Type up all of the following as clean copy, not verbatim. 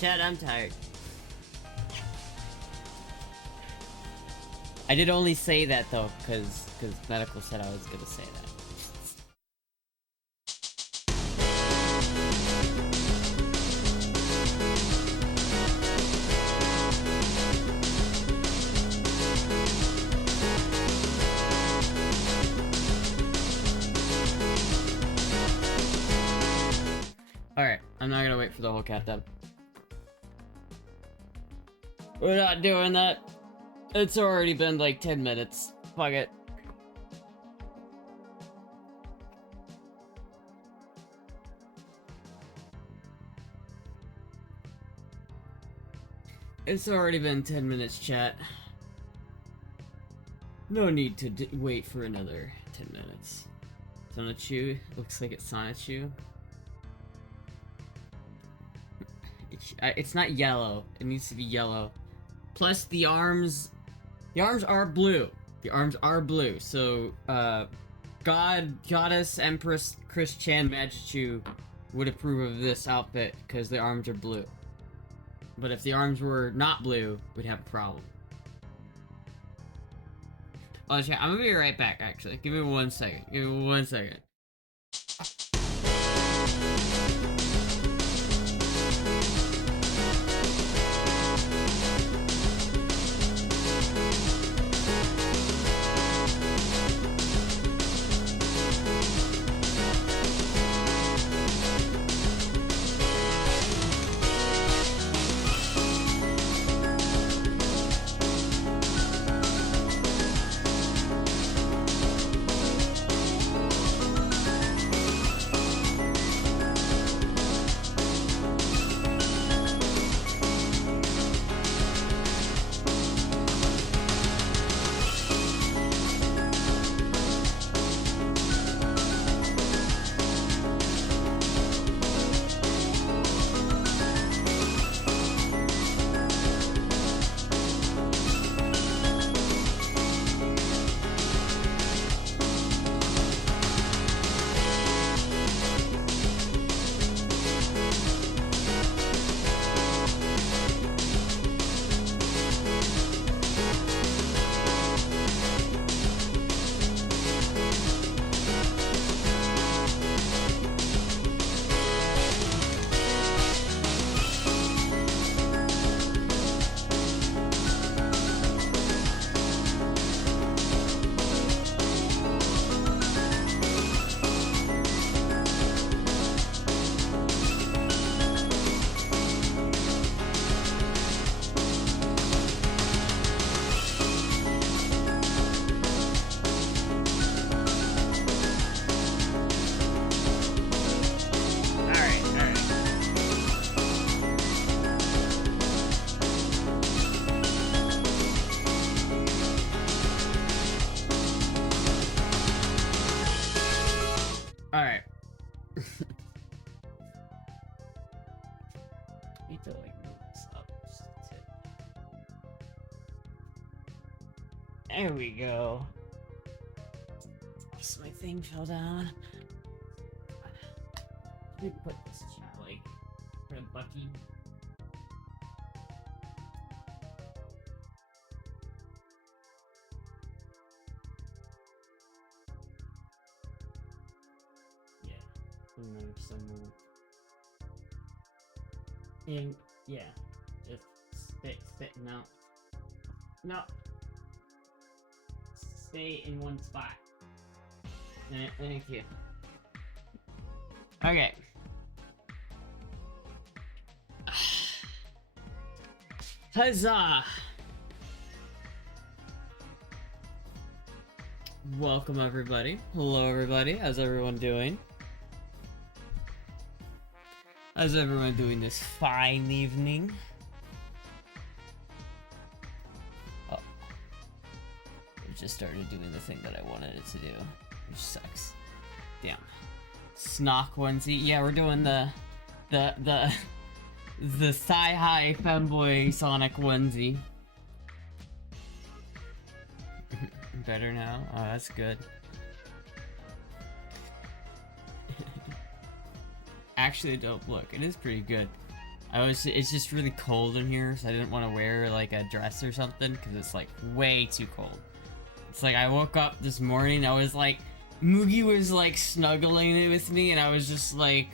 Chad, I'm tired. I did only say that though, because medical said I was gonna say that. Alright, I'm not gonna wait for the whole countdown. We're not doing that. It's already been like 10 minutes. Fuck it. It's already been 10 minutes, chat. No need to wait for another 10 minutes. Sonichu? Looks like it's Sonichu. It's not yellow. It needs to be yellow. Plus the arms are blue. The arms are blue. So Goddess, Empress, Chris Chan, Magichu would approve of this outfit because the arms are blue. But if the arms were not blue, we'd have a problem. Oh, I'm gonna be right back, actually. Give me 1 second. Give me 1 second. Alright. Need to like move this up just a tip. There we go. So my thing fell down. Let me put this chat like for a Bucky. Someone. And yeah, just no, stay in one spot. Thank you. Okay. Huzzah! Welcome everybody. Hello everybody. How's everyone doing? How's everyone doing this fine evening? Oh. It just started doing the thing that I wanted it to do, which sucks. Damn. Snock onesie. Yeah, we're doing the thigh-high femboy Sonic onesie. Better now? Oh, that's good. Actually, dope. Look, it is pretty good. It's just really cold in here, so I didn't want to wear like a dress or something because it's like way too cold. It's like I woke up this morning, I was like, Moogie was like snuggling with me, and I was just like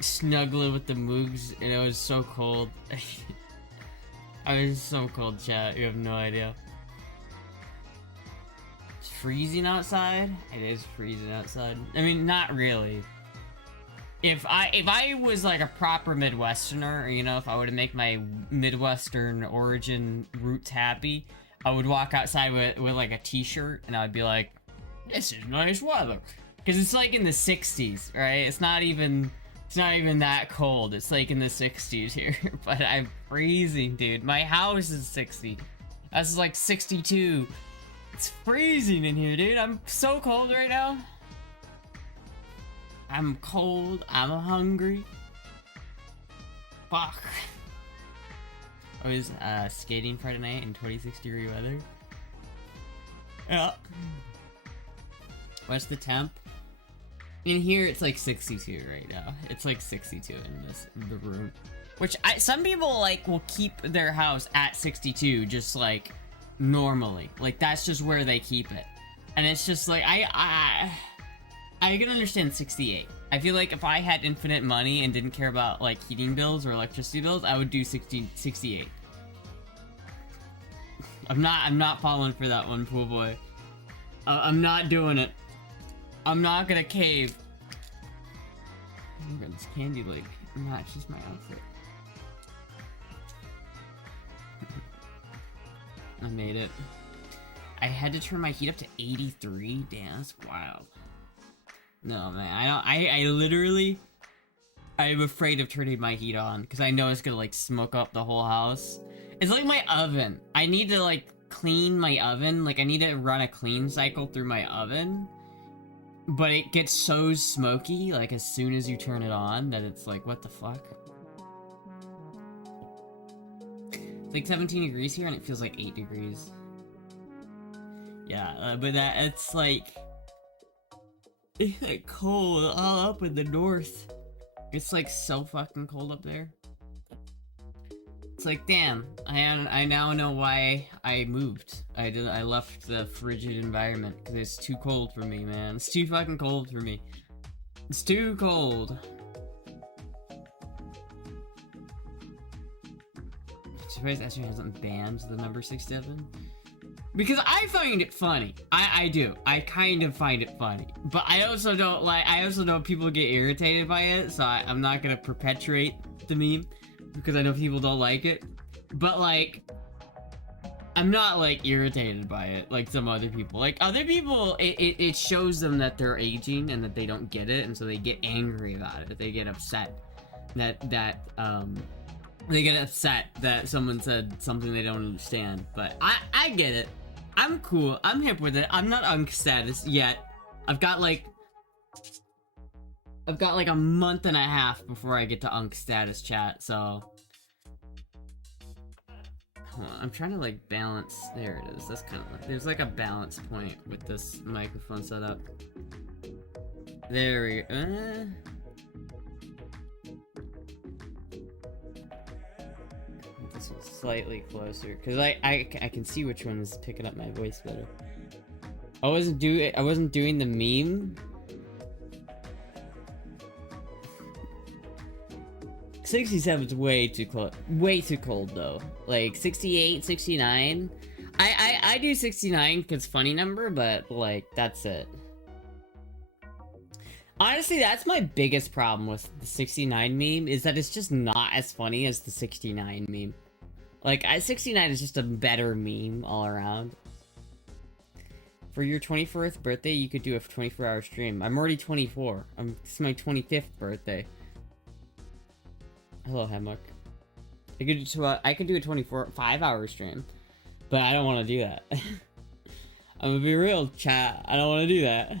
snuggling with the Moogs, and it was so cold. I was so cold, chat. You have no idea. It's freezing outside. It is freezing outside. I mean, not really. If I was like a proper Midwesterner, you know, if I were to make my Midwestern origin roots happy, I would walk outside with like a t-shirt, and I would be like, this is nice weather. Because it's like in the 60s, right? It's not even that cold. It's like in the 60s here. But I'm freezing, dude. My house is 60. That's like 62. It's freezing in here, dude. I'm so cold right now. I'm cold. I'm hungry. Fuck. I was skating Friday night in 26-degree weather. Yeah. What's the temp? In here, it's like 62 right now. It's like 62 in the room. Which some people like will keep their house at 62, just like normally. Like that's just where they keep it. And it's just like I can understand 68. I feel like if I had infinite money and didn't care about like heating bills or electricity bills, I would do 68. I'm not falling for that one, pool boy. I'm not doing it. I'm not gonna cave. This candy like matches my outfit. I made it. I had to turn my heat up to 83. Damn, that's wild. No, man, I literally, I'm afraid of turning my heat on, because I know it's gonna, like, smoke up the whole house. It's like my oven. I need to, like, clean my oven. Like, I need to run a clean cycle through my oven. But it gets so smoky, like, as soon as you turn it on, that it's like, what the fuck? It's like 17 degrees here, and it feels like 8 degrees. Yeah, but it's like... It's like cold all up in the north. It's like so fucking cold up there. It's like, damn, I now know why I moved. I left the frigid environment because it's too cold for me, man. It's too fucking cold for me. It's too cold. I'm surprised Astra hasn't banned the number 67. Because I find it funny. I do. I kind of find it funny. But I also don't like, I also know people get irritated by it, so I'm not gonna perpetuate the meme. Because I know people don't like it. But like, I'm not like irritated by it like some other people. Like other people, it shows them that they're aging and that they don't get it, and so they get angry about it. They get upset they get upset that someone said something they don't understand. But I get it. I'm cool. I'm hip with it. I'm not unk status yet. I've got like a month and a half before I get to unk status, chat, so... Hold on, I'm trying to like balance... There it is. That's kind of like... There's like a balance point with this microphone setup. There we go. This one's slightly closer, because I can see which one is picking up my voice better. I wasn't doing the meme. 67's way too close. Way too cold though. Like 68, 69. I do 69 because funny number, but like that's it. Honestly, that's my biggest problem with the 69 meme, is that it's just not as funny as the 69 meme. Like, 69 is just a better meme all around. For your 24th birthday, you could do a 24-hour stream. I'm already 24. It's my 25th birthday. Hello, Hemlock. I could do a 5-hour stream, but I don't want to do that. I'm gonna be real, chat. I don't want to do that.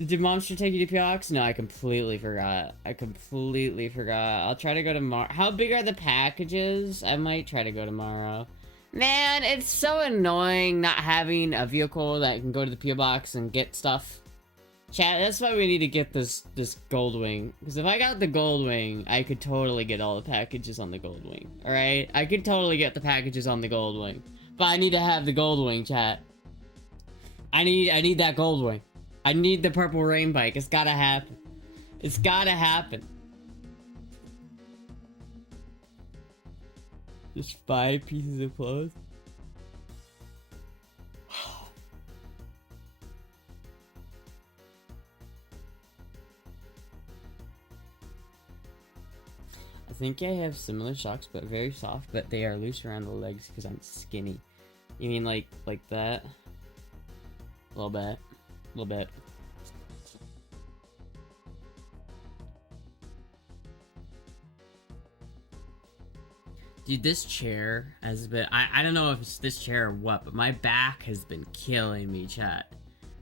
Did Monster take you to POX? No, I completely forgot. I'll try to go tomorrow. How big are the packages? I might try to go tomorrow. Man, it's so annoying not having a vehicle that can go to the PO box and get stuff. Chat, that's why we need to get this gold wing. Because if I got the gold wing, I could totally get all the packages on the gold wing. Alright? I could totally get the packages on the gold wing. But I need to have the gold wing, chat. I need that gold wing. I need the purple rain bike. It's gotta happen. It's gotta happen. Just 5 pieces of clothes. I think I have similar socks, but very soft, but they are loose around the legs because I'm skinny. You mean like that? A little bit. A little bit. Dude, this chair has been... I don't know if it's this chair or what, but my back has been killing me, chat.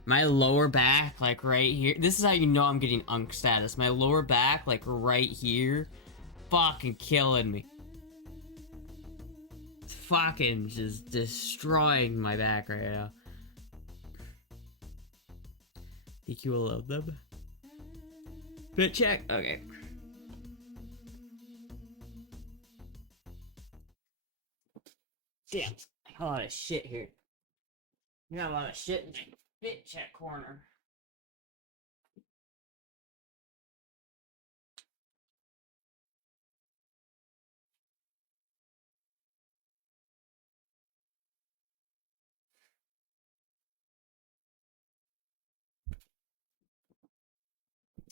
My lower back, like right here... This is how you know I'm getting unk status. My lower back, like right here... fucking killing me. It's fucking just destroying my back right now. Think you will love them? Fit check? Okay. Damn, a lot of shit here. You got a lot of shit in my fit check corner.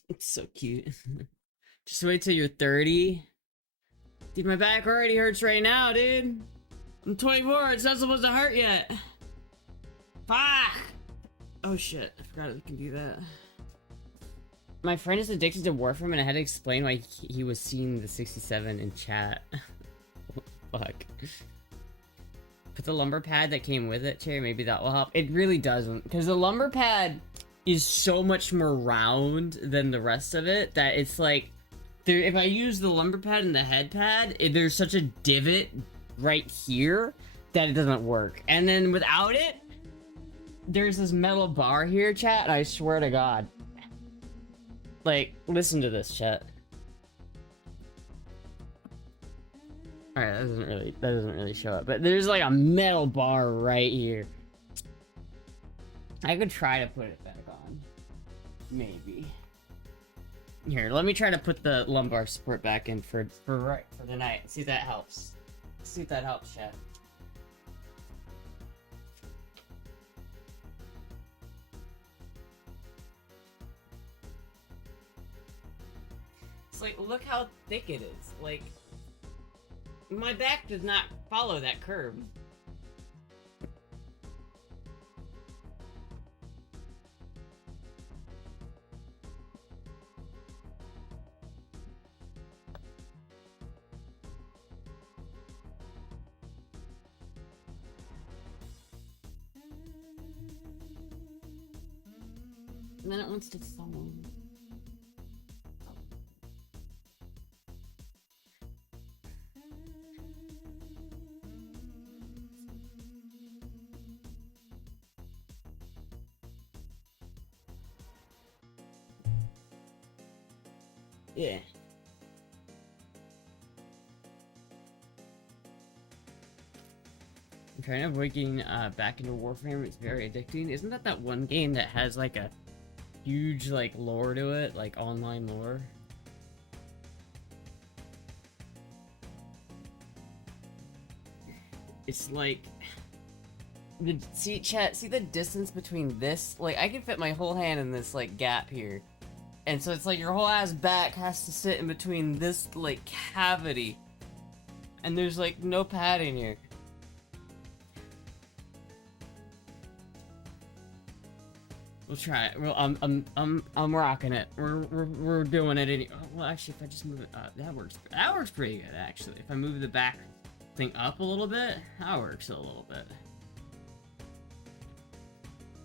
It's so cute. Just wait till you're 30. Dude, my back already hurts right now, dude. I'm 24, it's not supposed to hurt yet. Fuck! Oh shit, I forgot we can do that. My friend is addicted to Warframe and I had to explain why he was seeing the 67 in chat. Fuck. Put the lumber pad that came with it, Cherry, maybe that will help. It really doesn't, because the lumber pad is so much more round than the rest of it that it's like, if I use the lumber pad and the head pad, there's such a divot right here that it doesn't work. And then without it, there's this metal bar here, chat, I swear to God. Like, listen to this, chat. Alright, that doesn't really show up, but there's like a metal bar right here. I could try to put it back on. Maybe. Here, let me try to put the lumbar support back in for the night. See if that helps. See if that helps, chat. It's like, look how thick it is. Like, my back does not follow that curve. And then it wants to fall. Yeah. I'm trying to avoid getting back into Warframe. It's very addicting. Isn't that one game that has like a huge like lore to it, like online lore? It's like see the distance between this? Like I can fit my whole hand in this like gap here. And so it's like your whole ass back has to sit in between this like cavity. And there's like no padding here. We'll try it. Well, I'm rocking it. We're doing it. Well, actually, if I just move it, that works. That works pretty good, actually. If I move the back thing up a little bit, that works a little bit.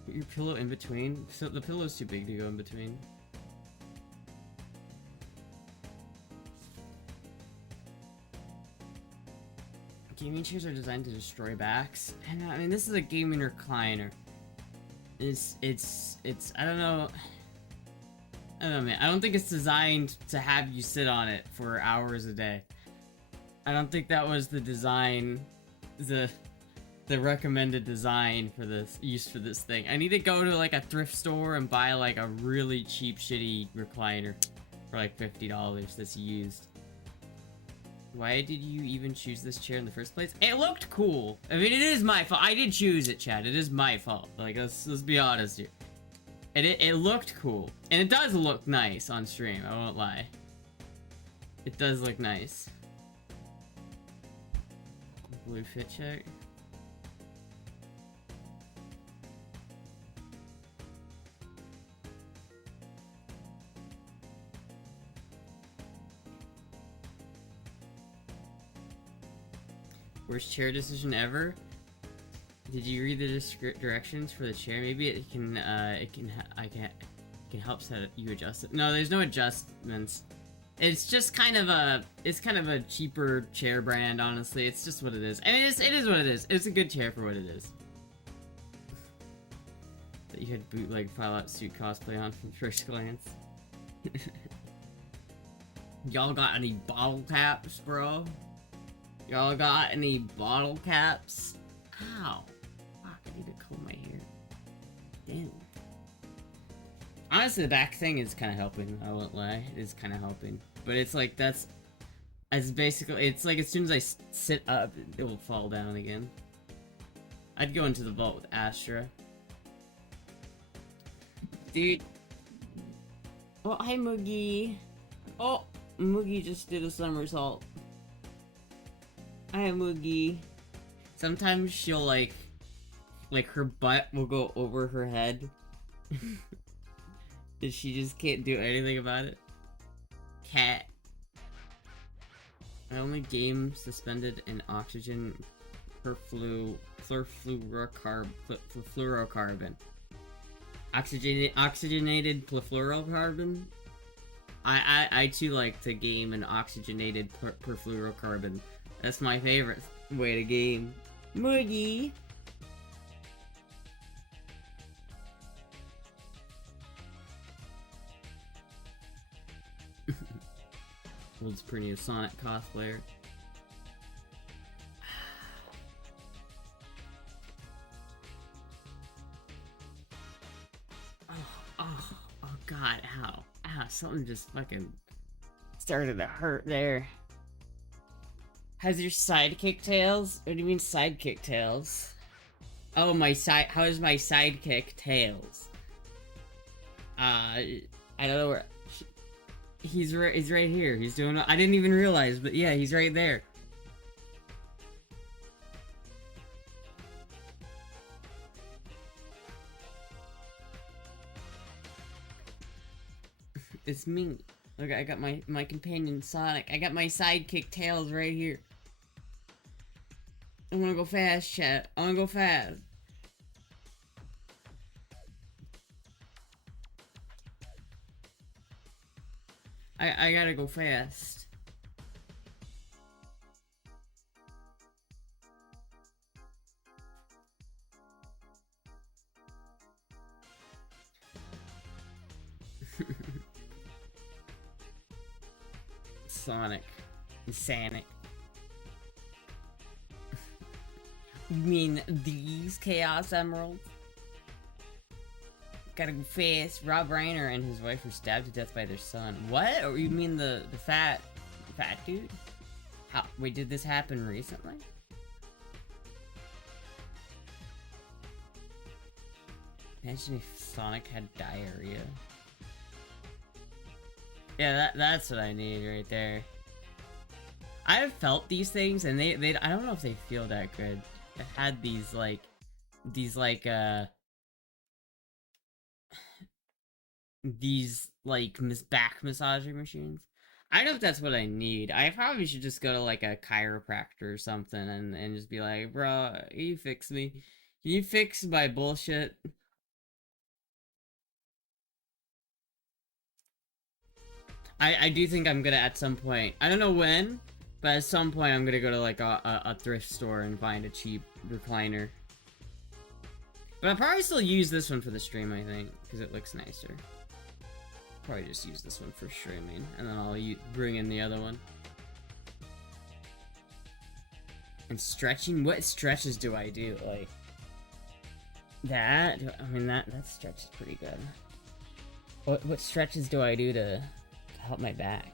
Put your pillow in between. So the pillow's too big to go in between. Gaming chairs are designed to destroy backs. And I mean, this is a gaming recliner. It's I don't know. I don't know, man. I don't think it's designed to have you sit on it for hours a day. I don't think that was the design, the recommended design for this, use for this thing. I need to go to like a thrift store and buy like a really cheap, shitty recliner for like $50 that's used. Why did you even choose this chair in the first place? It looked cool. I mean, it is my fault. I did choose it, Chad. It is my fault. Like, let's be honest here. It looked cool. And it does look nice on stream, I won't lie. It does look nice. Blue fit check. Worst chair decision ever? Did you read the directions for the chair? Maybe it can help set it, you adjust it. No, there's no adjustments. It's just kind of a cheaper chair brand, honestly. It's just what it is. I mean, it is what it is. It's a good chair for what it is. That you had bootleg Fallout suit cosplay on from first glance. Y'all got any bottle caps, bro? Y'all got any bottle caps? Ow. Fuck, I need to comb my hair. Damn. Honestly, the back thing is kind of helping. I won't lie. It is kind of helping. But it's like, it's basically, it's like as soon as I sit up, it will fall down again. I'd go into the vault with Astra. Dude. Oh, hi, Moogie. Oh, Moogie just did a somersault. Hi, Moogie. Sometimes she'll like her butt will go over her head. And she just can't do anything about it. Cat. My only game suspended in oxygen perfluorocarbon. Oxygenated perfluorocarbon? I too like to game an oxygenated perfluorocarbon. That's my favorite way to game. Moogie! World's prettiest Sonic cosplayer. Oh god, ow. Ow, something just fucking started to hurt there. How's your sidekick Tails? What do you mean sidekick Tails? Oh, how is my sidekick Tails? I don't know where... He's right here. He's doing... I didn't even realize, but yeah, he's right there. It's me. Look, I got my companion Sonic. I got my sidekick Tails right here. I wanna go fast, chat. I wanna go fast. I gotta go fast. Sonic. Sonic. You mean these Chaos Emeralds? Gotta go fast. Rob Reiner and his wife were stabbed to death by their son. What? Or you mean the fat dude? How? Wait, did this happen recently? Imagine if Sonic had diarrhea. Yeah, that's what I need right there. I've felt these things, and they I don't know if they feel that good. I've had these back massaging machines. I don't know if that's what I need. I probably should just go to like a chiropractor or something and just be like, bro, can you fix me? Can you fix my bullshit? I do think I'm gonna at some point, I don't know when, but at some point I'm gonna go to like a thrift store and find a cheap recliner. But I'll probably still use this one for the stream, I think, because it looks nicer. probably just use this one for streaming, and then I'll bring in the other one. And stretching? What stretches do I do? Like that? I mean, that stretch is pretty good. What stretches do I do to help my back?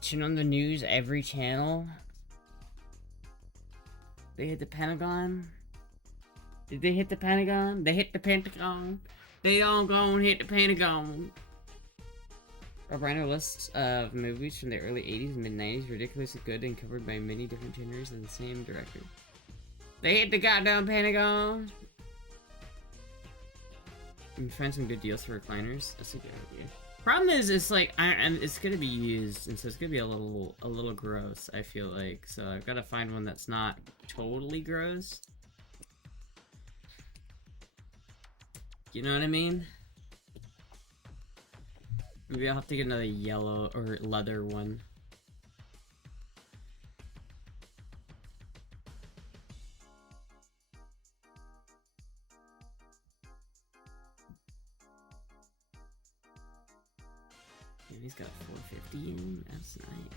Tune on the news, every channel. They hit the Pentagon. Did they hit the Pentagon? They hit the Pentagon. They all gonna hit the Pentagon. A rhino list of movies from the early 80s and mid-90s, ridiculously good and covered by many different genres and the same director. They hit the goddamn Pentagon! You can find some good deals for recliners. That's a good idea. Problem is, it's like, it's gonna be used, and so it's gonna be a little gross, I feel like. So I've gotta find one that's not totally gross. You know what I mean? Maybe I'll have to get another yellow or leather one. And he's got 450 in him. That's nice.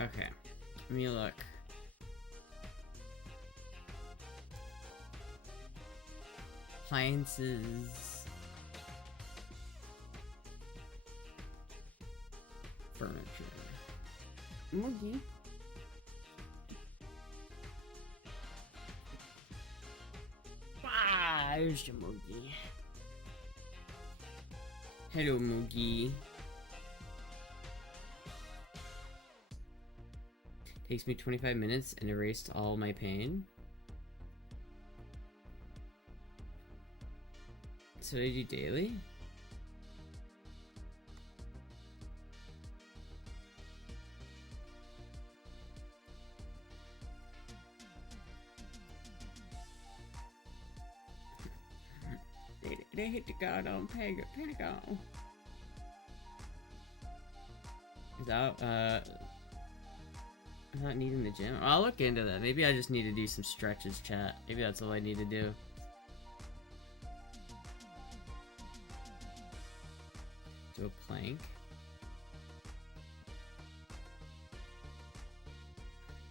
Okay, let me look. Appliances. Furniture. Moogie. Ah, there's your Moogie. Hello, Moogie. Takes me 25 minutes and erased all my pain. So I do daily? They hit the goddamn Pentagon. Without not needing the gym. I'll look into that. Maybe I just need to do some stretches, chat. Maybe that's all I need to do. Do a plank.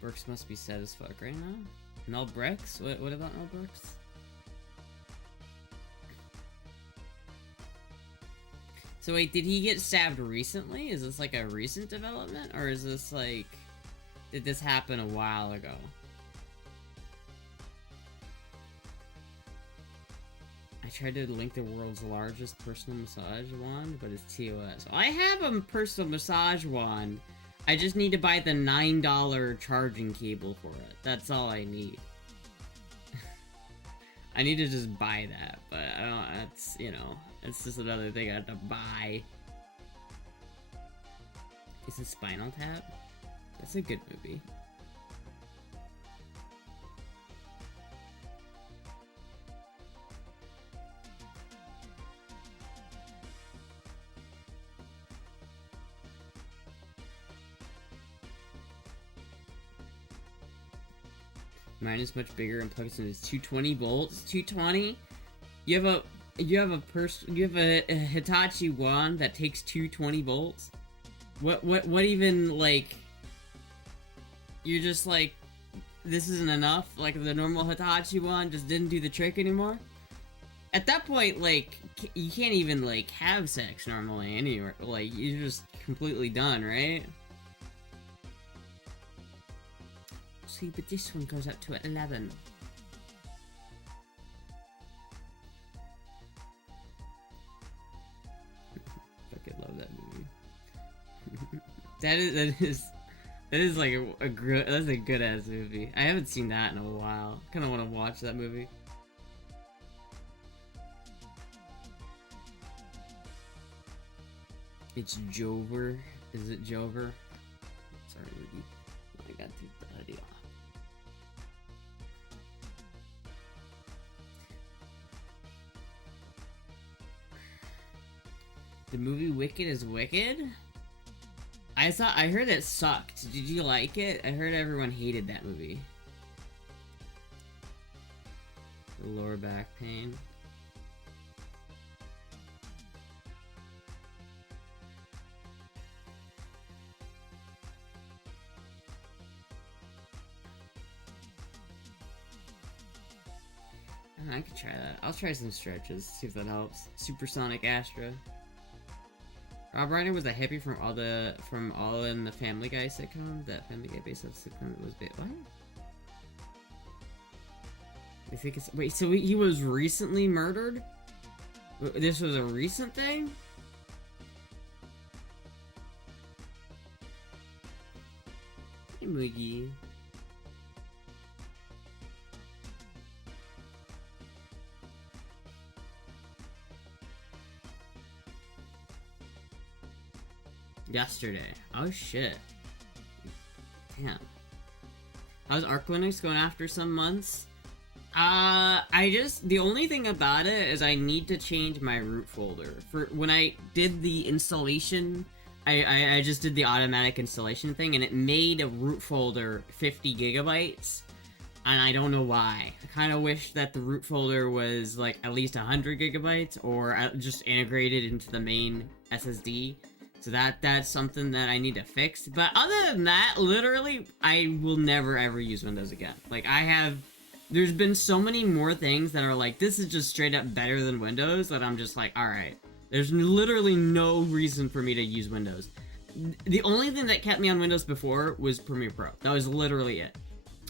Brooks must be sad as fuck right now. Mel Brooks? What about Mel Brooks? So wait, did he get stabbed recently? Is this like a recent development? Or is this like... Did this happen a while ago? I tried to link the world's largest personal massage wand, but it's TOS. I have a personal massage wand. I just need to buy the $9 charging cable for it. That's all I need. I need to just buy that, but I don't, that's, you know, it's just another thing I have to buy. Is it Spinal Tap? That's a good movie. Mine is much bigger and plugs into 220 volts. 220? You have a Hitachi wand that takes 220 volts? What even, like... You're just like, this isn't enough? Like, the normal Hitachi one just didn't do the trick anymore? At that point, like, you can't even, like, have sex normally anywhere. Like, you're just completely done, right? See, but this one goes up to 11. Fucking love that movie. That is like that's a good ass movie. I haven't seen that in a while. Kind of want to watch that movie. It's Jover. Is it Jover? Sorry, Rudy. I got to take the hoodie off. The movie Wicked is wicked? I heard it sucked. Did you like it? I heard everyone hated that movie. The lower back pain. I could try that. I'll try some stretches, see if that helps. Supersonic Astra. Rob Reiner was a hippie from All in the Family Guy sitcom. That Family Guy based off sitcom was what? I think it's wait. So he was recently murdered. This was a recent thing. Hey, Moogie. Yesterday. Oh shit. Damn. How's Arc Linux going after some months? The only thing about it is I need to change my root folder. For when I did the installation, I just did the automatic installation thing, and it made a root folder 50 gigabytes, and I don't know why. I kind of wish that the root folder was like at least 100 gigabytes, or just integrated into the main SSD. So that's something that I need to fix. But other than that, literally, I will never ever use Windows again. Like, there's been so many more things that are like, this is just straight up better than Windows, that I'm just like, alright. There's literally no reason for me to use Windows. The only thing that kept me on Windows before was Premiere Pro. That was literally it.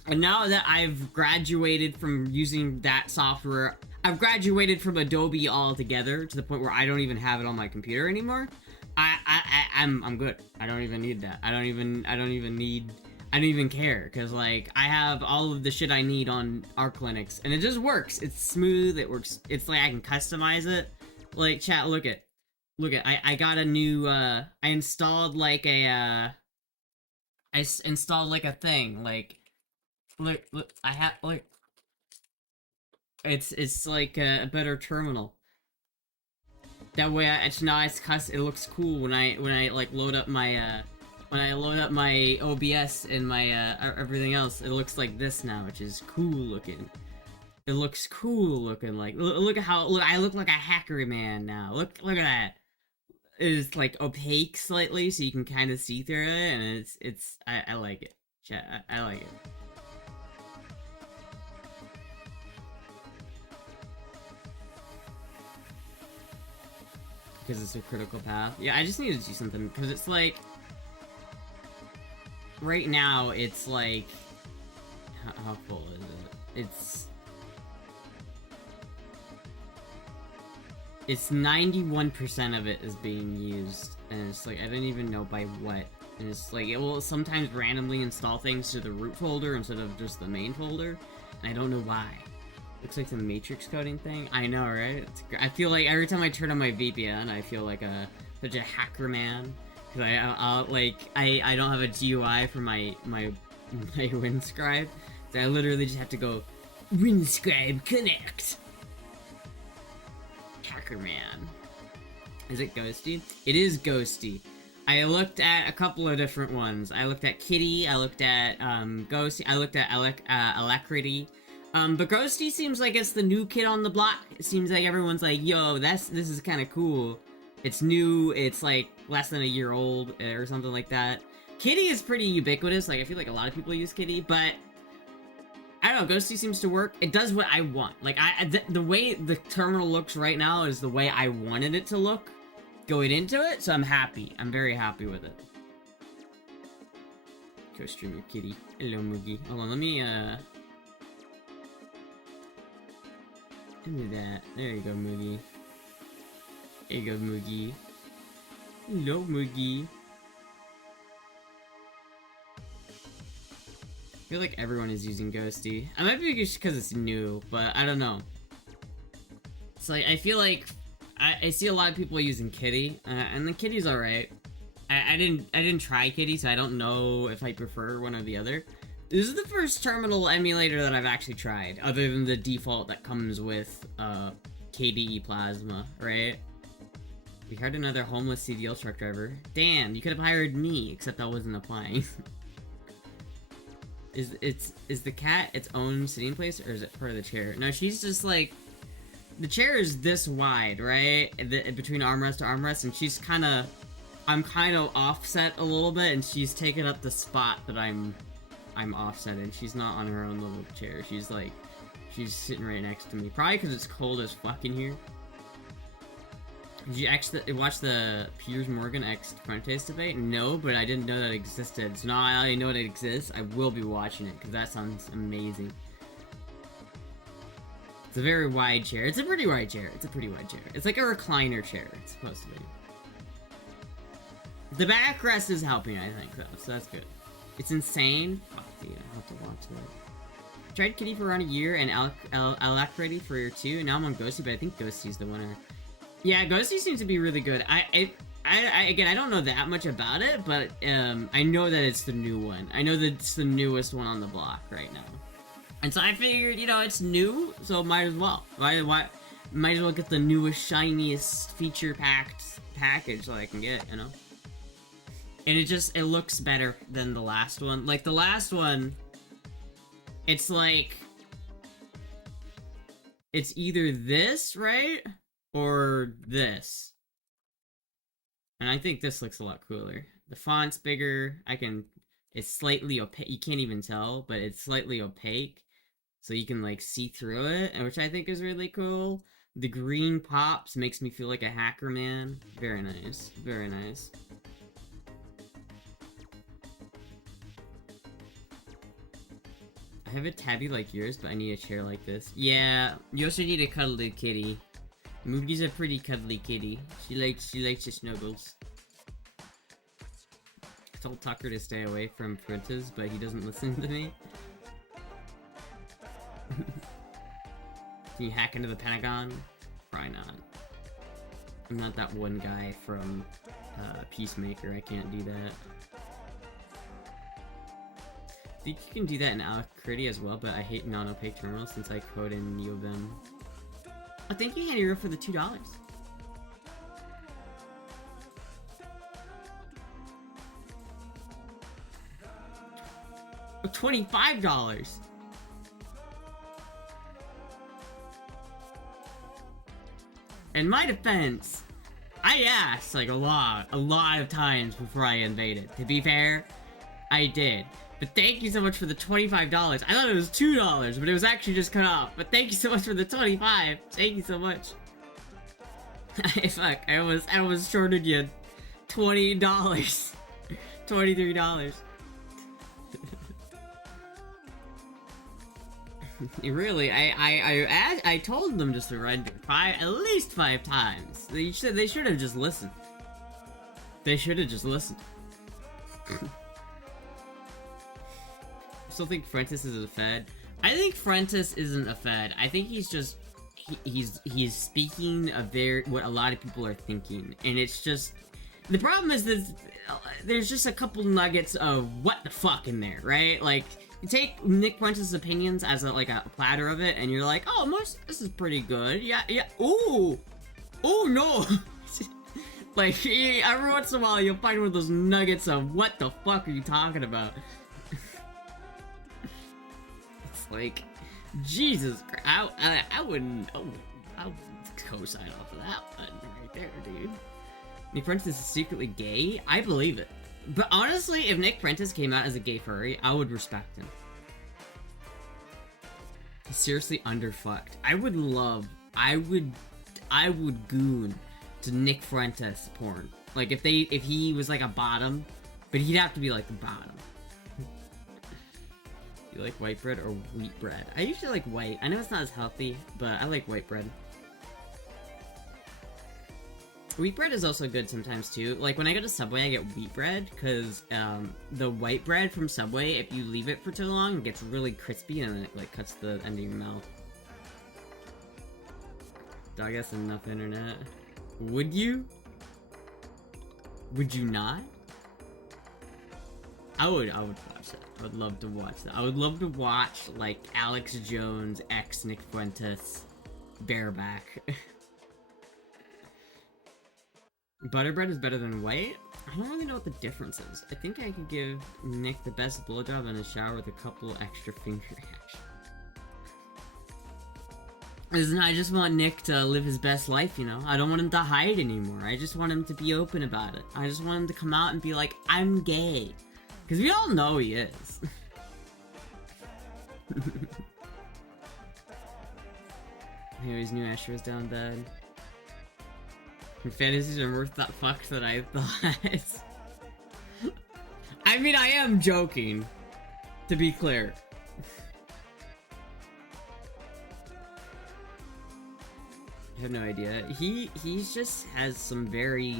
And now that I've graduated from using that software, I've graduated from Adobe altogether to the point where I don't even have it on my computer anymore. I'm good. I don't even need that. I don't even care, because like I have all of the shit I need on Arc Linux, and it just works. It's smooth. It works. It's like I can customize it. Like, chat, look at. I got a new. I installed like a. Installed like a thing. Like, look. I have like. It's like a better terminal. That way, it's nice. It looks cool when I like load up my OBS and my everything else. It looks like this now, which is cool looking. It looks cool looking. Like look at how I look like a hacker man now. Look at that. It is like opaque slightly, so you can kind of see through it, and I like it. Chat, I like it. Because it's a critical path. Yeah, I just need to do something, because it's like... Right now, it's like... How full is it? It's 91% of it is being used, and it's like, I don't even know by what. And it's like, it will sometimes randomly install things to the root folder instead of just the main folder, and I don't know why. Looks like some matrix coding thing. I know, right? I feel like every time I turn on my VPN, I feel like such a hacker man. Cause I don't have a GUI for my WinScribe, so I literally just have to go WinScribe connect. Hacker man. Is it Ghosty? It is Ghosty. I looked at a couple of different ones. I looked at Kitty. I looked at Ghosty. I looked at Alacrity. But Ghosty seems like it's the new kid on the block. It seems like everyone's like, yo, this is kind of cool. It's new, it's like less than a year old, or something like that. Kitty is pretty ubiquitous, like I feel like a lot of people use Kitty, but I don't know, Ghosty seems to work. It does what I want. Like, the way the terminal looks right now is the way I wanted it to look going into it, so I'm happy. I'm very happy with it. Go streamer Kitty. Hello, Moogie. Hold on, let me do that. There you go, Moogie. There you go, Moogie. Hello, Moogie. I feel like everyone is using Ghosty. I might be just because it's new, but I don't know. It's like, I feel like I see a lot of people using Kitty, and the Kitty's alright. I didn't try Kitty, so I don't know if I prefer one or the other. This is the first terminal emulator that I've actually tried, other than the default that comes with KDE Plasma, right? We hired another homeless CDL truck driver. Damn, you could have hired me, except I wasn't applying. Is the cat its own sitting place, or is it part of the chair? No, she's just like... The chair is this wide, right? Between armrest to armrest, and she's kind of... I'm kind of offset a little bit, and she's taken up the spot that I'm offsetted. She's not on her own little chair. She's like... She's sitting right next to me. Probably because it's cold as fuck in here. Did you watch the Piers Morgan X Fuentes debate? No, but I didn't know that existed. So now I already know that it exists. I will be watching it, because that sounds amazing. It's a very wide chair. It's a pretty wide chair. It's a pretty wide chair. It's like a recliner chair. It's supposed to be. The backrest is helping, I think, though, so that's good. It's insane. Fuck, dude, I have to watch that. Tried Kitty for around a year, and Alacrity for 2, and now I'm on Ghosty, but I think Ghosty's the winner. Yeah, Ghosty seems to be really good. Again, I don't know that much about it, but I know that it's the new one. I know that it's the newest one on the block right now. And so I figured, you know, it's new, so might as well. Might as well get the newest, shiniest, feature-packed package that I can get, you know? And it looks better than the last one. Like, the last one, it's like... It's either this, right? Or this. And I think this looks a lot cooler. The font's bigger. It's slightly opaque. You can't even tell, but it's slightly opaque. So you can, like, see through it, which I think is really cool. The green pops, makes me feel like a hacker man. Very nice. Very nice. I have a tabby like yours, but I need a chair like this. Yeah, you also need a cuddly kitty. Moogie's a pretty cuddly kitty. She likes the snuggles. I told Tucker to stay away from Prentice, but he doesn't listen to me. Can you hack into the Pentagon? Probably not. I'm not that one guy from Peacemaker. I can't do that. I think you can do that in Alacrity as well, but I hate non-opaque terminals since I code in NeoVim. Oh, thank you, Hero, for the $2. Oh, $25! In my defense, I asked, like, a lot of times before I invaded. To be fair, I did. But thank you so much for the $25. I thought it was $2, but it was actually just cut off. But thank you so much for the 25. Thank you so much. Fuck, I was shorted you $20. $23. Really, I told them just to run at least 5 times. They should have just listened. They should have just listened. Still think Frentis is a Fed. I think Frentis isn't a Fed. I think he's just he's speaking of what a lot of people are thinking, and it's just the problem is that there's just a couple nuggets of what the fuck in there, right? Like you take Nick Prentice's opinions as a platter of it, and you're like, oh, this is pretty good. Yeah. Ooh, no. Like every once in a while, you'll find one of those nuggets of what the fuck are you talking about? Like, Jesus Christ, I wouldn't, I'll co-sign off of that one right there, dude. Nick Prentice is secretly gay? I believe it. But honestly, if Nick Prentice came out as a gay furry, I would respect him. He's seriously underfucked. I would goon to Nick Prentice porn. Like, if he was like a bottom, but he'd have to be like the bottom. You like white bread or wheat bread? I usually like white. I know it's not as healthy, but I like white bread. Wheat bread is also good sometimes too. Like when I go to Subway, I get wheat bread because the white bread from Subway, if you leave it for too long, it gets really crispy and then it like cuts the end of your mouth. Dog has enough internet. Would you? Would you not? I would watch that. I would love to watch that. I would love to watch, like, Alex Jones x Nick Fuentes bareback. Butterbread is better than white? I don't really know what the difference is. I think I could give Nick the best blowjob in the shower with a couple extra finger actions. Listen, I just want Nick to live his best life, you know? I don't want him to hide anymore. I just want him to be open about it. I just want him to come out and be like, I'm gay. Because we all know he is. Anyways, new Astra's down bad. Your fantasies are worth that fuck that I thought. I mean, I am joking. To be clear. I have no idea. He's just has some very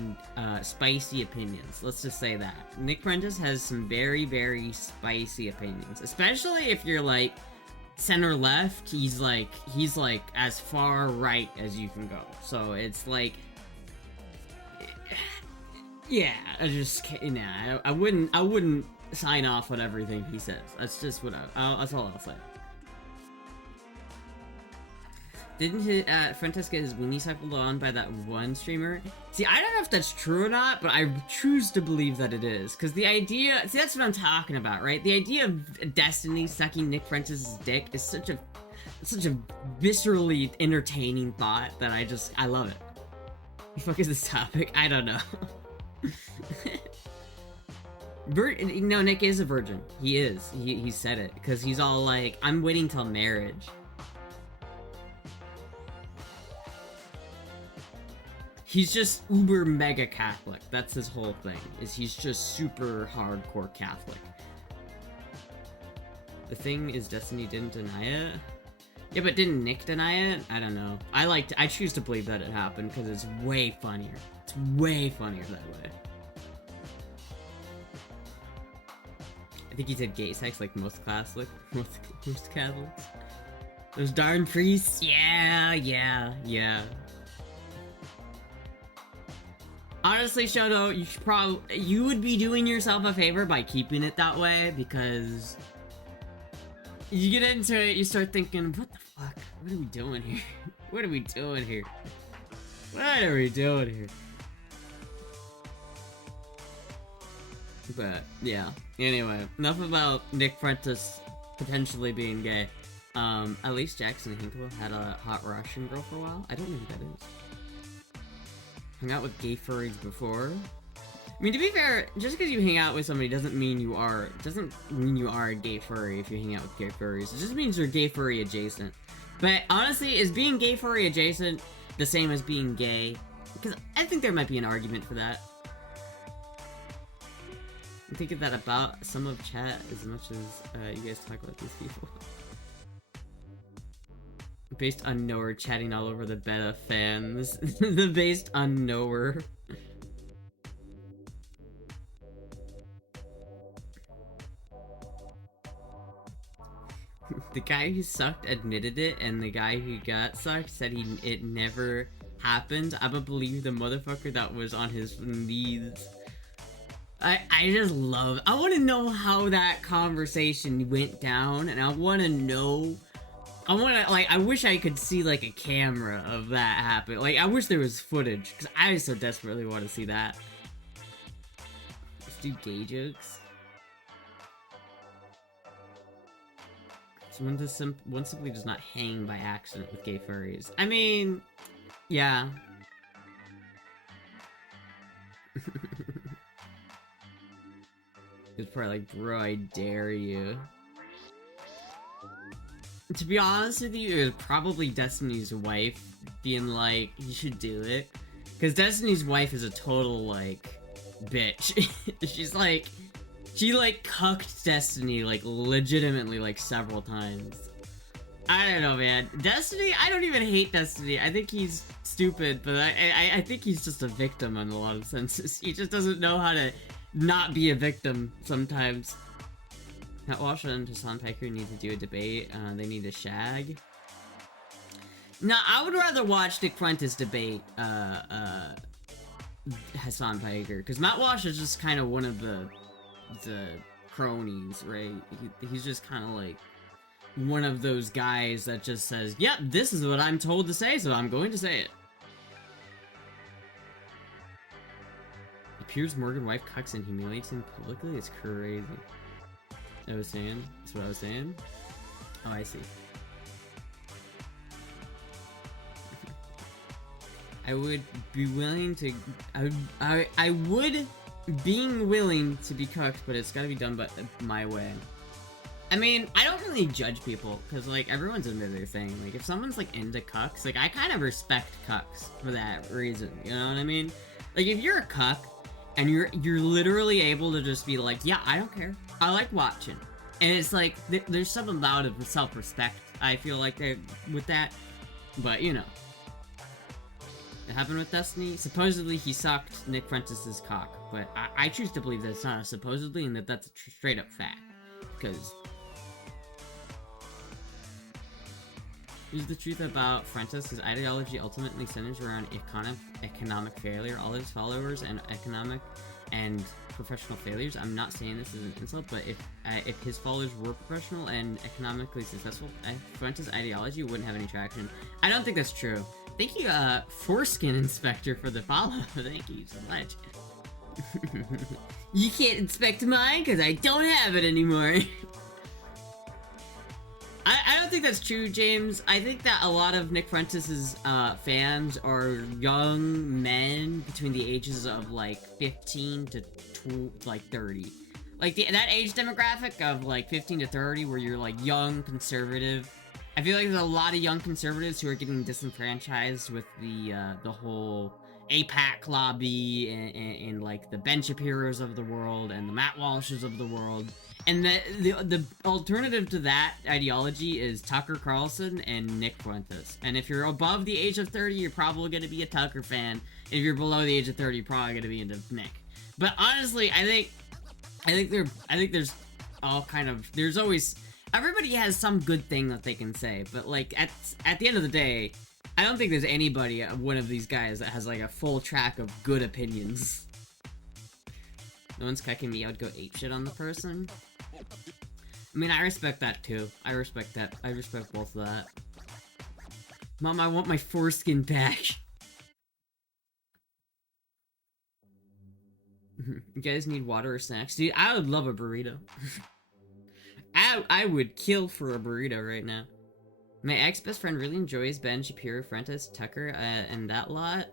spicy opinions. Let's just say that. Nick Prentice has some very, very spicy opinions. Especially if you're like center left, he's like as far right as you can go. So it's like, yeah, I wouldn't sign off on everything he says. That's just what that's all I'll say. Didn't Fuentes get his weenie cycled on by that one streamer? See, I don't know if that's true or not, but I choose to believe that it is. Because the idea... See, that's what I'm talking about, right? The idea of Destiny sucking Nick Fuentes' dick is such a viscerally entertaining thought that I love it. What the fuck is this topic? I don't know. No, Nick is a virgin. He is. He said it. Because he's all like, I'm waiting till marriage. He's just uber mega Catholic. That's his whole thing. Is he's just super hardcore Catholic. The thing is, Destiny didn't deny it. Yeah, but didn't Nick deny it? I don't know. I choose to believe that it happened because it's way funnier. It's way funnier that way. I think he said gay sex like most Catholics. Those darn priests. Yeah. Honestly, Shoto, you would be doing yourself a favor by keeping it that way, because you get into it, you start thinking, what the fuck? What are we doing here? What are we doing here? What are we doing here? But, yeah. Anyway, enough about Nick Prentice potentially being gay. At least Jackson Hinkle had a hot Russian girl for a while. I don't know who that is. Hung out with gay furries before. I mean, to be fair, just because you hang out with somebody doesn't mean you are a gay furry if you hang out with gay furries. It just means you're gay furry adjacent. But honestly, is being gay furry adjacent the same as being gay? Because I think there might be an argument for that. I'm thinking that about some of chat as much as you guys talk about these people. Based on knower chatting all over the beta fans. The based on knower. The guy who sucked admitted it, and the guy who got sucked said it never happened. I'ma believe the motherfucker that was on his knees. I just love... I want to know how that conversation went down, and I want to know... I wish I could see, like, a camera of that happen. Like, I wish there was footage, because I so desperately want to see that. Let's do gay jokes. So one simply does not hang by accident with gay furries. I mean, yeah. It's probably like, bro, I dare you. To be honest with you, it was probably Destiny's wife being like, you should do it. Because Destiny's wife is a total, like, bitch. She's like, she, like, cucked Destiny, like, legitimately, like, several times. I don't know, man. Destiny, I don't even hate Destiny. I think he's stupid, but I think he's just a victim in a lot of senses. He just doesn't know how to not be a victim sometimes. Matt Walsh and Hassan Piker need to do a debate. They need a shag. No, I would rather watch Nick Prentice debate Hassan Piker, because Matt Walsh is just kind of one of the cronies, right? He's just kind of like one of those guys that just says, yep, this is what I'm told to say, so I'm going to say it. Piers Morgan wife cucks and humiliates him publicly? It's crazy. I was saying? That's what I was saying? Oh, I see. I would be willing to... I would... Being willing to be cucked, but it's gotta be done by my way. I mean, I don't really judge people, because, like, everyone's into their thing. Like, if someone's, like, into cucks, like, I kind of respect cucks for that reason, you know what I mean? Like, if you're a cuck, and you're literally able to just be like, yeah, I don't care. I like watching. And it's like, there's something about it with self-respect, I feel like, with that. But, you know. It happened with Destiny. Supposedly, he sucked Nick Prentice's cock. But I choose to believe that it's not a supposedly, and that that's a straight-up fact. Because... Here's the truth about Prentice. His ideology ultimately centers around economic failure. All his followers and economic and professional failures. I'm not saying this as an insult, but if his followers were professional and economically successful, Prentice's ideology wouldn't have any traction. I don't think that's true. Thank you, Foreskin Inspector, for the follow. Thank you so much. You can't inspect mine because I don't have it anymore. I don't think that's true, James. I think that a lot of Nick Prentice's fans are young men between the ages of like 15 to 30. Like that age demographic of like 15 to 30 where you're like young, conservative. I feel like there's a lot of young conservatives who are getting disenfranchised with the whole APAC lobby and like the Ben Shapiro's of the world and the Matt Walsh's of the world. And the alternative to that ideology is Tucker Carlson and Nick Prentice. And if you're above the age of 30, you're probably going to be a Tucker fan. If you're below the age of 30, you're probably going to be into Nick. But honestly, I think there's all kind of, there's always, everybody has some good thing that they can say. But like at the end of the day, I don't think there's anybody, one of these guys, that has like a full track of good opinions. No one's cucking me, I would go apeshit on the person. I mean, I respect that too. I respect that. I respect both of that. Mom, I want my foreskin back. You guys need water or snacks? Dude, I would love a burrito. I would kill for a burrito right now. My ex-best friend really enjoys Ben Shapiro, Prentice, Tucker, and that lot.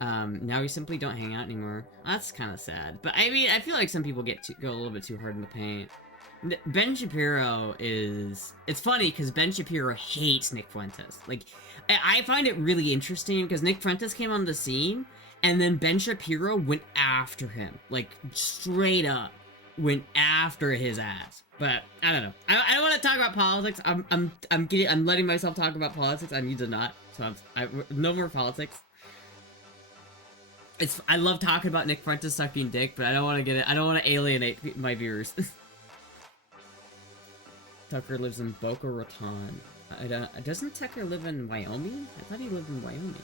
Now we simply don't hang out anymore. That's kind of sad. But I mean, I feel like some people go a little bit too hard in the paint. Ben Shapiro is... It's funny, because Ben Shapiro hates Nick Fuentes. Like, I find it really interesting, because Nick Fuentes came on the scene, and then Ben Shapiro went after him. Like, straight up went after his ass. But, I don't know. I don't want to talk about politics. I'm letting myself talk about politics. I need to not. So no more politics. I love talking about Nick Fuentes sucking dick, but I don't want to get it. I don't want to alienate my viewers. Tucker lives in Boca Raton. Doesn't Tucker live in Wyoming? I thought he lived in Wyoming.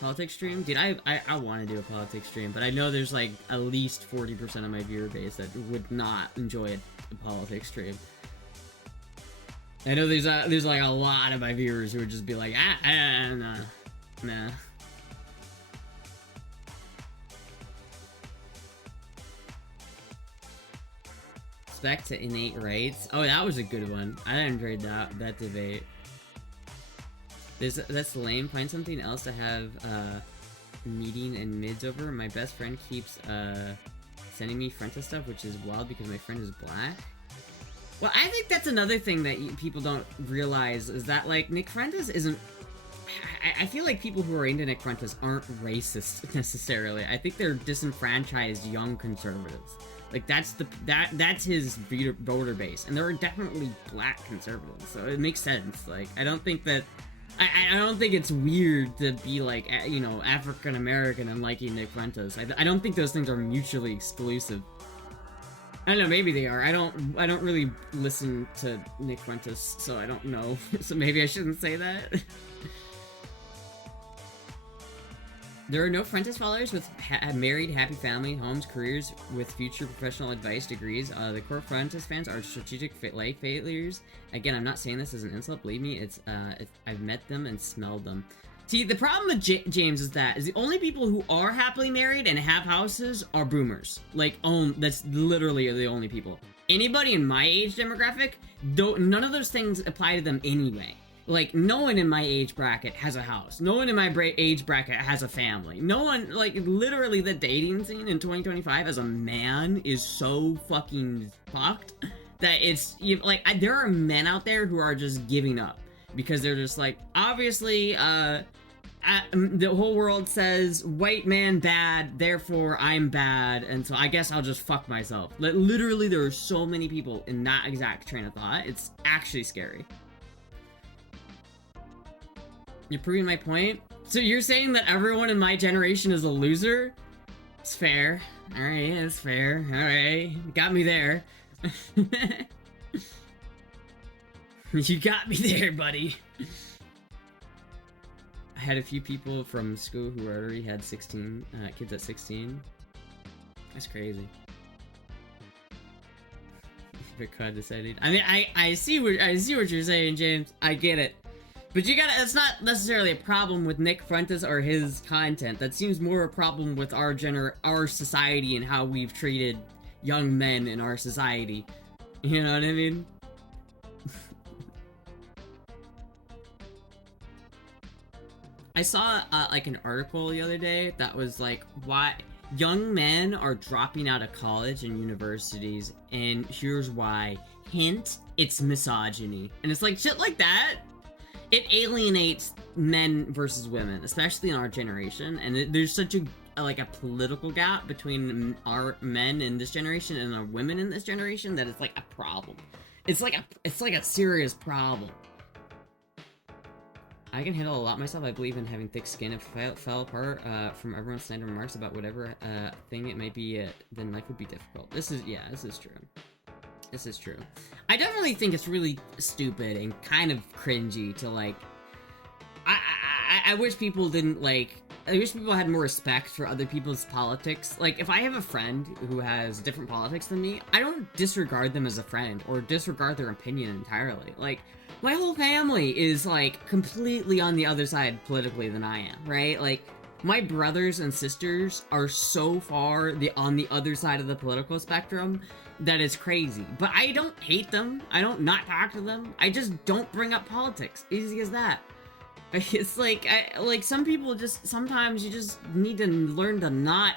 Politics stream? Dude, I want to do a politics stream, but I know there's like at least 40% of my viewer base that would not enjoy a politics stream. I know there's like a lot of my viewers who would just be like, nah. Back to innate rights. Oh, that was a good one. I enjoyed that debate. That's lame. Find something else to have meeting and mids over. My best friend keeps sending me French stuff, which is wild because my friend is black. Well, I think that's another thing that people don't realize is that like Nick Fuentes isn't. I feel like people who are into Nick Fuentes aren't racist necessarily. I think they're disenfranchised young conservatives. Like, that's his voter base. And there are definitely black conservatives, so it makes sense. Like, I don't think that... I don't think it's weird to be, like, you know, African-American and liking Nick Fuentes. I don't think those things are mutually exclusive. I don't know, maybe they are. I don't really listen to Nick Fuentes, so I don't know. So maybe I shouldn't say that. There are no Fuentes followers with married, happy family, homes, careers with future professional advice degrees. The core Fuentes fans are strategic life failures. Again, I'm not saying this as an insult. Believe me, I've met them and smelled them. See, the problem with James is the only people who are happily married and have houses are boomers. Like, that's literally the only people. Anybody in my age demographic, none of those things apply to them anyway. Like, no one in my age bracket has a house. No one in my age bracket has a family. No one, like, literally the dating scene in 2025 as a man is so fucking fucked that it's, there are men out there who are just giving up. Because they're just like, obviously, the whole world says, white man bad, therefore I'm bad, and so I guess I'll just fuck myself. Literally, there are so many people in that exact train of thought. It's actually scary. You're proving my point? So you're saying that everyone in my generation is a loser? It's fair. Alright, it's fair. Alright, got me there. You got me there, buddy. I had a few people from school who already had 16 kids at 16. That's crazy. Bit condescending. I mean, I see what you're saying, James. I get it. But that's not necessarily a problem with Nick Fuentes or his content. That seems more a problem with our society and how we've treated young men in our society. You know what I mean? I saw like an article the other day that was like, why young men are dropping out of college and universities, and here's why. Hint, it's misogyny. And it's like shit like that. It alienates men versus women, especially in our generation. And there's such a political gap between our men in this generation and our women in this generation that it's like a problem. It's like a serious problem. I can handle a lot myself. I believe in having thick skin. If I fell apart from everyone's slander remarks about whatever thing it might be, then life would be difficult. This is true. This is true. I definitely think it's really stupid and kind of cringy to like. I wish people didn't like. I wish people had more respect for other people's politics. Like, if I have a friend who has different politics than me, I don't disregard them as a friend or disregard their opinion entirely. Like, my whole family is like completely on the other side politically than I am, right? Like, my brothers and sisters are so far on the other side of the political spectrum that it's crazy. But I don't hate them. I don't not talk to them. I just don't bring up politics. Easy as that. It's like, some people sometimes you just need to learn to not,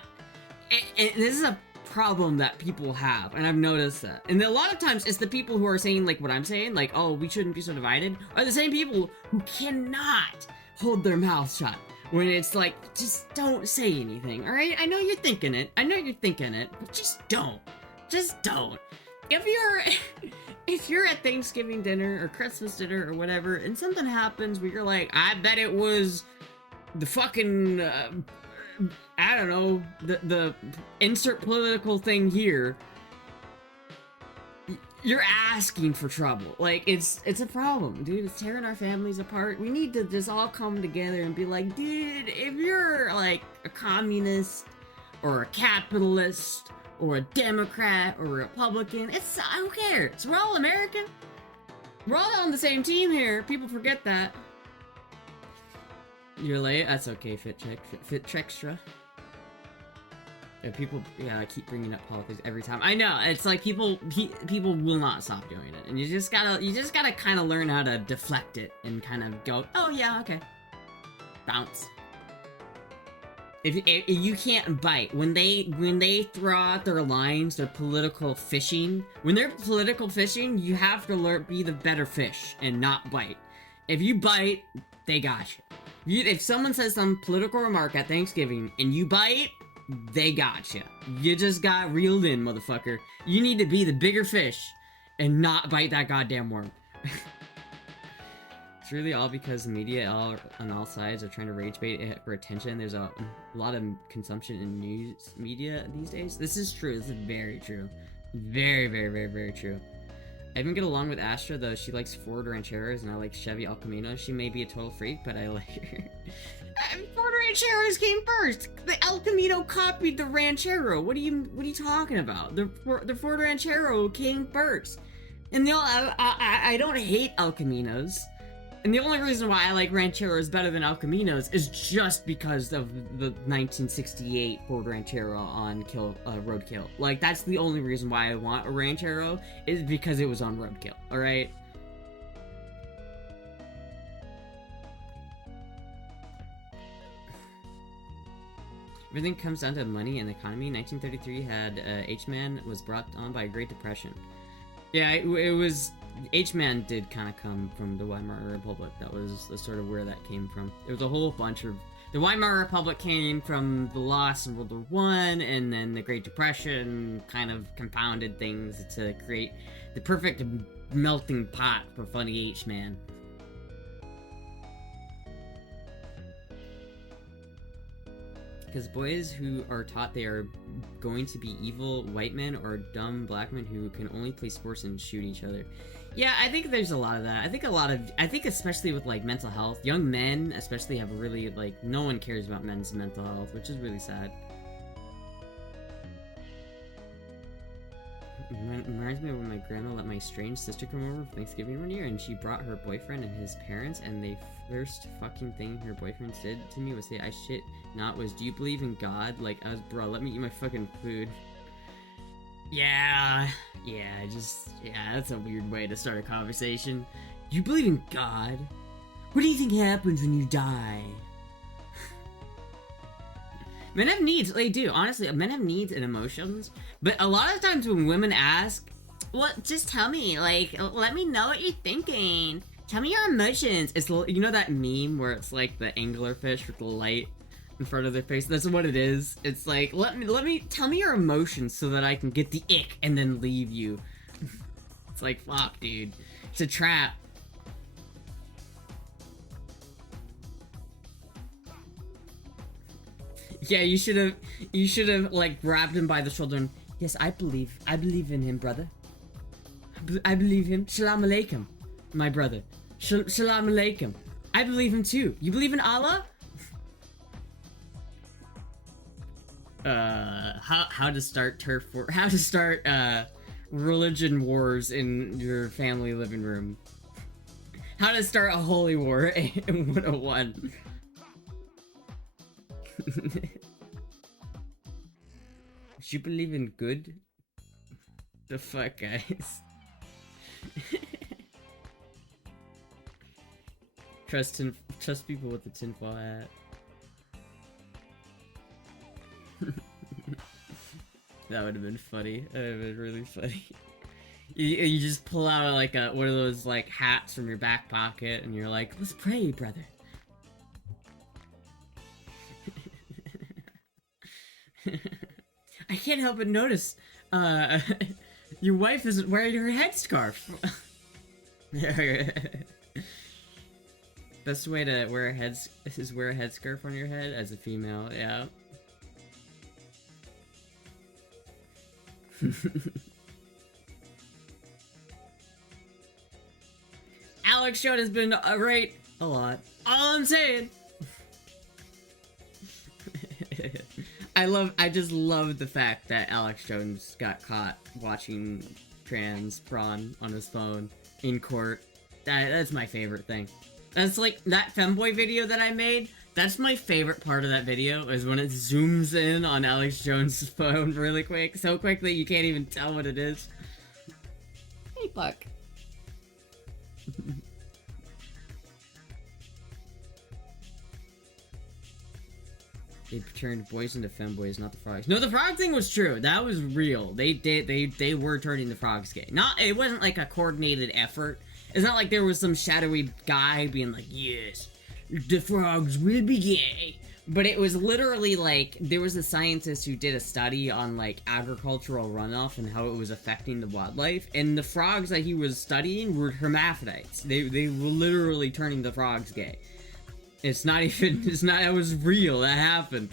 and this is a problem that people have, and I've noticed that. And a lot of times, it's the people who are saying, like, what I'm saying, like, oh, we shouldn't be so divided, are the same people who cannot hold their mouth shut. When it's like, just don't say anything, alright? I know you're thinking it, but just don't. Just don't. If you're at Thanksgiving dinner or Christmas dinner or whatever, and something happens where you're like, I bet it was the fucking, I don't know, the insert political thing here, you're asking for trouble. Like, it's a problem, dude. It's tearing our families apart. We need to just all come together and be like, dude, if you're like a communist or a capitalist or a Democrat or a Republican, I don't care. So we're all American. We're all on the same team here. People forget that. You're late? That's okay, Fit Trextra. Yeah, people keep bringing up politics every time. I know, it's like people will not stop doing it. And you just gotta kind of learn how to deflect it and kind of go, oh yeah, okay. Bounce. If you can't bite, when they throw out their lines, their political fishing, when they're political fishing, you have to be the better fish and not bite. If you bite, they got you. If someone says some political remark at Thanksgiving and you bite, they got you. You just got reeled in, motherfucker. You need to be the bigger fish and not bite that goddamn worm. It's really all because the media on all sides are trying to rage bait for attention. There's a lot of consumption in news media these days. This is true. This is very true. Very, very, very, very true. I even get along with Astra, though she likes Ford Rancheros and I like Chevy El Camino. She may be a total freak, but I like her. Ford Rancheros came first. The El Camino copied the Ranchero. What are you talking about? The Ford Ranchero came first. And I don't hate El Caminos. And the only reason why I like Rancheros better than El Caminos is just because of the 1968 Ford Ranchero on Roadkill. Like, that's the only reason why I want a Ranchero, is because it was on Roadkill, alright? Everything comes down to money and economy. 1933 had H-Man was brought on by a Great Depression. Yeah, it was... H-Man did kind of come from the Weimar Republic. That was sort of where that came from. There was a whole bunch of... The Weimar Republic came from the loss in World War I, and then the Great Depression kind of compounded things to create the perfect melting pot for funny H-Man. Because boys who are taught they are going to be evil white men or dumb black men who can only play sports and shoot each other. Yeah, I think there's a lot of that. I think especially with, like, mental health, young men especially have really, like, no one cares about men's mental health, which is really sad. It reminds me of when my grandma let my strange sister come over for Thanksgiving one year, and she brought her boyfriend and his parents, and the first fucking thing her boyfriend said to me was, say, I shit not, was, do you believe in God? Like, I was, bro, let me eat my fucking food. Yeah, that's a weird way to start a conversation. Do you believe in God? What do you think happens when you die? Men have needs, they do, honestly, men have needs and emotions, but a lot of times when women ask, well, just tell me, like, let me know what you're thinking, tell me your emotions, it's, you know that meme where it's like the anglerfish with the light in front of their face? That's what it is. It's like, let me, tell me your emotions so that I can get the ick and then leave you. It's like, fuck, dude, it's a trap. Yeah, you should have, like, grabbed him by the shoulder and, yes, I believe in him, brother. I believe him. Shalom Alaikum, my brother. Shalom Alaikum. I believe him too. You believe in Allah? How to start religion wars in your family living room. How to start a holy war in 101. You believe in good? The fuck, guys? Trust people with the tinfoil hat. That would have been funny. That would have been really funny. You just pull out like one of those like hats from your back pocket, and you're like, "Let's pray, brother." I can't help but notice, your wife isn't wearing her headscarf. Best way to wear a headscarf on your head as a female, yeah. Alex Jones has been right a lot. All I'm saying. I just love the fact that Alex Jones got caught watching trans prawn on his phone in court. That's my favorite thing. That's like, that femboy video that I made, that's my favorite part of that video, is when it zooms in on Alex Jones' phone really quick, so quick that you can't even tell what it is. Hey, Buck. They turned boys into femboys, not the frogs. No, the frog thing was true. That was real. They were turning the frogs gay. It wasn't like a coordinated effort. It's not like there was some shadowy guy being like, yes, the frogs will be gay. But it was literally like, there was a scientist who did a study on like agricultural runoff and how it was affecting the wildlife. And the frogs that he was studying were hermaphrodites. They were literally turning the frogs gay. That was real, that happened.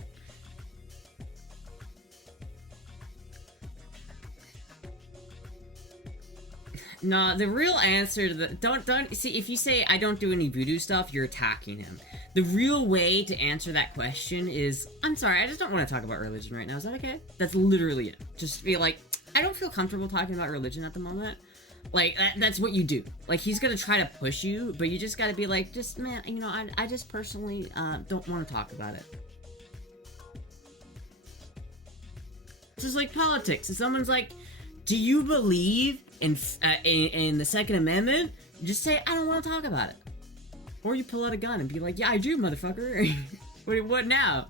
No, the real answer to the, don't, see, if you say, I don't do any voodoo stuff, you're attacking him. The real way to answer that question is, I'm sorry, I just don't want to talk about religion right now, is that okay? That's literally it. Just be like, I don't feel comfortable talking about religion at the moment. Like, that's what you do. Like, he's gonna try to push you, but you just gotta be like, just, man, you know, I just personally, don't want to talk about it. It's just like politics. If someone's like, do you believe in the Second Amendment? Just say, I don't want to talk about it. Or you pull out a gun and be like, yeah, I do, motherfucker. What now?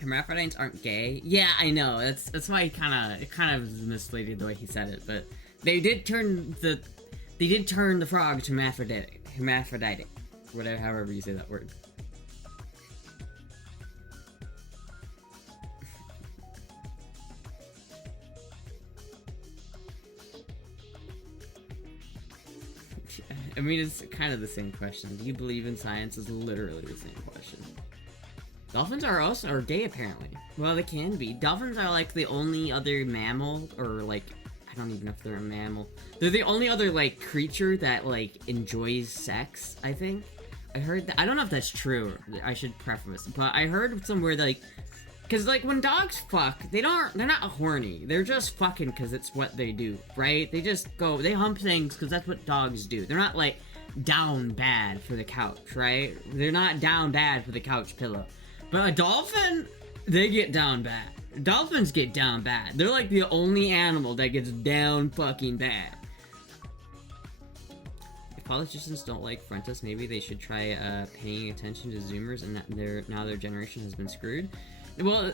Hermaphrodites aren't gay. Yeah, I know. That's why it kind of misleading the way he said it. But they did turn the frog to hermaphroditic, whatever, however you say that word. I mean, it's kind of the same question. Do you believe in science? Is literally the same question. Dolphins are gay, apparently. Well, they can be. Dolphins are, like, the only other mammal, or, like, I don't even know if they're a mammal. They're the only other, like, creature that, like, enjoys sex, I think. I heard that. I don't know if that's true. I should preface. But I heard somewhere, like, because, like, when dogs fuck, they're not horny. They're just fucking because it's what they do, right? They just go, they hump things because that's what dogs do. They're not, like, down bad for the couch, right? They're not down bad for the couch pillow. But a dolphin, they get down bad. Dolphins get down bad. They're like the only animal that gets down fucking bad. If politicians don't like Frentis, maybe they should try paying attention to Zoomers, and now their generation has been screwed. Well,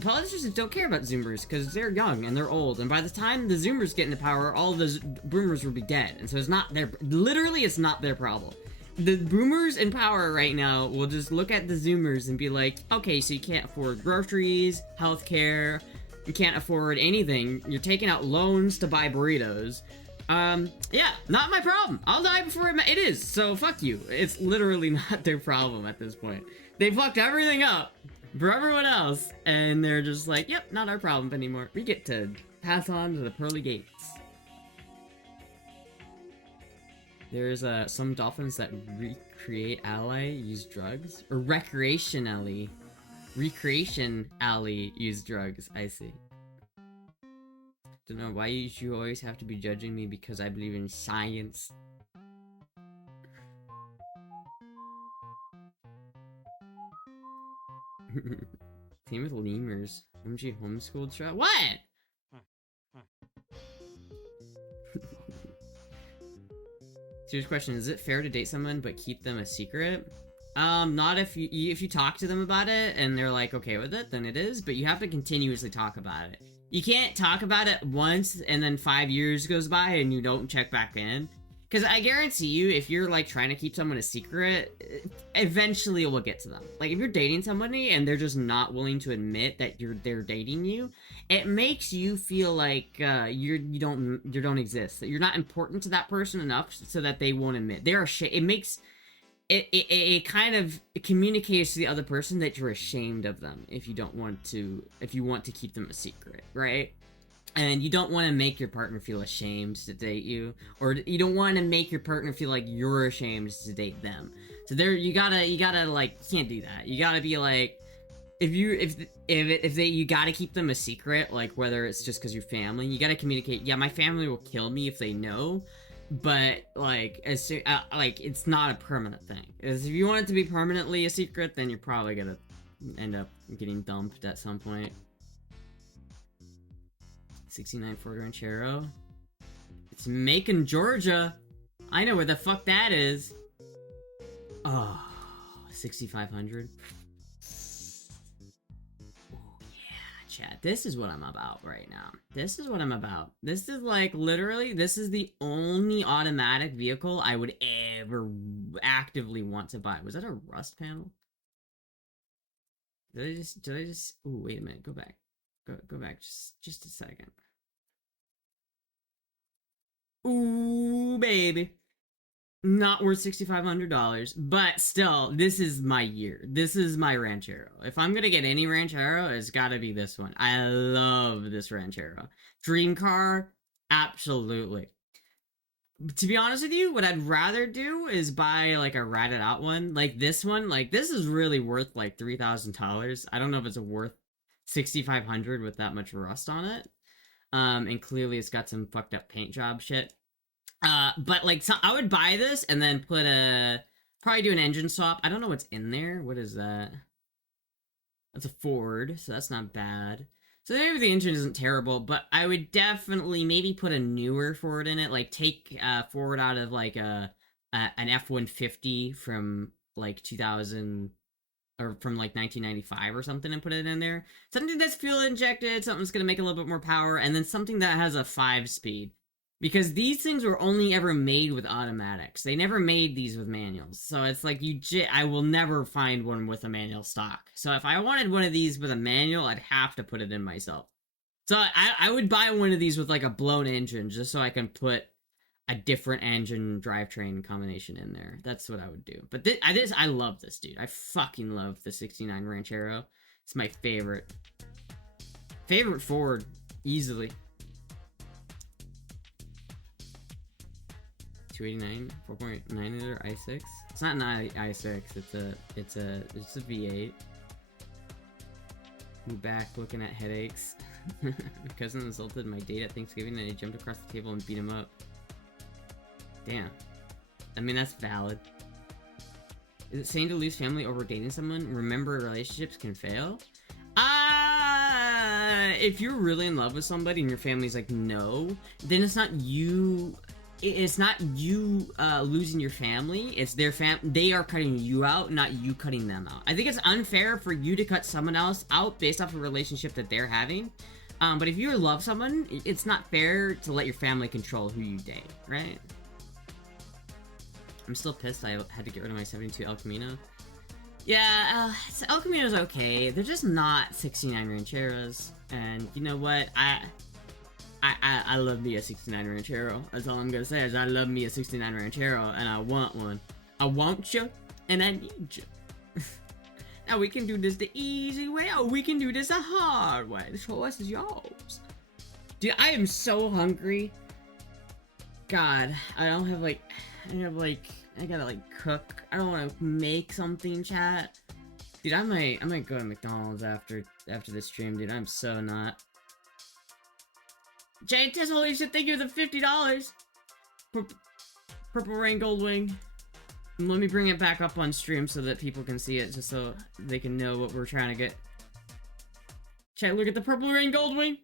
politicians don't care about Zoomers because they're young and they're old, and by the time the Zoomers get into power, all the Boomers will be dead, and so it's not it's not their problem. The Boomers in power right now will just look at the Zoomers and be like, okay, so you can't afford groceries, healthcare, you can't afford anything, you're taking out loans to buy burritos. Yeah, not my problem. I'll die before it is, so fuck you. It's literally not their problem at this point. They fucked everything up for everyone else, and they're just like, yep, not our problem anymore. We get to pass on to the pearly gates. There's some dolphins that recreate ally use drugs, or recreation alley use drugs. I see. Don't know why you always have to be judging me because I believe in science. Team with lemurs. MG homeschooled child. What? Serious question, is it fair to date someone but keep them a secret? Not if you talk to them about it and they're like okay with it, then it is, but you have to continuously talk about it. You can't talk about it once and then 5 years goes by and you don't check back in. Because I guarantee you, if you're like trying to keep someone a secret, eventually it will get to them. Like if you're dating somebody and they're just not willing to admit that they're dating you, it makes you feel like you don't exist. That you're not important to that person enough so that they won't admit. It kind of communicates to the other person that you're ashamed of them if you want to keep them a secret, right? And you don't want to make your partner feel ashamed to date you, or you don't want to make your partner feel like you're ashamed to date them. So you gotta like, you can't do that. You gotta be like, you gotta keep them a secret, like whether it's just because you're family, you gotta communicate. Yeah, my family will kill me if they know, but like it's not a permanent thing. Because if you want it to be permanently a secret, then you're probably gonna end up getting dumped at some point. 69 Ford Ranchero. It's Macon, Georgia. I know where the fuck that is. Oh, 6,500. Oh, yeah, chat. This is what I'm about right now. This is what I'm about. This is like, literally, this is the only automatic vehicle I would ever actively want to buy. Was that a rust panel? Did I just, ooh, wait a minute, go back. Go back just a second. Ooh, baby. Not worth $6,500, but still, this is my year. This is my Ranchero. If I'm gonna get any Ranchero, it's gotta be this one. I love this Ranchero. Dream car? Absolutely. To be honest with you, what I'd rather do is buy, like, a ratted out one. Like, this one, like, this is really worth, like, $3,000. I don't know if it's worth 6500 with that much rust on it. And clearly it's got some fucked up paint job shit. But like, so I would buy this and then put probably do an engine swap. I don't know what's in there. What is that? That's a Ford, so that's not bad. So maybe the engine isn't terrible, but I would definitely maybe put a newer Ford in it. Like take Ford out of like an F-150 from like 2000 or from like 1995 or something and put it in there. Something that's fuel injected, something that's going to make a little bit more power, and then something that has a 5-speed. Because these things were only ever made with automatics. They never made these with manuals. So it's like I will never find one with a manual stock. So if I wanted one of these with a manual, I'd have to put it in myself. So I would buy one of these with like a blown engine just so I can put a different engine drivetrain combination in there. That's what I would do. But I love this, dude. I fucking love the 69 Ranchero. It's my favorite Ford, easily. 289, 4.9 liter i6. It's not an i6. It's a V8. I'm back looking at headaches. My cousin insulted my date at Thanksgiving and I jumped across the table and beat him up. Damn. I mean, that's valid. Is it sane to lose family over dating someone? Remember, relationships can fail? If you're really in love with somebody and your family's like, no, then it's not you losing your family. It's their they are cutting you out, not you cutting them out. I think it's unfair for you to cut someone else out based off a relationship that they're having. But if you love someone, it's not fair to let your family control who you date, right? I'm still pissed I had to get rid of my 72 El Camino. Yeah, El Camino's okay. They're just not 69 Rancheros. And you know what? I love me a 69 Ranchero. That's all I'm gonna say is I love me a 69 Ranchero and I want one. I want you and I need you. Now we can do this the easy way or we can do this the hard way. The choice is yours. Dude, I am so hungry. God, I gotta like cook. I don't want to make something, chat. Dude, I might go to McDonald's after this stream, dude. I'm so not. Giant Tesla Leaf said thank you for the $50. Purple Rain Goldwing. Let me bring it back up on stream so that people can see it, just so they can know what we're trying to get. Chat, look at the Purple Rain Goldwing.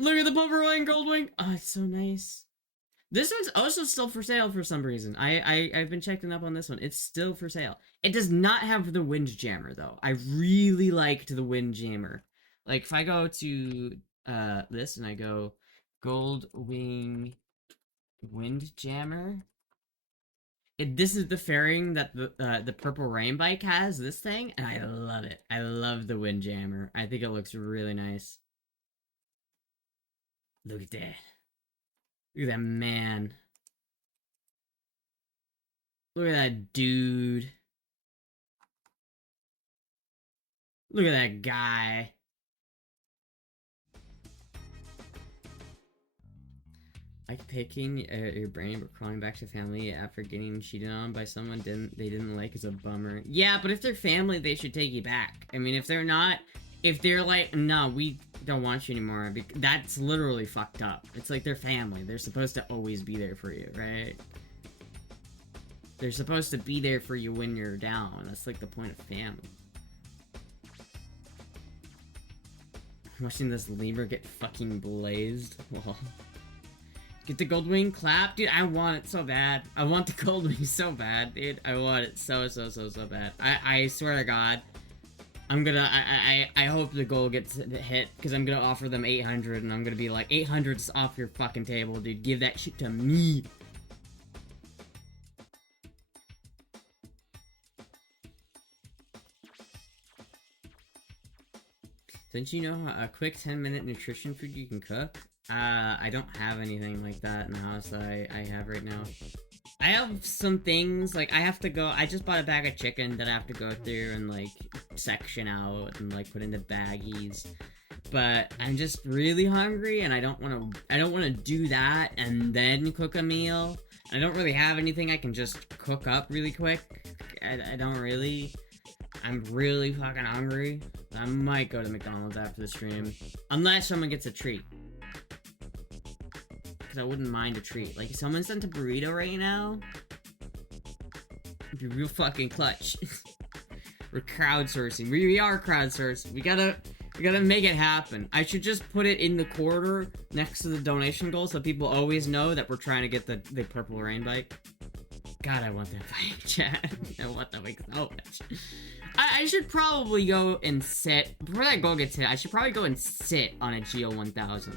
Look at the Purple Rain Goldwing. Oh, it's so nice. This one's also still for sale for some reason. I've been checking up on this one. It's still for sale. It does not have the Windjammer though. I really liked the Windjammer. Like if I go to this and I go Gold Wing Windjammer. This is the fairing that the Purple Rain bike has, this thing, and I love it. I love the Windjammer. I think it looks really nice. Look at that. Look at that man. Look at that dude. Look at that guy. Like picking your brain but crawling back to family after getting cheated on by someone they didn't like is a bummer. Yeah, but if they're family, they should take you back. I mean, if they're like, no, we don't want you anymore, that's literally fucked up. It's like they're family. They're supposed to always be there for you, right? They're supposed to be there for you when you're down. That's like the point of family. Watching this lemur get fucking blazed. Well, get the Goldwing clap, dude. I want it so bad. I want the Goldwing so bad, dude. I want it so bad. I swear to God, I'm gonna. I hope the goal gets hit because I'm gonna offer them 800, and I'm gonna be like, 800's off your fucking table, dude. Give that shit to me. Don't you know a quick 10-minute nutrition food you can cook? I don't have anything like that in the house that I have right now. I have some things, like, I just bought a bag of chicken that I have to go through and, like, section out and, like, put into baggies. But I'm just really hungry, and I don't want to do that and then cook a meal. I don't really have anything I can just cook up really quick. I don't really. I'm really fucking hungry. I might go to McDonald's after the stream. Unless someone gets a treat. Because I wouldn't mind a treat. Like, if someone sent a burrito right now, it'd be real fucking clutch. We're crowdsourcing. We are crowdsourcing. We gotta make it happen. I should just put it in the corner next to the donation goal so people always know that we're trying to get the Purple Rain bike. God, I want that bike, chat. I want that bike so much. I should probably go and sit. Before that goal gets hit, I should probably go and sit on a GL1000.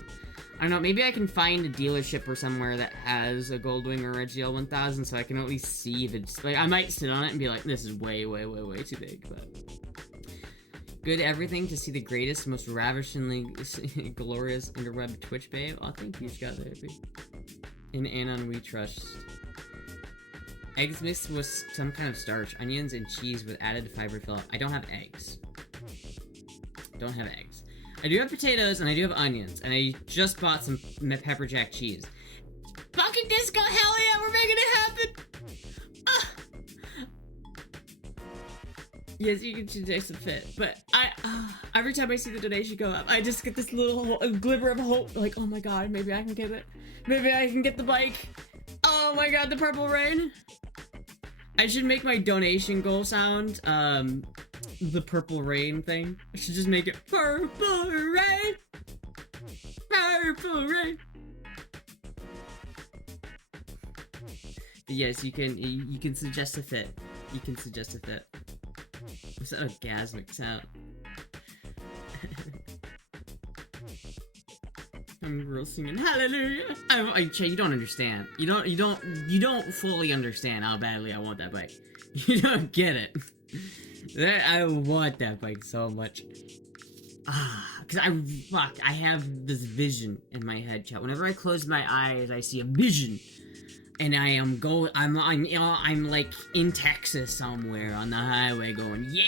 I don't know, maybe I can find a dealership or somewhere that has a Goldwing or a GL1000 so I can at least see if it's... Like, I might sit on it and be like, this is way, way, way, way too big, but... Good everything to see the greatest, most ravishingly glorious interweb Twitch babe. Oh, thank you, Scott Therapy. In Anon we trust. Eggs mixed with some kind of starch, onions, and cheese with added fiber fill. I don't have eggs. Don't have eggs. I do have potatoes, and I do have onions, and I just bought some pepper jack cheese. Fucking disco, hell yeah, we're making it happen! Ah. Yes, you can suggest a fit, but every time I see the donation go up, I just get this little glimmer of hope, like, oh my god, maybe I can get it. Maybe I can get the bike. Oh my god, the Purple Rain. I should make my donation goal sound, the Purple Rain thing. I should just make it Purple Rain! Purple Rain! But yes, you can suggest a fit. You can suggest a fit. What's that orgasmic sound? I'm real singing hallelujah. You don't understand. You don't fully understand how badly I want that bike. You don't get it. I want that bike so much. Cause I have this vision in my head, chat. Whenever I close my eyes, I see a vision. And I'm like in Texas somewhere on the highway going, yeah!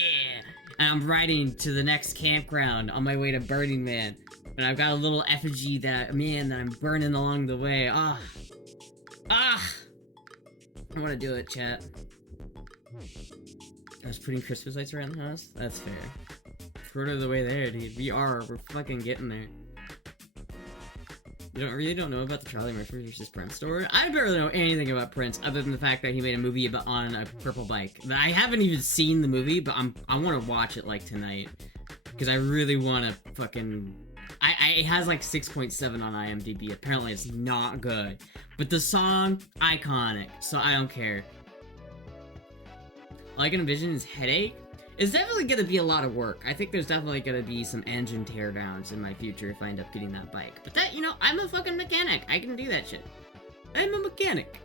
And I'm riding to the next campground on my way to Burning Man. And I've got a little effigy that I'm burning along the way. I want to do it, chat. I was putting Christmas lights around the house? That's fair. We're of the way there, dude. We're fucking getting there. You really don't know about the Charlie Murphy versus Prince story? I barely know anything about Prince, other than the fact that he made a movie on a purple bike. I haven't even seen the movie, but I want to watch it, like, tonight. Because I really want to fucking... it has like 6.7 on IMDb. Apparently it's not good. But the song, iconic. So I don't care. All I can envision is Headache. It's definitely going to be a lot of work. I think there's definitely going to be some engine teardowns in my future if I end up getting that bike. But that, I'm a fucking mechanic. I can do that shit. I'm a mechanic.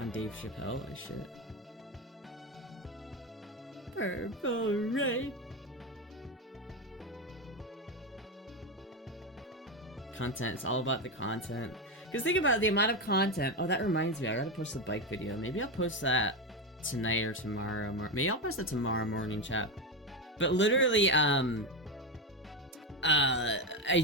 On Dave Chappelle, I should. Purple Rain. Content. It's all about the content. Because think about the amount of content. Oh, that reminds me. I gotta post the bike video. Maybe I'll post that tonight or tomorrow. Maybe I'll post it tomorrow morning, chat. But literally, I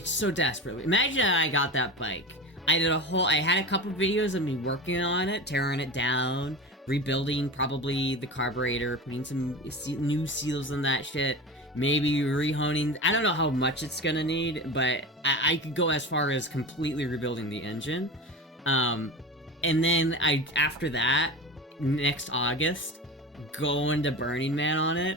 so desperately. Imagine I got that bike. I had a couple videos of me working on it, tearing it down, rebuilding probably the carburetor, putting some new seals on that shit. Maybe rehoning. I don't know how much it's gonna need, but I could go as far as completely rebuilding the engine. And then after that, next August, going to Burning Man on it.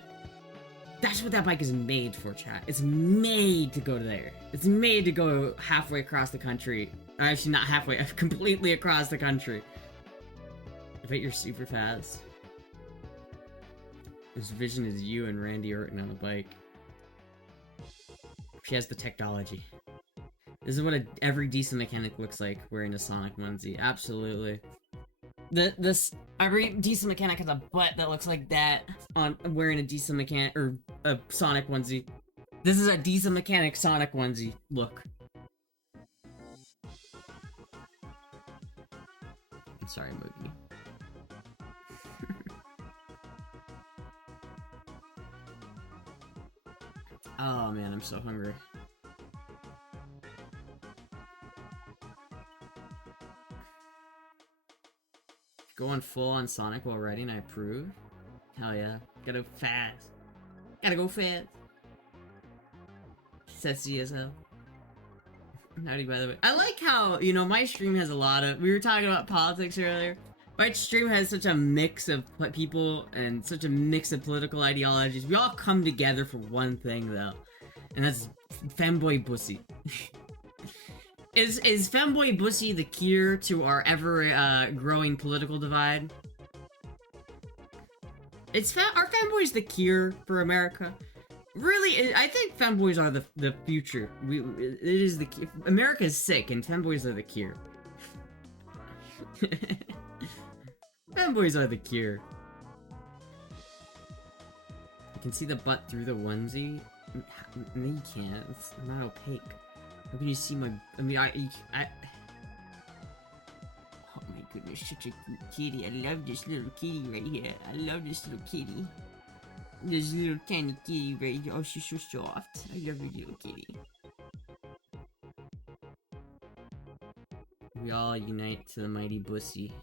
That's what that bike is made for, chat. It's made to go to there. It's made to go halfway across the country. Or actually, not halfway, completely across the country. I bet you're super fast. This vision is you and Randy Orton on a bike. She has the technology. This is what every decent mechanic looks like wearing a Sonic onesie. Absolutely. Every decent mechanic has a butt that looks like that on wearing a decent mechanic or a Sonic onesie. This is a decent mechanic Sonic onesie look. I'm sorry, Moogie. Oh man, I'm so hungry. Going full on Sonic while riding, I approve. Hell yeah. Gotta go fast. Gotta go fast. Sexy as hell. Howdy, by the way. I like how, you know, my stream has a lot of... We were talking about politics earlier. My stream has such a mix of people and such a mix of political ideologies. We all come together for one thing, though. And that's femboy pussy. Is femboy pussy the cure to our ever growing political divide? Are femboys the cure for America? Really, I think femboys are the future. It is the America is sick, and femboys are the cure. Femboys are the cure. You can see the butt through the onesie. No, you can't. It's not opaque. How can you see my... I mean, I... Oh my goodness, such a cute kitty. I love this little kitty right here. I love this little kitty. This little tiny kitty right here. Oh, she's so soft. I love your little kitty. We all unite to the mighty bussy.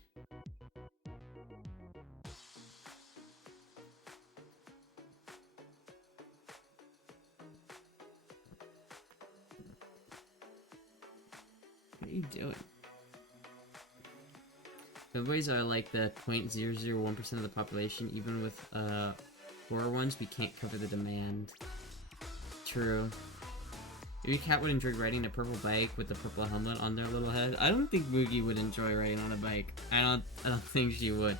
What are you doing? The boys are like the 0.001% of the population. Even with poor ones, we can't cover the demand. True. Maybe Cat would enjoy riding a purple bike with the purple helmet on their little head. I don't think Boogie would enjoy riding on a bike. I don't think she would.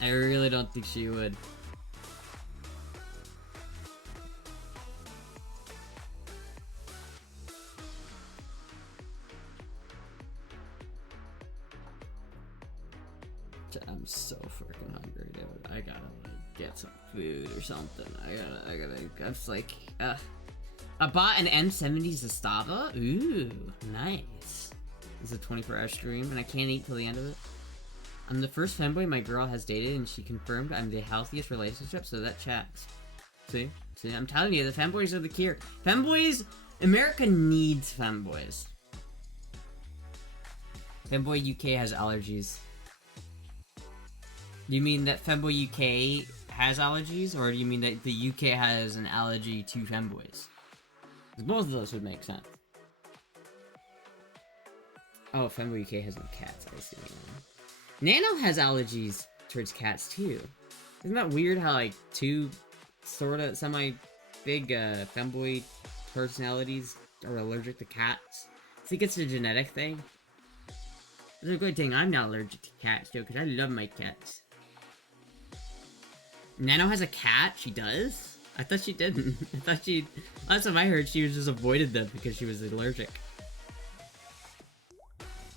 I really don't think she would. I'm so freaking hungry, dude. I gotta get some food or something. I'm like, I bought an M70 Zastava. Ooh, nice. This is a 24-hour stream, and I can't eat till the end of it. I'm the first femboy my girl has dated, and she confirmed I'm the healthiest relationship, so that checks. See? I'm telling you, the femboys are the cure. Femboys, America needs femboys. Femboy UK has allergies. Do you mean that Femboy UK has allergies, or do you mean that the UK has an allergy to femboys? Because both of those would make sense. Oh, Femboy UK has no cats, I see. Nano has allergies towards cats, too. Isn't that weird how, like, two sorta semi-big, femboy personalities are allergic to cats? I think it's a genetic thing. It's a good thing I'm not allergic to cats, though, because I love my cats. Nano has a cat? She does? I thought she didn't. Last time I heard, she just avoided them because she was allergic.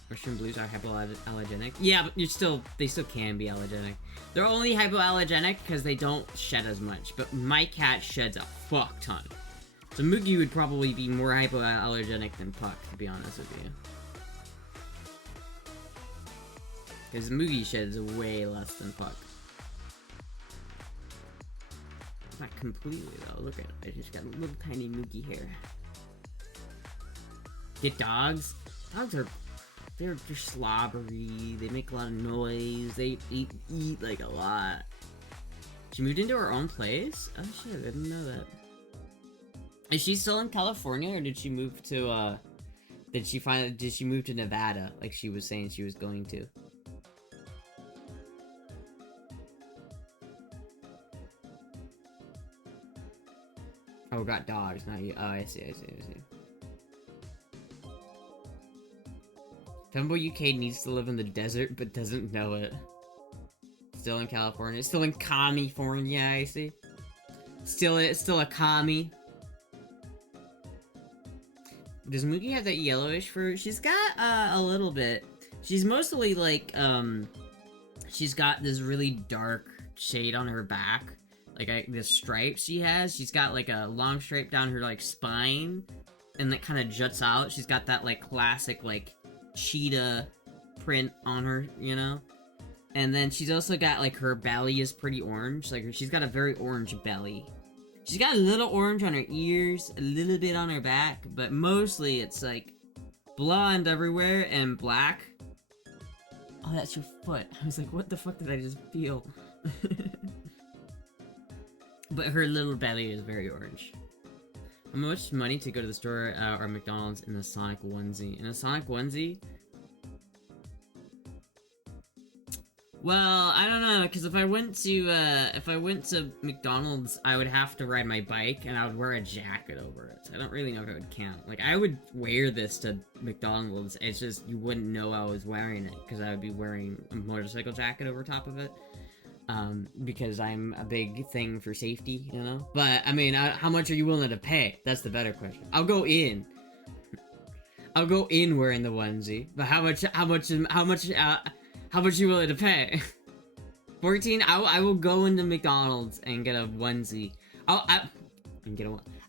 Russian blues are hypoallergenic. Yeah, but they still can be allergenic. They're only hypoallergenic because they don't shed as much, but my cat sheds a fuck ton. So Moogie would probably be more hypoallergenic than Puck, to be honest with you. Because Moogie sheds way less than Puck. Not completely though, look at it. I just got a little tiny Moogie hair. Get dogs? Dogs are... They're slobbery, they make a lot of noise, they eat like a lot. She moved into her own place? Oh shit, I didn't know that. Is she still in California, or did she move to, did she move to Nevada, like she was saying she was going to? Oh, got dogs, not you. Oh, I see. Femboy UK needs to live in the desert, but doesn't know it. Still in California. Still in California, I see. Still a commie. Does Moogie have that yellowish fur? She's got, a little bit. She's mostly, like, she's got this really dark shade on her back. Like, the stripes she has. She's got, like, a long stripe down her, like, spine. And that kind of juts out. She's got that, like, classic, like, cheetah print on her, you know? And then she's also got, like, her belly is pretty orange. Like, she's got a very orange belly. She's got a little orange on her ears, a little bit on her back, but mostly it's, like, blonde everywhere and black. Oh, that's your foot. I was like, what the fuck did I just feel? But her little belly is very orange. How much money to go to the store or McDonald's in a Sonic onesie? In a Sonic onesie? Well, I don't know, because if I went to McDonald's, I would have to ride my bike, and I would wear a jacket over it. So I don't really know if it would count. Like, I would wear this to McDonald's, it's just, you wouldn't know I was wearing it, because I would be wearing a motorcycle jacket over top of it. Because I'm a big thing for safety, you know? But, I mean, how much are you willing to pay? That's the better question. I'll go in wearing the onesie, but how much are you willing to pay? 14? I will go into McDonald's and get a onesie. I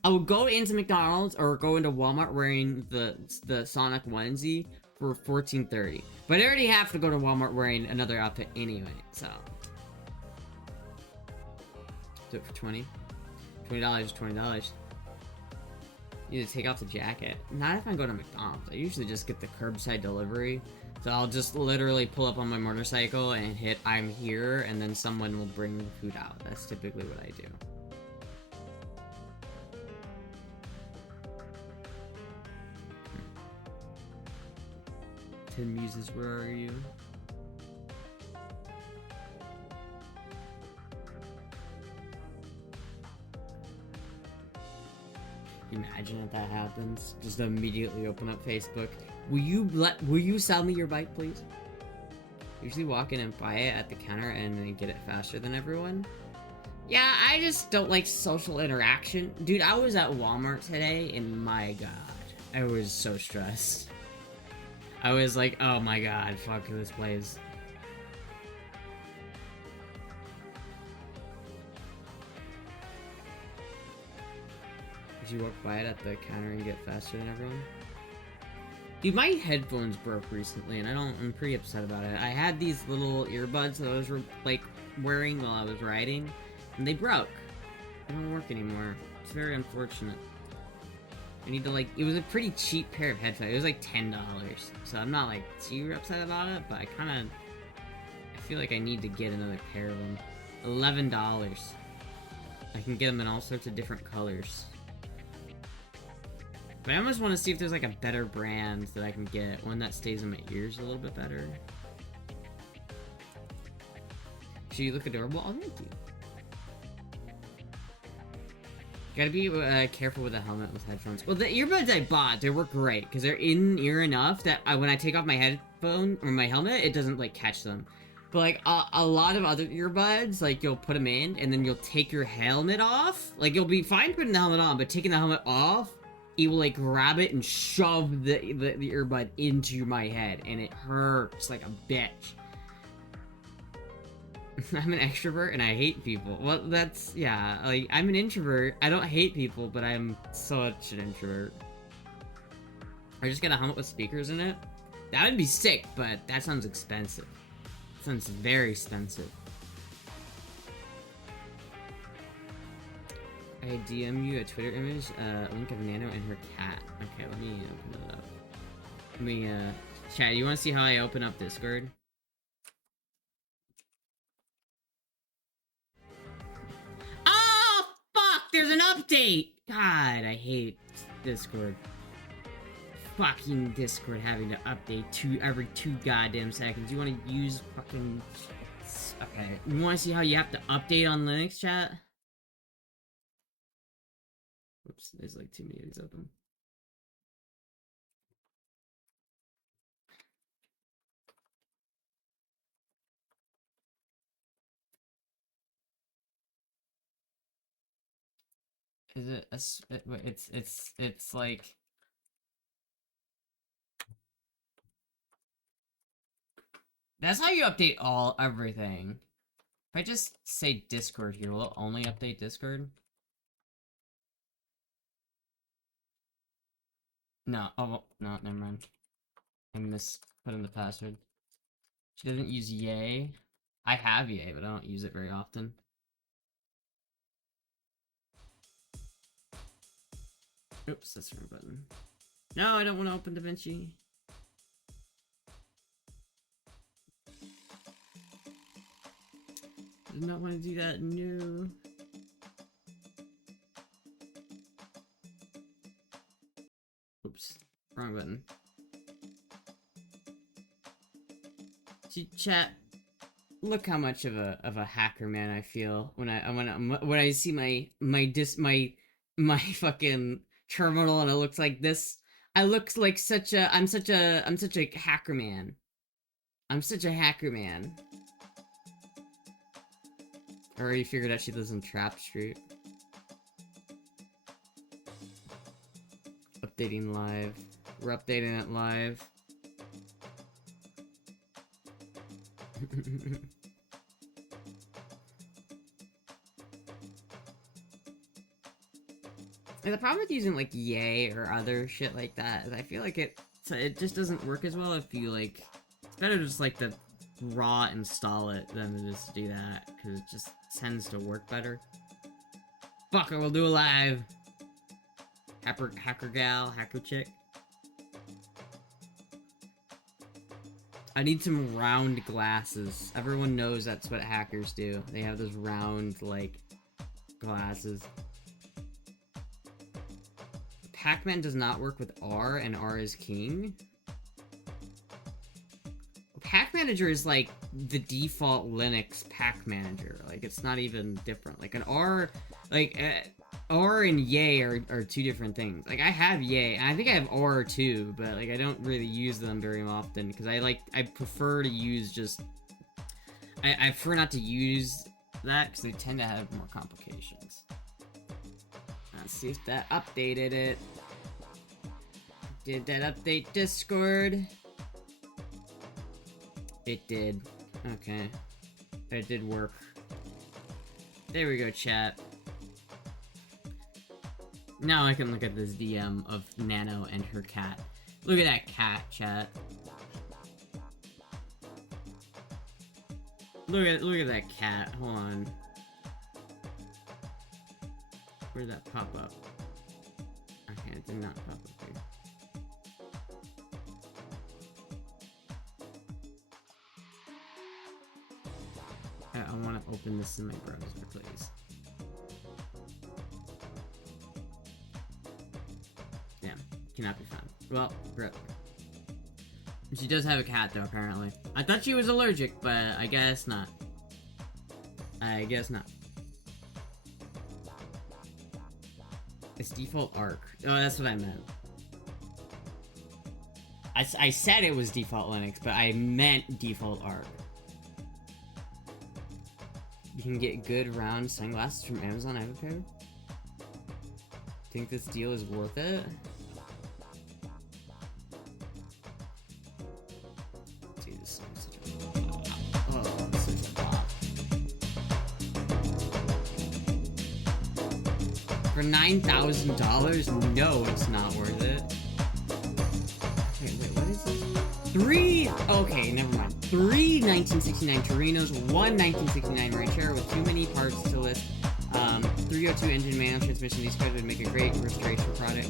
will go into McDonald's or go into Walmart wearing the Sonic onesie for $14.30. But I already have to go to Walmart wearing another outfit anyway, so. Do it for 20? $20 is $20. You need to take off the jacket. Not if I go to McDonald's. I usually just get the curbside delivery. So I'll just literally pull up on my motorcycle and hit I'm here, and then someone will bring the food out. That's typically what I do. Tin Muses, where are you? Imagine if that happens. Just immediately open up Facebook. Will you sell me your bike, please? Usually walk in and buy it at the counter and then get it faster than everyone. Yeah, I just don't like social interaction. Dude, I was at Walmart today and my god, I was so stressed. I was like, oh my god, fuck this place. Did you walk by it at the counter and get faster than everyone? Dude, my headphones broke recently, and I'm pretty upset about it. I had these little earbuds that I was, like, wearing while I was riding, and they broke. They don't work anymore. It's very unfortunate. I need to, like, it was a pretty cheap pair of headphones. It was, like, $10. So I'm not, like, too upset about it, but I feel like I need to get another pair of them. $11. I can get them in all sorts of different colors. But I almost want to see if there's like a better brand that I can get, one that stays in my ears a little bit better. So you look adorable. Oh, thank you. You gotta be careful with a helmet with headphones. Well, the earbuds I bought, they work great because they're in ear enough that when I take off my headphone or my helmet, it doesn't like catch them. But like a lot of other earbuds, like you'll put them in and then you'll take your helmet off. Like you'll be fine putting the helmet on, but taking the helmet off, it will like grab it and shove the earbud into my head, and it hurts like a bitch. I'm an extrovert and I hate people. Well, that's, yeah, like, I'm an introvert. I don't hate people, but I'm such an introvert. I just get a helmet with speakers in it. That would be sick, but that sounds expensive. That sounds very expensive. I DM you a Twitter image, link of Nano and her cat. Okay, let me open it up. Let me, chat, you wanna see how I open up Discord? Oh, fuck! There's an update! God, I hate Discord. Fucking Discord having to update every 2 goddamn seconds. You wanna use fucking... Okay, you wanna see how you have to update on Linux, chat? Oops, there's like too many of these open. Is it it's like... That's how you update everything. If I just say Discord here, will it only update Discord? No, oh, no, never mind. I put in the password. She doesn't use Yay. I have Yay, but I don't use it very often. Oops, that's the wrong button. No, I don't want to open DaVinci. Did not want to do that. No. Oops. Wrong button. See, chat. Look how much of a hacker man I feel when I see my fucking terminal and it looks like this. I look like I'm such a hacker man. I'm such a hacker man. I already figured out she lives in Trap Street. Updating live. We're updating it live. And the problem with using like Yay or other shit like that is I feel like it just doesn't work as well if you like. It's better just like to raw install it than to just do that because it just tends to work better. Fuck it, we'll do a live. Hacker gal, hacker chick. I need some round glasses. Everyone knows that's what hackers do. They have those round, like, glasses. Pac-Man does not work with R, and R is king. Pack Manager is like the default Linux Pack Manager. Like, it's not even different. Like, an R, like, R and Yay are two different things. Like, I have Yay, and I think I have R too, but, like, I don't really use them very often, because I prefer to use just, I prefer not to use that, because they tend to have more complications. Let's see if that updated it. Did that update Discord? It did. Okay. It did work. There we go, chat. Now I can look at this DM of Nano and her cat. Look at that cat, chat. Look at that cat. Hold on. Where did that pop up? Okay, it did not pop up here. I want to open this in my browser, please. Damn, cannot be found. Well, rip. She does have a cat, though, apparently. I thought she was allergic, but I guess not. I guess not. It's default arc. Oh, that's what I meant. I said it was default Linux, but I meant default arc. You can get good round sunglasses from Amazon. I have a pair. Think this deal is worth it? Dude, this song's such a... Oh, this is a bop. For $9,000? No, it's not worth it. Wait, what is this? Okay, never mind. 3 1969 Torinos, 1 1969 Ranchero with too many parts to list. 302 engine manual transmission. These cars would make a great restoration product.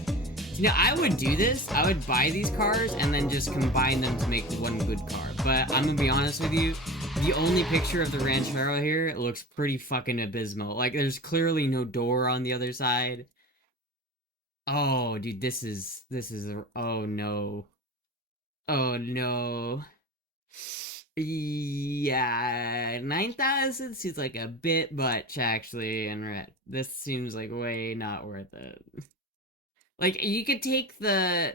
You know, I would do this. I would buy these cars and then just combine them to make one good car. But I'm gonna be honest with you, the only picture of the Ranchero here, it looks pretty fucking abysmal. Like, there's clearly no door on the other side. Oh, dude, this is oh no. Oh no. Yeah, 9,000 seems like a bit much, actually, and this seems like way not worth it. Like, you could take the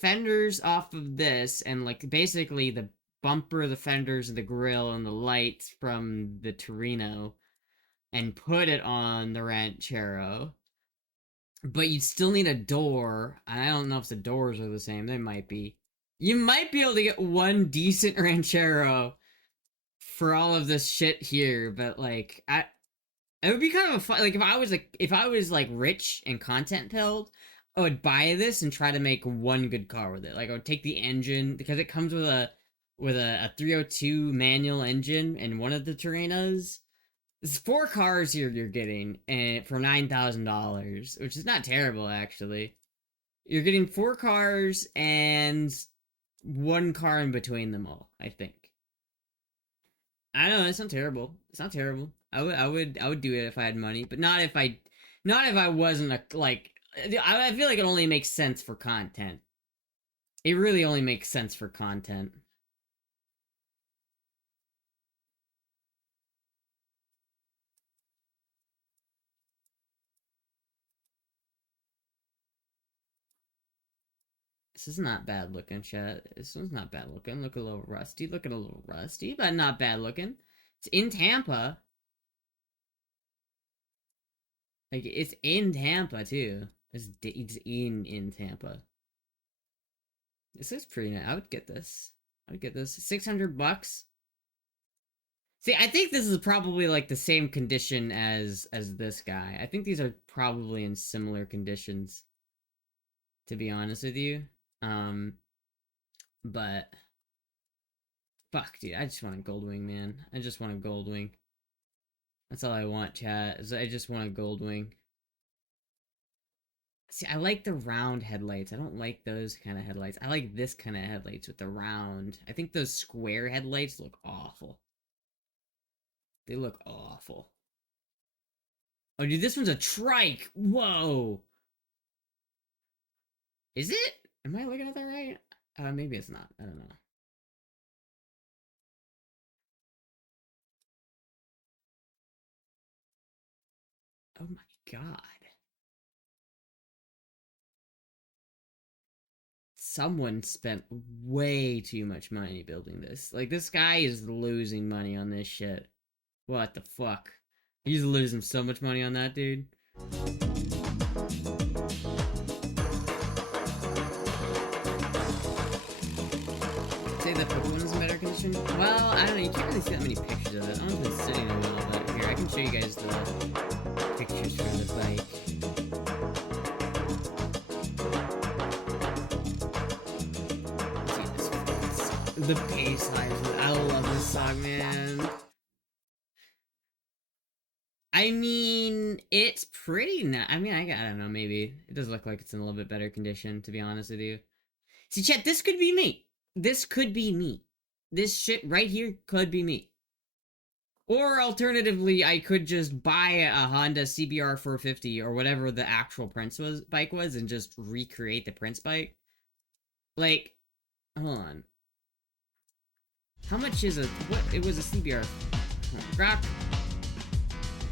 fenders off of this, and, like, basically the bumper, the fenders, the grill, and the lights from the Torino, and put it on the Ranchero. But you'd still need a door, and I don't know if the doors are the same, they might be. You might be able to get one decent Ranchero for all of this shit here, but like, it would be kind of a fun, like, if I was like rich and content pilled, I would buy this and try to make one good car with it. Like, I would take the engine, because it comes with a 302 manual engine in one of the Torinos. There's 4 cars here you're getting, and for $9,000, which is not terrible, actually. You're getting 4 cars and 1 car in between them all, I think. I know it's not terrible. It's not terrible. I would do it if I had money, but not if I wasn't a like. I feel like it only makes sense for content. It really only makes sense for content. This is not bad looking, chat. This one's not bad looking. Look a little rusty. Looking a little rusty, but not bad looking. It's in Tampa. Like it's in Tampa too. It's in Tampa. This is pretty nice. I would get this. I would get this. $600. See, I think this is probably like the same condition as this guy. I think these are probably in similar conditions, to be honest with you. Um, but fuck, dude, I just want a gold wing, man. I just want a gold wing. That's all I want, chat. Is I just want a gold wing. See, I like the round headlights. I don't like those kind of headlights. I like this kind of headlights with the round. I think those square headlights look awful. They look awful. Oh, dude, this one's a trike. Whoa. Is it? Am I looking at that right? Maybe it's not. I don't know. Oh my god. Someone spent way too much money building this. Like, this guy is losing money on this shit. What the fuck? He's losing so much money on that, dude. Say the purple one is in better condition? Well, I don't know. You can't really see that many pictures of it. I've been sitting a little bit. Here, I can show you guys the pictures from the bike. The bass lines. I love this song, man. I mean, it's pretty nice. I mean, I don't know, maybe. It does look like it's in a little bit better condition, to be honest with you. See, chat, this could be me. This could be me. This shit right here could be me. Or alternatively, I could just buy a Honda CBR 450 or whatever the actual Prince bike was and just recreate the Prince bike. Like, hold on. How much is a what? It was a CBR. Grok.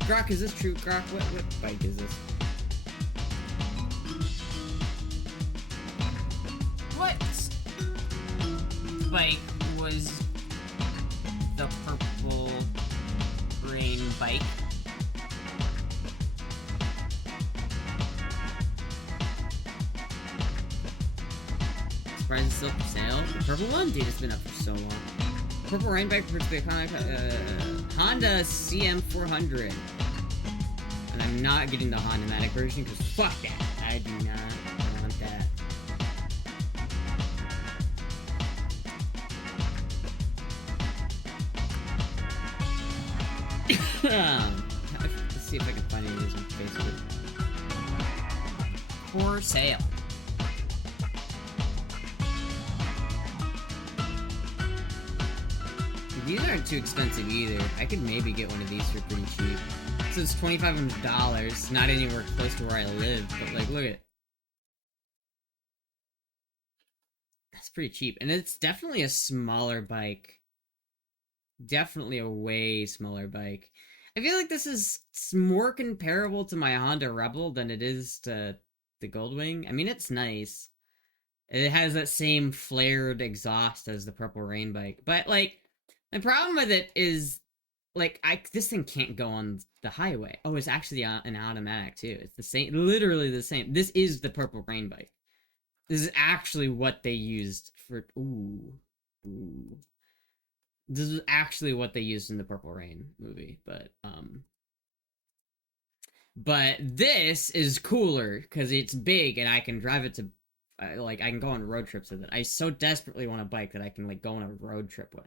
Grok, is this true? Grok, what bike is this? What bike was the purple rain bike? Surprise, it's still for sale. The purple one? Dude, it's been up for so long. Purple rain bike for the Honda CM400. And I'm not getting the Honda-matic version because fuck that. I do not want that. Let's see if I can find any of these on Facebook. For sale. These aren't too expensive either. I could maybe get one of these for pretty cheap. So it's $2,500. Not anywhere close to where I live, but like, look at it. That's pretty cheap. And it's definitely a smaller bike. Definitely a way smaller bike. I feel like this is more comparable to my Honda Rebel than it is to the Goldwing. I mean, it's nice. It has that same flared exhaust as the Purple Rain bike. But, like, the problem with it is, like, this thing can't go on the highway. Oh, it's actually an automatic, too. It's the same, literally the same. This is the Purple Rain bike. This is actually what they used for, ooh. This is actually what they used in the Purple Rain movie, but this is cooler because it's big and I can drive it to, like, I can go on road trips with it. I so desperately want a bike that I can, like, go on a road trip with.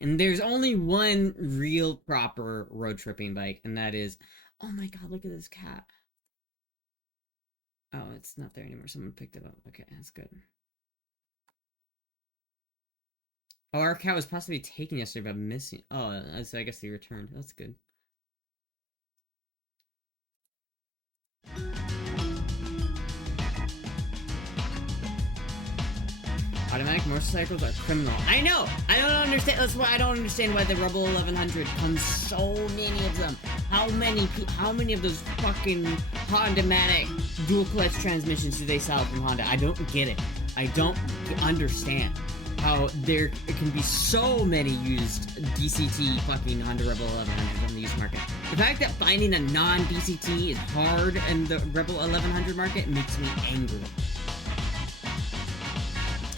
And there's only one real proper road tripping bike, and that is, oh my god, look at this cat. Oh, it's not there anymore. Someone picked it up. Okay, that's good. Oh, our cat was possibly taken yesterday, but missing. Oh, so I guess he returned. That's good. Automatic motorcycles are criminal. I know! I don't understand. That's why I don't understand why the Rebel 1100 comes so many of them. How many of those fucking Honda-matic dual clutch transmissions do they sell from Honda? I don't get it. I don't understand how there can be so many used DCT fucking Honda Rebel 1100 on the used market. The fact that finding a non-DCT is hard in the Rebel 1100 market makes me angry.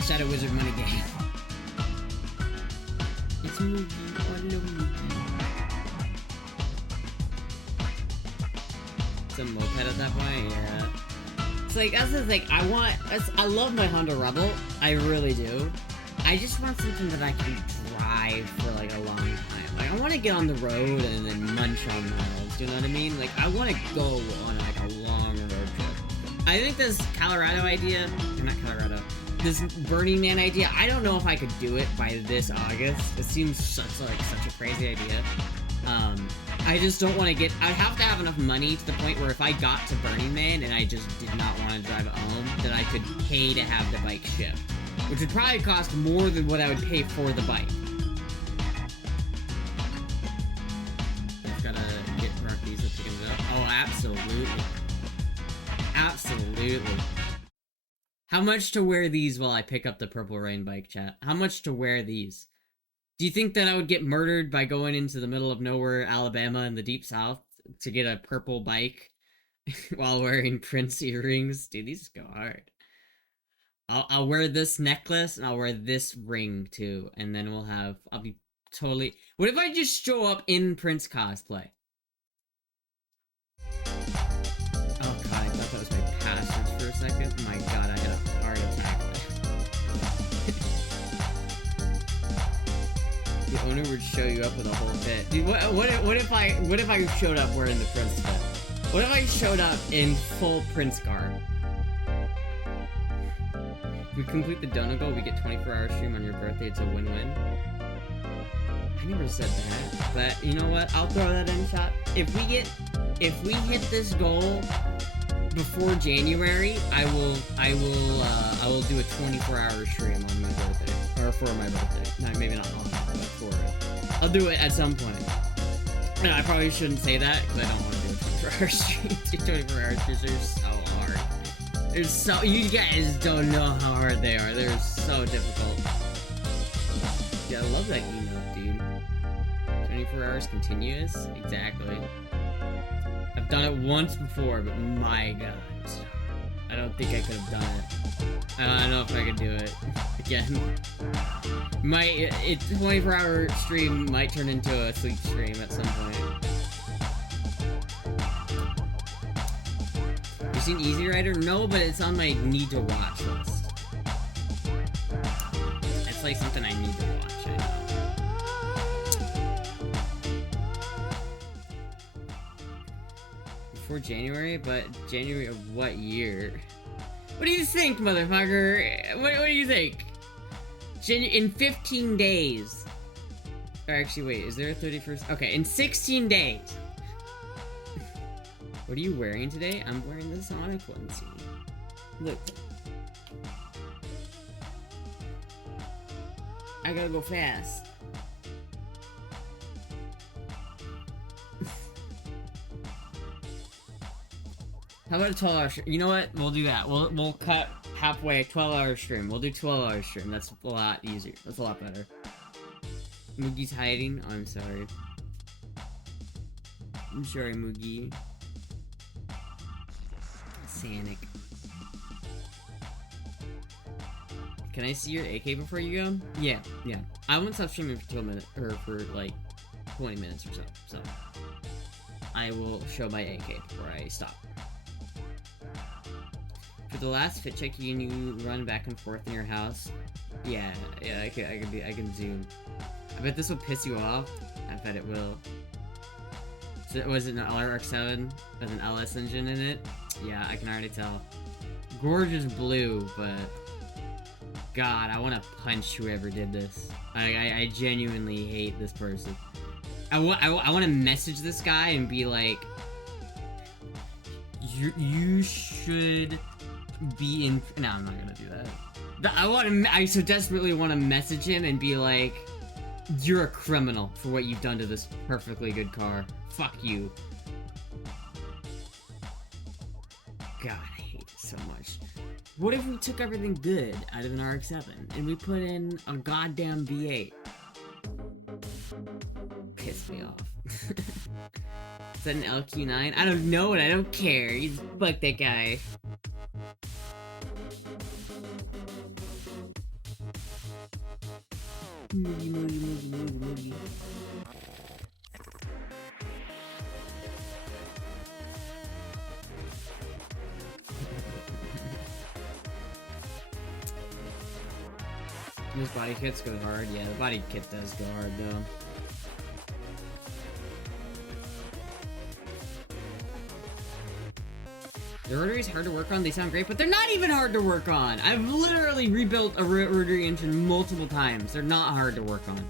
Shadow Wizard money game. It's Moogie. Hello, Moogie. It's a moped at that point, yeah. It's like, that's the thing, I love my Honda Rebel. I really do. I just want something that I can drive for, like, a long time. Like, I want to get on the road and then munch on miles, you know what I mean? Like, I want to go on, like, a long road trip. I think this Colorado idea, or not Colorado, this Burning Man idea, I don't know if I could do it by this August. It seems such a crazy idea. I just don't want to get... I'd have to have enough money to the point where if I got to Burning Man and I just did not want to drive it home, then I could pay to have the bike shipped. Which would probably cost more than what I would pay for the bike. I've gotta get Rockies to pick it up. Oh, absolutely. Absolutely. How much to wear these while I pick up the Purple Rain bike, chat? How much to wear these? Do you think that I would get murdered by going into the middle of nowhere, Alabama, in the deep south to get a purple bike while wearing Prince earrings? Dude, these go hard. I'll wear this necklace and I'll wear this ring too, and then I'll be totally... What if I just show up in Prince cosplay? Oh god, I thought that was my passwords for a second. Oh my god, I had a heart attack. The owner would show you up with a whole fit. Dude, what if I showed up wearing the Prince fit? What if I showed up in full Prince garb? If we complete the donut goal, we get 24-hour stream on your birthday. It's a win-win. I never said that, but you know what? I'll throw that in, shot. If we hit this goal before January, I will do a 24-hour stream on my birthday, or for my birthday. No, maybe not on, but for it. I'll do it at some point. No, I probably shouldn't say that because I don't want to do a 24-hour stream. 24-hour streams are so hard. You guys don't know how hard they are. They're so difficult. Yeah, I love that email, dude. 24 hours continuous? Exactly. I've done it once before, but my god. I don't think I could have done it. I don't know if I could do it again. 24-hour stream might turn into a sleep stream at some point. You seen Easy Rider? No, but it's on my need to watch list. It's like something I need to watch, I know. Before January, but January of what year? What do you think, motherfucker? What do you think? In 15 days. Or actually, wait, is there a 31st? Okay, in 16 days. What are you wearing today? I'm wearing the Sonic onesie. Look. I gotta go fast. How about a 12-hour stream? You know what? We'll do that. We'll cut halfway, 12-hour stream. We'll do 12-hour stream. That's a lot easier. That's a lot better. Moogie's hiding? Oh, I'm sorry. I'm sorry, Moogie. Sanic. Can I see your AK before you go? Yeah. I won't stop streaming for 12 minutes, or for like 20 minutes or so. So I will show my AK before I stop. For the last fit check, can you run back and forth in your house? Yeah, I can zoom. I bet this will piss you off. I bet it will. So was it an LRX-7 with an LS engine in it? Yeah, I can already tell. Gorgeous blue, but God, I want to punch whoever did this. I genuinely hate this person. I want to message this guy and be like, you should be in. No, I'm not gonna do that. I so desperately want to message him and be like, you're a criminal for what you've done to this perfectly good car. Fuck you. God, I hate it so much. What if we took everything good out of an RX-7 and we put in a goddamn V8? Piss me off. Is that an LQ9? I don't know and I don't care. You fuck that guy. Moogie. Those body kits go hard. Yeah, the body kit does go hard though. The rotaries hard to work on. They sound great, but they're not even hard to work on. I've literally rebuilt a rotary engine multiple times. They're not hard to work on.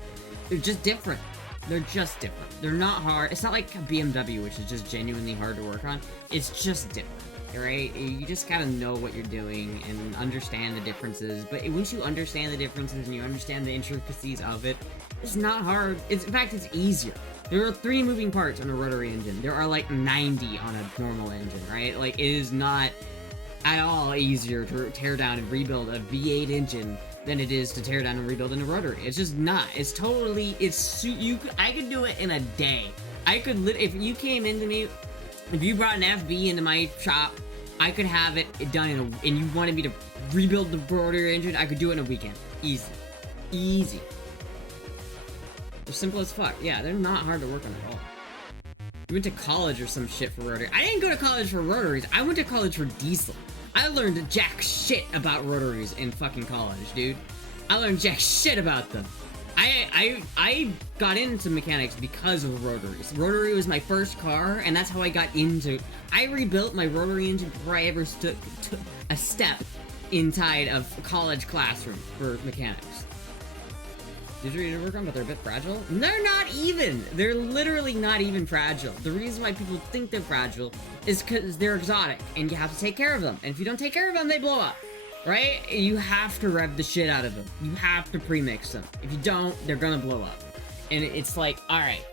They're just different. They're just different. They're not hard. It's not like a BMW, which is just genuinely hard to work on. It's just different. Right? You just gotta know what you're doing and understand the differences. But once you understand the differences and you understand the intricacies of it, it's not hard. In fact, it's easier. There are 3 moving parts on a rotary engine. There are like 90 on a normal engine, right? Like, it is not at all easier to tear down and rebuild a V8 engine than it is to tear down and rebuild in a rotary. It's just not. It's totally, I could do it in a day. I could, if you came into me, if you brought an FB into my shop, I could have it done and you wanted me to rebuild the rotary engine, I could do it in a weekend. Easy. Easy. They're simple as fuck. Yeah, they're not hard to work on at all. You went to college or some shit for rotary. I didn't go to college for rotaries. I went to college for diesel. I learned jack shit about rotaries in fucking college, dude. I learned jack shit about them. I got into mechanics because of rotaries. Rotary was my first car, and that's how I got into. I rebuilt my rotary engine before I ever took a step inside of a college classroom for mechanics. These are easy to work on, but they're a bit fragile. They're not even. They're literally not even fragile. The reason why people think they're fragile is because they're exotic, and you have to take care of them. And if you don't take care of them, they blow up. Right? You have to rev the shit out of them. You have to premix them. If you don't, they're gonna blow up. And it's like, alright,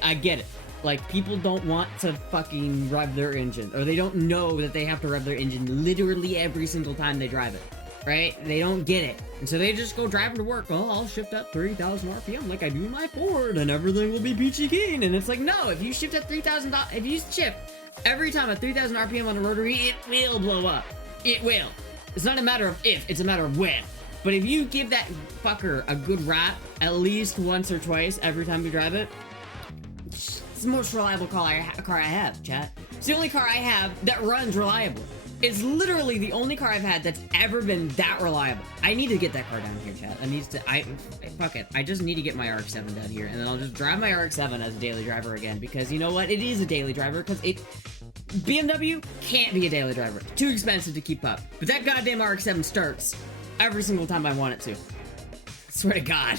I get it. Like, people don't want to fucking rev their engine, or they don't know that they have to rev their engine literally every single time they drive it. Right? They don't get it. And so they just go driving to work. Oh, I'll shift at 3,000 RPM like I do my Ford, and everything will be peachy keen. And it's like, no, if you shift at 3,000, if you shift every time at 3,000 RPM on a rotary, it will blow up. It will. It's not a matter of if, it's a matter of when. But if you give that fucker a good rap at least once or twice every time you drive it, it's the most reliable car I have, chat. It's the only car I have that runs reliably. It's literally the only car I've had that's ever been that reliable. I need to get that car down here, chat. Fuck it. I just need to get my RX-7 down here, and then I'll just drive my RX-7 as a daily driver again, because you know what? It is a daily driver, because BMW can't be a daily driver. It's too expensive to keep up. But that goddamn RX-7 starts every single time I want it to. I swear to God.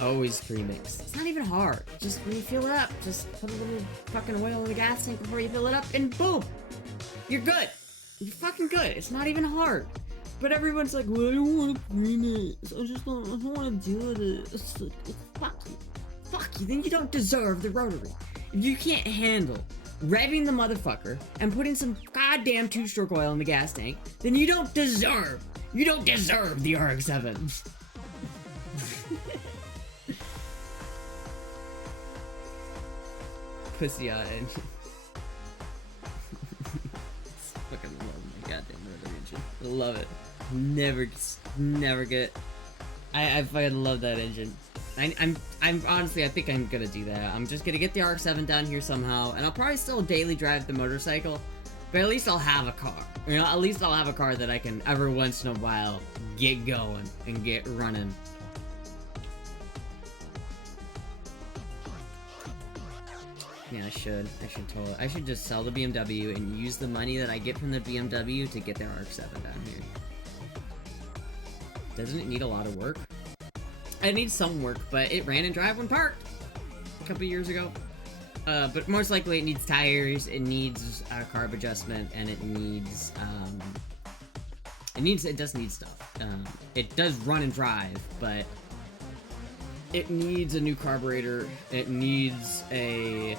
Always premix. It's not even hard. Just when you fill it up, just put a little fucking oil in the gas tank before you fill it up, and boom! You're good. You're fucking good. It's not even hard. But everyone's like, well, I don't want to premix. I don't want to do this. Like, fuck you. Fuck you. Then you don't deserve the rotary. If you can't handle revving the motherfucker and putting some goddamn 2-stroke oil in the gas tank, then you don't deserve the RX-7. Pussy eye. Fucking love my goddamn rotary engine. I love it. Never get. I fucking love that engine. I'm honestly, I think I'm gonna do that. I'm just gonna get the RX-7 down here somehow, and I'll probably still daily drive the motorcycle, but at least I'll have a car. You know, at least I'll have a car that I can every once in a while get going and get running. Yeah, I should totally. I should just sell the BMW and use the money that I get from the BMW to get the RX-7 down here. doesn't it need a lot of work? It needs some work, but it ran and drive when parked a couple years ago. But most likely it needs tires, it needs a carb adjustment, and it does need stuff. It does run and drive, but it needs a new carburetor, it needs a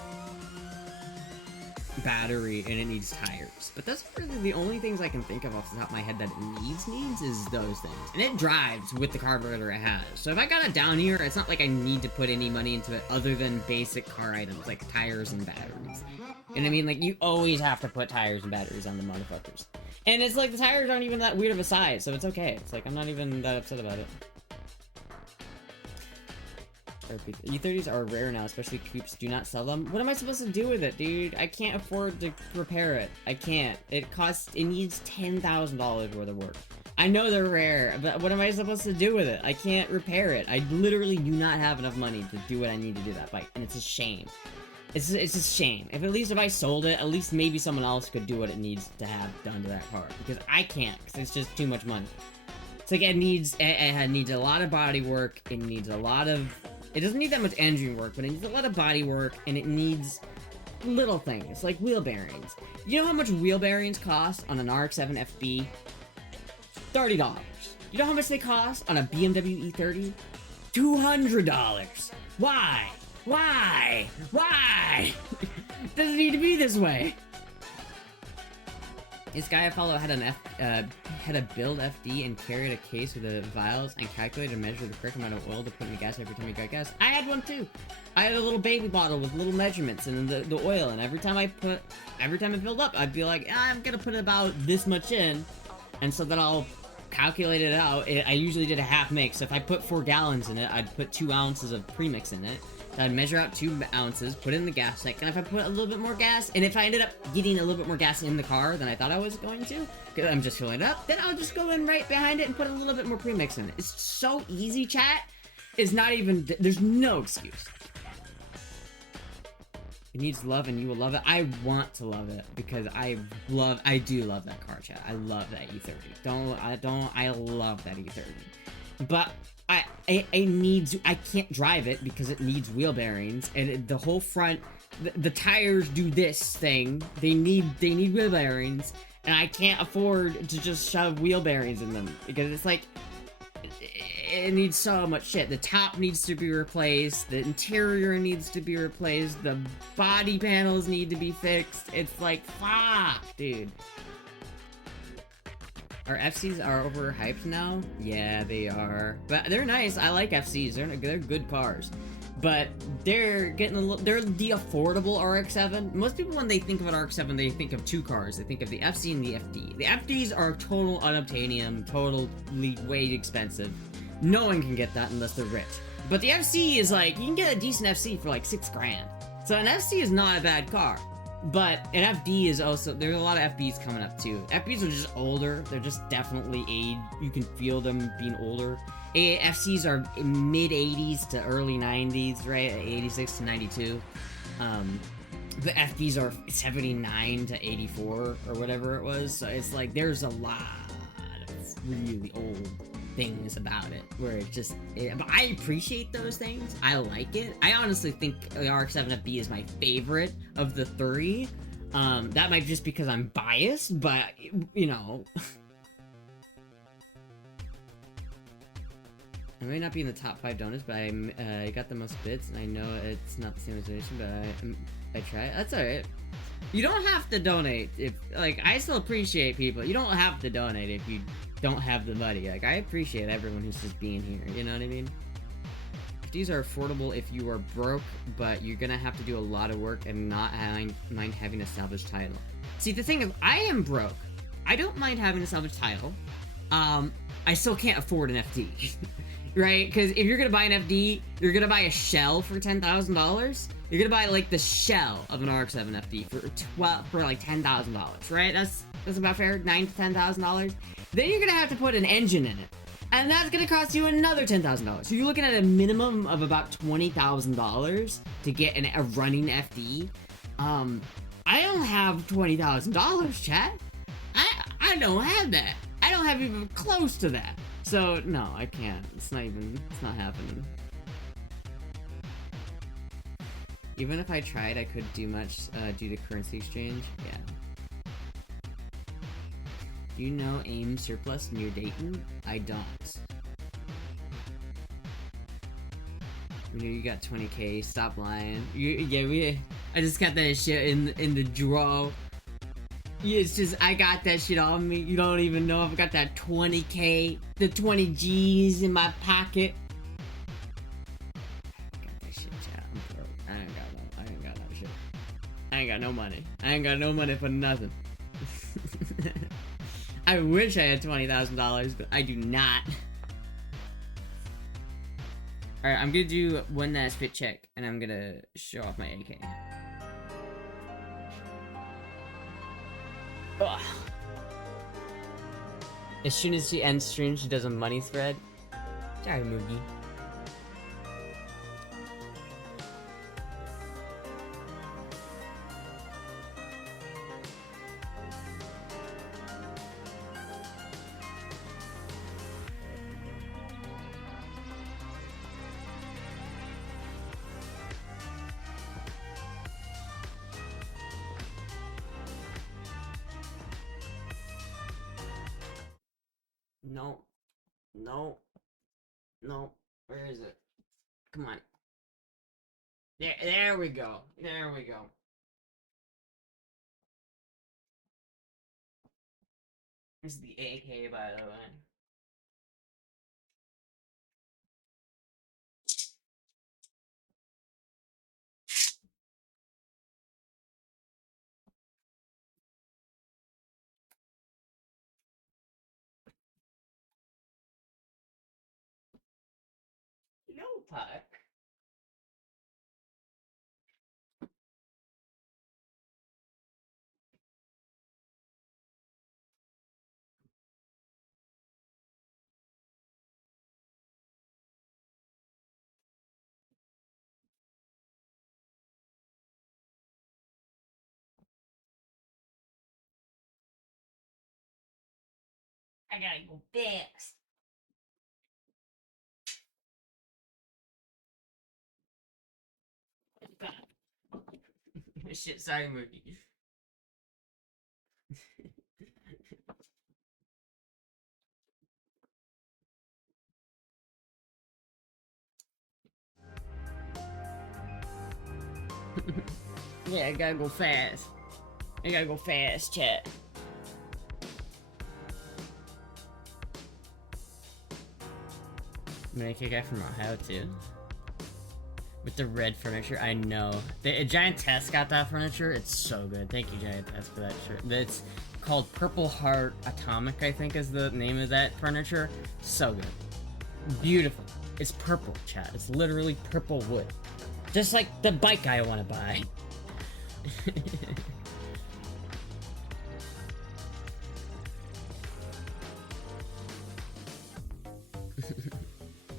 battery, and it needs tires. But that's really the only things I can think of off the top of my head that it needs is those things. And it drives with the carburetor it has. So if I got it down here, it's not like I need to put any money into it other than basic car items like tires and batteries. And I mean, like, you always have to put tires and batteries on the motherfuckers. And it's like, the tires aren't even that weird of a size, so it's okay. It's like, I'm not even that upset about it. E30s are rare now, especially coupes do not sell them. What am I supposed to do with it, dude? I can't afford to repair it. I can't. It needs $10,000 worth of work. I know they're rare, but what am I supposed to do with it? I can't repair it. I literally do not have enough money to do what I need to do that bike, and it's a shame. It's a shame. If I sold it, at least maybe someone else could do what it needs to have done to that car, because I can't, because it's just too much money. It's like, it needs a lot of body work, it needs a lot of... It doesn't need that much engine work, but it needs a lot of body work, and it needs little things, like wheel bearings. You know how much wheel bearings cost on an RX-7 FB? $30. You know how much they cost on a BMW E30? $200. Why? Why? Why? Doesn't need to be this way. This guy I follow had a build FD and carried a case with the vials and calculated and measured the correct amount of oil to put in the gas every time he got gas. I had one too. I had a little baby bottle with little measurements and the oil, and every time it filled up, I'd be like, I'm gonna put about this much in, and so then I'll calculate it out. I usually did a half mix. So if I put 4 gallons in it, I'd put 2 ounces of premix in it. I'd measure out 2 ounces, put it in the gas tank, and if I put a little bit more gas, and if I ended up getting a little bit more gas in the car than I thought I was going to, because I'm just filling it up, then I'll just go in right behind it and put a little bit more premix in it. It's so easy, chat. It's not even, there's no excuse. It needs love and you will love it. I want to love it because I do love that car, chat. I love that E30. I love that E30. But I can't drive it because it needs wheel bearings, and the whole front, the tires do this thing. They need wheel bearings, and I can't afford to just shove wheel bearings in them because it's like, it needs so much shit. The top needs to be replaced, the interior needs to be replaced, the body panels need to be fixed. It's like, fuck, dude. Our FCs are overhyped now? Yeah, they are. But they're nice. I like FCs. They're good cars. But they're getting they're the affordable RX-7. Most people, when they think of an RX-7, they think of 2 cars. They think of the FC and the FD. The FDs are total unobtainium, totally way expensive. No one can get that unless they're rich. But the FC is like, you can get a decent FC for like $6 grand. So an FC is not a bad car. But an FD is also, there's a lot of FBs coming up too. FBs are just older. They're just definitely aged. You can feel them being older. FCs are mid 80s to early 90s, right? 86 to 92. The FDs are 79 to 84 or whatever it was. So it's like, there's a lot of really old things about it where it just but I appreciate those things. I like it. I honestly think the RX-7 FB is my favorite of the 3. That might just because I'm biased, but you know. I may not be in the top 5 donors, but I got the most bits, and I know it's not the same as donation, but I try. That's alright. You don't have to donate if, like, I still appreciate people. You don't have to donate if you don't have the money. Like, I appreciate everyone who's just being here, you know what I mean? These are affordable if you are broke, but you're gonna have to do a lot of work and not mind having a salvage title. See, the thing is, I am broke. I don't mind having a salvage title. I still can't afford an FD. Right? Because if you're gonna buy an FD, you're gonna buy a shell for $10,000. You're gonna buy, like, the shell of an RX-7 FD for like $10,000, right? That's about fair, $9,000 to $10,000. Then you're gonna have to put an engine in it, and that's gonna cost you another $10,000. So you're looking at a minimum of about $20,000 to get a running FD. I don't have $20,000, chat. I don't have that. I don't have even close to that. So, no, I can't. It's not happening. Even if I tried, I couldn't do much due to currency exchange. Yeah. Do you know AIM surplus near Dayton? I don't. We know you got 20k. Stop lying. I just got that shit in the draw. Yeah, it's just I got that shit on me. You don't even know I've got that 20k, the 20 G's in my pocket. Got that shit, chat. I'm broke. I ain't got no shit. I ain't got no money. I ain't got no money for nothing. I wish I had $20,000, but I do not. Alright, I'm gonna do one last fit check, and I'm gonna show off my AK. Ugh. As soon as she ends stream, she does a money thread. Sorry, Moogie. No. No. No. Where is it? Come on. There we go. There we go. This is the AK, by the way. No, Puck. I gotta go fast. Shit, sorry, Moogie. Yeah, I gotta go fast. I gotta go fast, chat. Make a guy from Ohio too. With the red furniture, I know. Giant Test got that furniture. It's so good. Thank you, Giant Test, for that shirt. That's called Purple Heart Atomic, I think is the name of that furniture. So good. Beautiful. It's purple, chat. It's literally purple wood. Just like the bike I want to buy.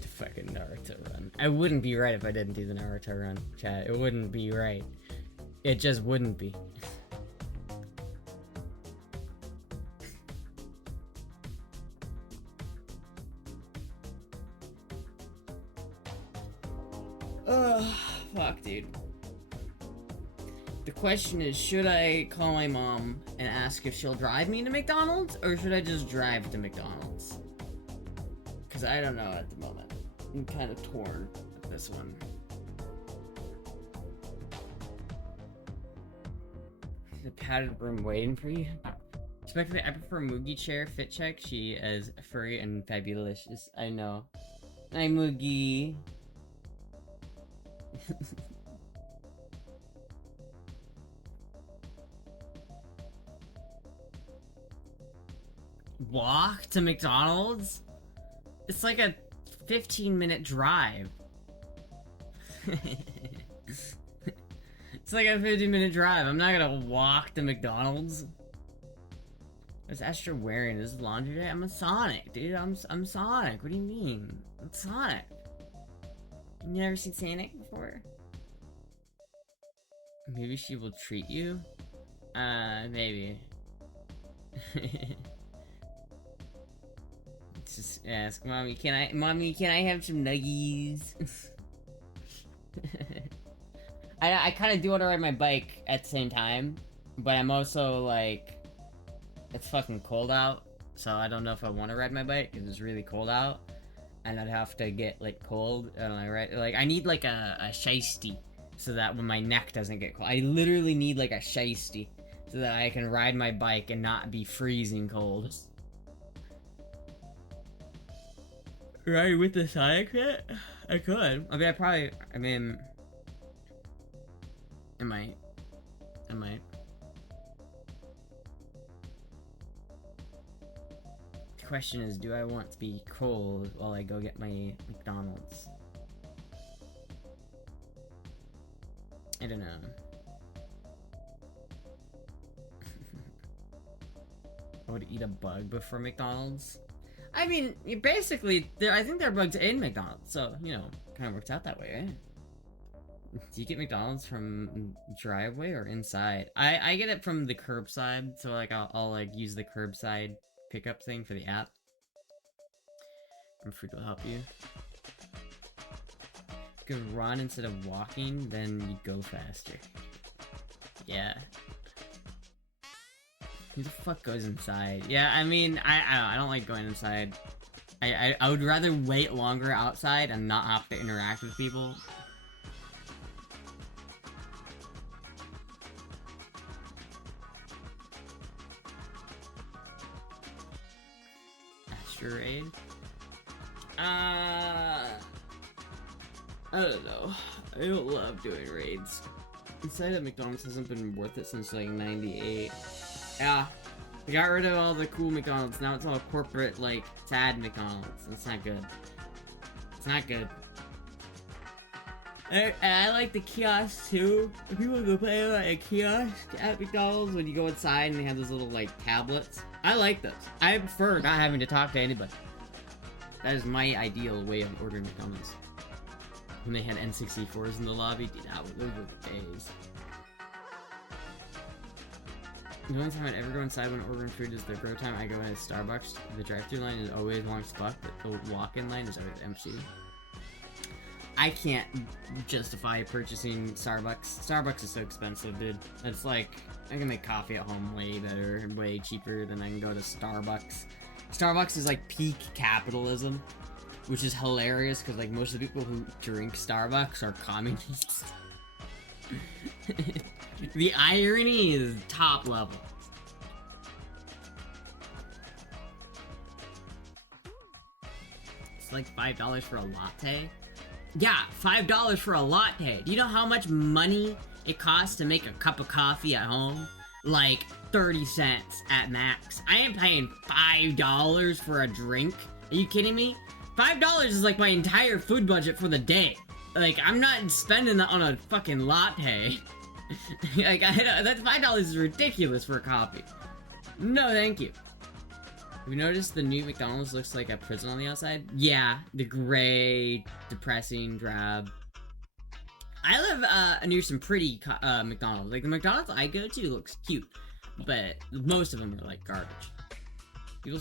The fucking Naruto run. I wouldn't be right if I didn't do the Naruto run, chat. It wouldn't be right. It just wouldn't be. Ugh, fuck, dude. The question is, should I call my mom and ask if she'll drive me to McDonald's, or should I just drive to McDonald's? Because I don't know at the moment. I'm kind of torn with this one. The padded room waiting for you. Respectfully, I prefer Moogie chair fit check. She is furry and fabulous. I know. Hi, Moogie. Walk to McDonald's? It's like a 15-minute drive. It's like a 15-minute drive. I'm not gonna walk to McDonald's. What's Astra wearing? This is laundry day? I'm a Sonic, dude. I'm Sonic. What do you mean? I'm Sonic. You never seen Sonic before? Maybe she will treat you? Maybe. It's just Ask mommy, mommy, can I have some nuggies? I kind of do want to ride my bike at the same time, but I'm also like, it's fucking cold out, so I don't know if I want to ride my bike because it's really cold out, and I'd have to get like cold. And I need like a shiesty so that when my neck doesn't get cold, I literally need like a shiesty so that I can ride my bike and not be freezing cold. Ride with the Sonic kit? I could. I might. The question is, do I want to be cold while I go get my McDonald's? I don't know. I would eat a bug before McDonald's. I mean, basically, I think there are bugs in McDonald's, so, you know, kind of works out that way, right? Do you get McDonald's from driveway or inside? I get it from the curbside, so like I'll like use the curbside pickup thing for the app. I'm free to help you. If you could run instead of walking, then you'd go faster. Yeah. Who the fuck goes inside? Yeah, I mean, I don't like going inside. I would rather wait longer outside and not have to interact with people. Astra raid? I don't know. I don't love doing raids. Inside at McDonald's hasn't been worth it since like 98. Yeah, we got rid of all the cool McDonald's. Now it's all corporate, like, sad McDonald's. It's not good. It's not good. I like the kiosks too. If people go play like a kiosk at McDonald's when you go inside and they have those little, like, tablets. I like those. I prefer not having to talk to anybody. That is my ideal way of ordering McDonald's. When they had N64s in the lobby, dude, those were the days. The only time I'd ever go inside when ordering food is the grow time. I go in at Starbucks. The drive-thru line is always long as fuck, but the walk-in line is always empty. I can't justify purchasing Starbucks. Starbucks is so expensive, dude. It's like, I can make coffee at home way better and way cheaper than I can go to Starbucks. Starbucks is like peak capitalism, which is hilarious because like most of the people who drink Starbucks are communists. The irony is top level. It's like $5 for a latte. Yeah, $5 for a latte. Do you know how much money it costs to make a cup of coffee at home? Like 30 cents at max. I am paying $5 for a drink. Are you kidding me? $5 is like my entire food budget for the day. Like, I'm not spending that on a fucking latte. Like, that $5 is ridiculous for a coffee. No, thank you. Have you noticed the new McDonald's looks like a prison on the outside? Yeah, the gray, depressing, drab. I live near some pretty McDonald's. Like, the McDonald's I go to looks cute, but most of them are like garbage. People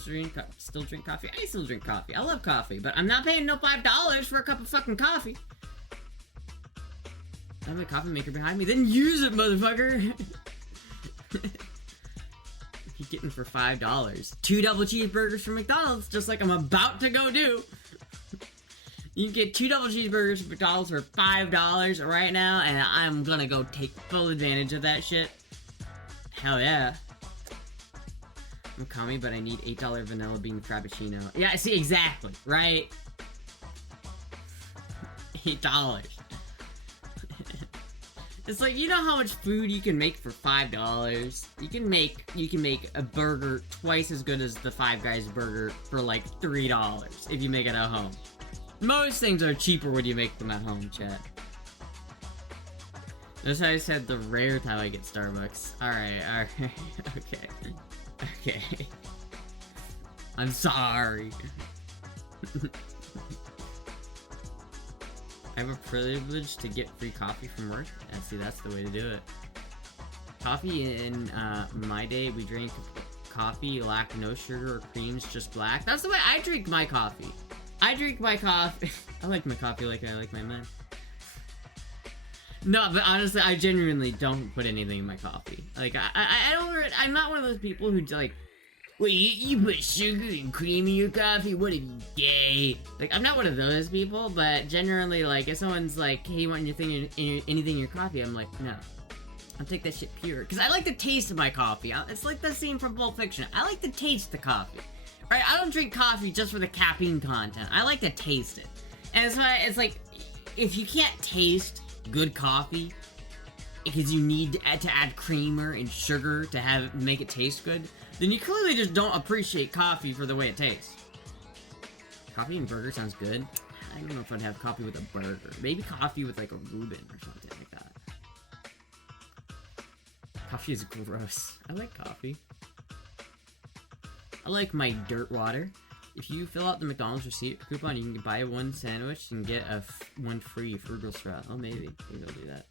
still drink coffee? I still drink coffee. I love coffee, but I'm not paying no $5 for a cup of fucking coffee. I have a coffee maker behind me. Then use it, motherfucker! You're getting for $5. 2 double cheeseburgers from McDonald's, just like I'm about to go do. You can get 2 double cheeseburgers from McDonald's for $5 right now, and I'm gonna go take full advantage of that shit. Hell yeah. I'm a commie, but I need $8 vanilla bean frappuccino. Yeah, see, exactly, right? $8. It's like, you know how much food you can make for $5? You can make a burger twice as good as the Five Guys burger for like $3 if you make it at home. Most things are cheaper when you make them at home, chat. Notice how I said the rare time I get Starbucks. Alright, okay. I'm sorry. I have a privilege to get free coffee from work. Yeah, see, that's the way to do it. Coffee in my day, we drank coffee lack no sugar or creams, just black. That's the way I drink my coffee. I drink my coffee. I like my coffee like I like my men. No, but honestly, I genuinely don't put anything in my coffee. Like, I don't, I'm not one of those people who, like, wait, you put sugar and cream in your coffee? What are you, gay? Like, I'm not one of those people, but generally, like, if someone's like, hey, you want anything in your coffee? I'm like, no. I'll take that shit pure. Because I like the taste of my coffee. It's like the scene from Pulp Fiction. I like to taste the coffee. Right? I don't drink coffee just for the caffeine content. I like to taste it. And it's why, it's like, if you can't taste good coffee because you need to add creamer and sugar to make it taste good, then you clearly just don't appreciate coffee for the way it tastes. Coffee and burger sounds good. I don't know if I'd have coffee with a burger. Maybe coffee with like a Reuben or something like that. Coffee is gross. I like coffee. I like my dirt water. If you fill out the McDonald's receipt coupon, you can buy one sandwich and get one free frugal straw. Oh, maybe I'll do that.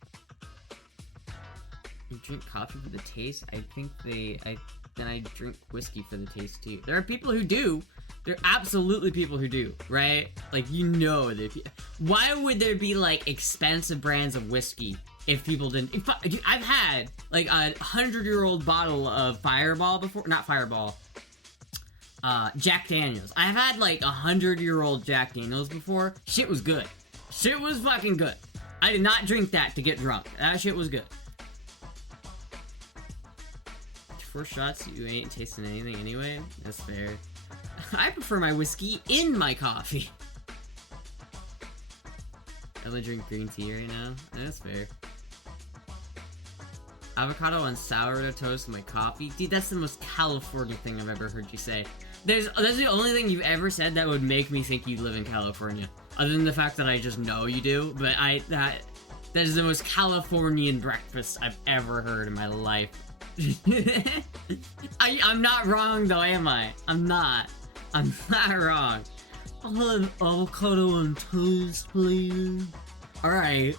You drink coffee for the taste? I think then I drink whiskey for the taste too. There are people who do. There are absolutely people who do, right? Like, you know, why would there be like expensive brands of whiskey if people didn't? I've had like a 100-year-old bottle of Fireball before, not Fireball. Jack Daniels. I've had like 100-year-old Jack Daniels before. Shit was good. Shit was fucking good. I did not drink that to get drunk. That shit was good. 4 shots, you ain't tasting anything anyway. That's fair. I prefer my whiskey in my coffee. I only drink green tea right now. That's fair. Avocado on sourdough toast with my coffee. Dude, that's the most California thing I've ever heard you say. That's the only thing you've ever said that would make me think you live in California. Other than the fact that I just know you do. But that is the most Californian breakfast I've ever heard in my life. I'm not wrong though, am I? I'm not wrong. I'll have avocado on toast, please. Alright.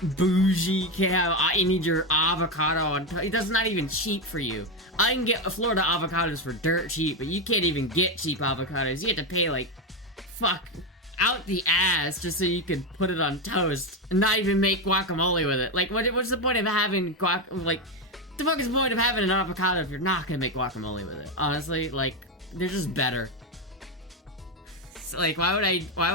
Bougie cow, I need your avocado on toast. That's not even cheap for you. I can get Florida avocados for dirt cheap, but you can't even get cheap avocados. You have to pay like, fuck, out the ass just so you can put it on toast and not even make guacamole with it. Like, what's the point of having like, the fuck is the point of having an avocado if you're not gonna make guacamole with it? Honestly, like, they're just better. So, like, why would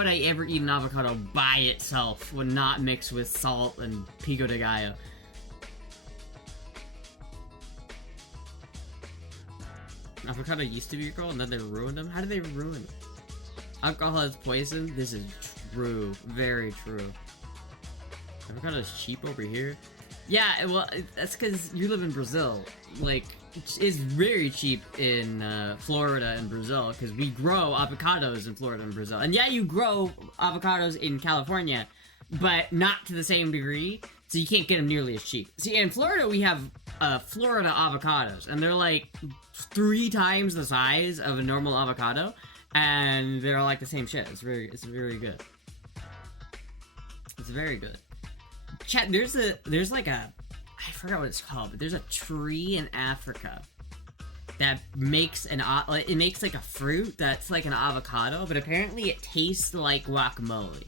I ever eat an avocado by itself when not mixed with salt and pico de gallo? Avocado used to be your girl and then they ruined them? How did they ruin it? Alcohol is poison? This is true. Very true. Avocado is cheap over here? Yeah, well, that's because you live in Brazil. Like, it's very cheap in Florida and Brazil, because we grow avocados in Florida and Brazil. And yeah, you grow avocados in California, but not to the same degree, so you can't get them nearly as cheap. See, in Florida, we have Florida avocados, and they're like 3 times the size of a normal avocado, and they're like the same shit. It's very good. It's very good. Chat, there's like a, I forgot what it's called, but there's a tree in Africa that makes it makes like a fruit that's like an avocado, but apparently it tastes like guacamole.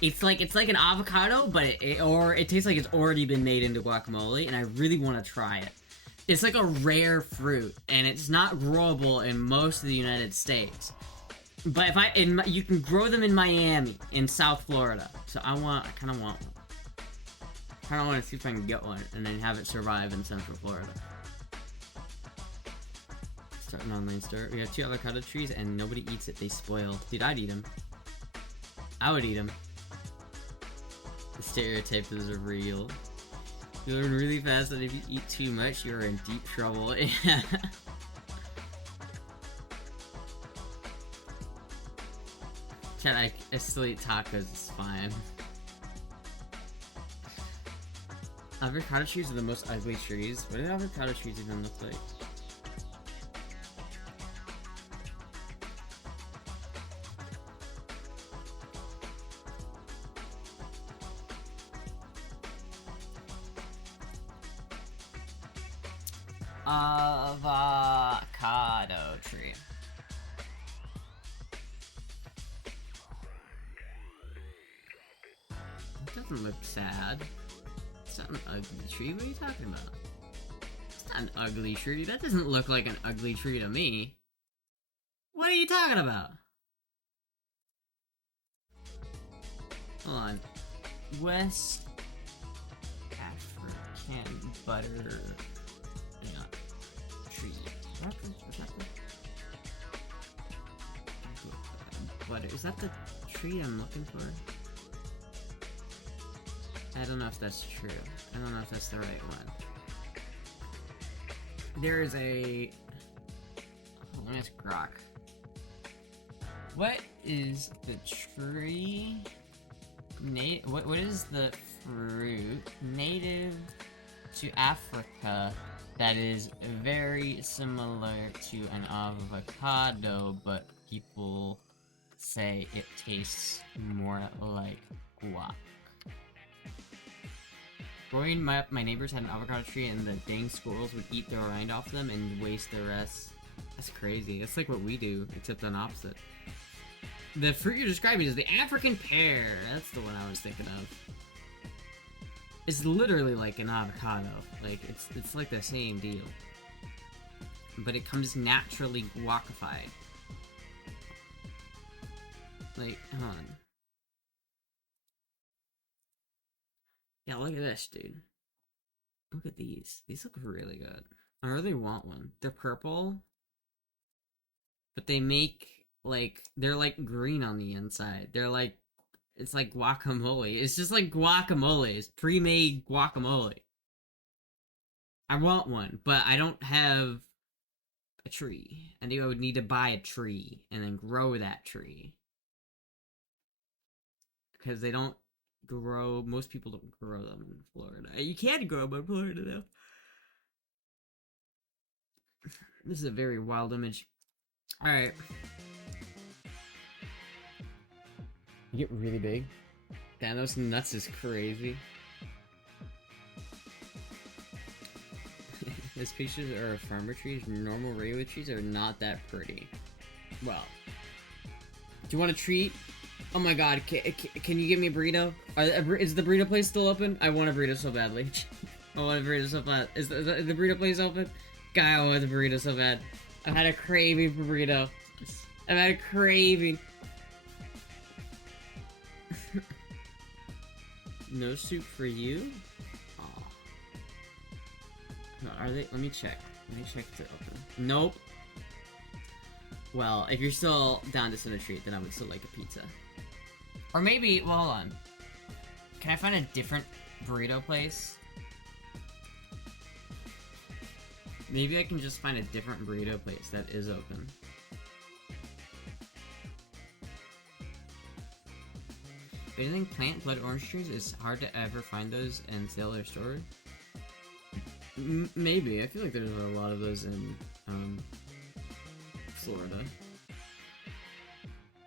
It's like an avocado, but it tastes like it's already been made into guacamole, and I really want to try it. It's like a rare fruit, and it's not growable in most of the United States. But you can grow them in Miami, in South Florida. So I kind of want one. I kind of want to see if I can get one and then have it survive in Central Florida. Start an online store. We have 2 avocado trees and nobody eats it. They spoil. Dude, I'd eat them. I would eat them. The stereotype is real. You learn really fast that if you eat too much, you're in deep trouble. Yeah. Chat, I still eat tacos. It's fine. Avocado trees are the most ugly trees. What do avocado trees even look like? doesn't look sad. It's not an ugly tree. What are you talking about? It's not an ugly tree. That doesn't look like an ugly tree to me. What are you talking about? Hold on. West African butter tree. Butter. Is that the tree I'm looking for? I don't know if that's true. I don't know if that's the right one. There is a... Oh, let me ask Grok. What is the tree... What is the fruit native to Africa that is very similar to an avocado, but people say it tastes more like guac? Growing up, my neighbors had an avocado tree and the dang squirrels would eat the rind off them and waste the rest. That's crazy. That's like what we do, except on opposite. The fruit you're describing is the African pear. That's the one I was thinking of. It's literally like an avocado. Like, it's like the same deal. But it comes naturally guacified. Like, hold on. Yeah, look at this, dude. Look at these. These look really good. I really want one. They're purple. But they make, like, they're like green on the inside. They're like, it's like guacamole. It's just like guacamole. It's pre-made guacamole. I want one, but I don't have a tree. I think I would need to buy a tree and then grow that tree. Because they don't grow, most people don't grow them in Florida. You can grow them in Florida, though. This is a very wild image. Alright. You get really big. Damn, those nuts is crazy. These pictures are farmer trees. Normal regular trees are not that pretty. Well. Do you want a treat? Oh my god, can you give me a burrito? Is the burrito place still open? I want a burrito so badly. I want a burrito so bad. Is the burrito place open? God, I want a burrito so bad. I've had a craving for burrito. I've had a craving. No soup for you? Oh. No, are they? Let me check. Let me check if they're open. Nope. Well, if you're still down to send a treat, then I would still like a pizza. Or maybe, well, hold on. Can I find a different burrito place? Maybe I can just find a different burrito place that is open. Do you think plant blood orange trees is hard to ever find those and sell their store? Maybe. I feel like there's a lot of those in Florida.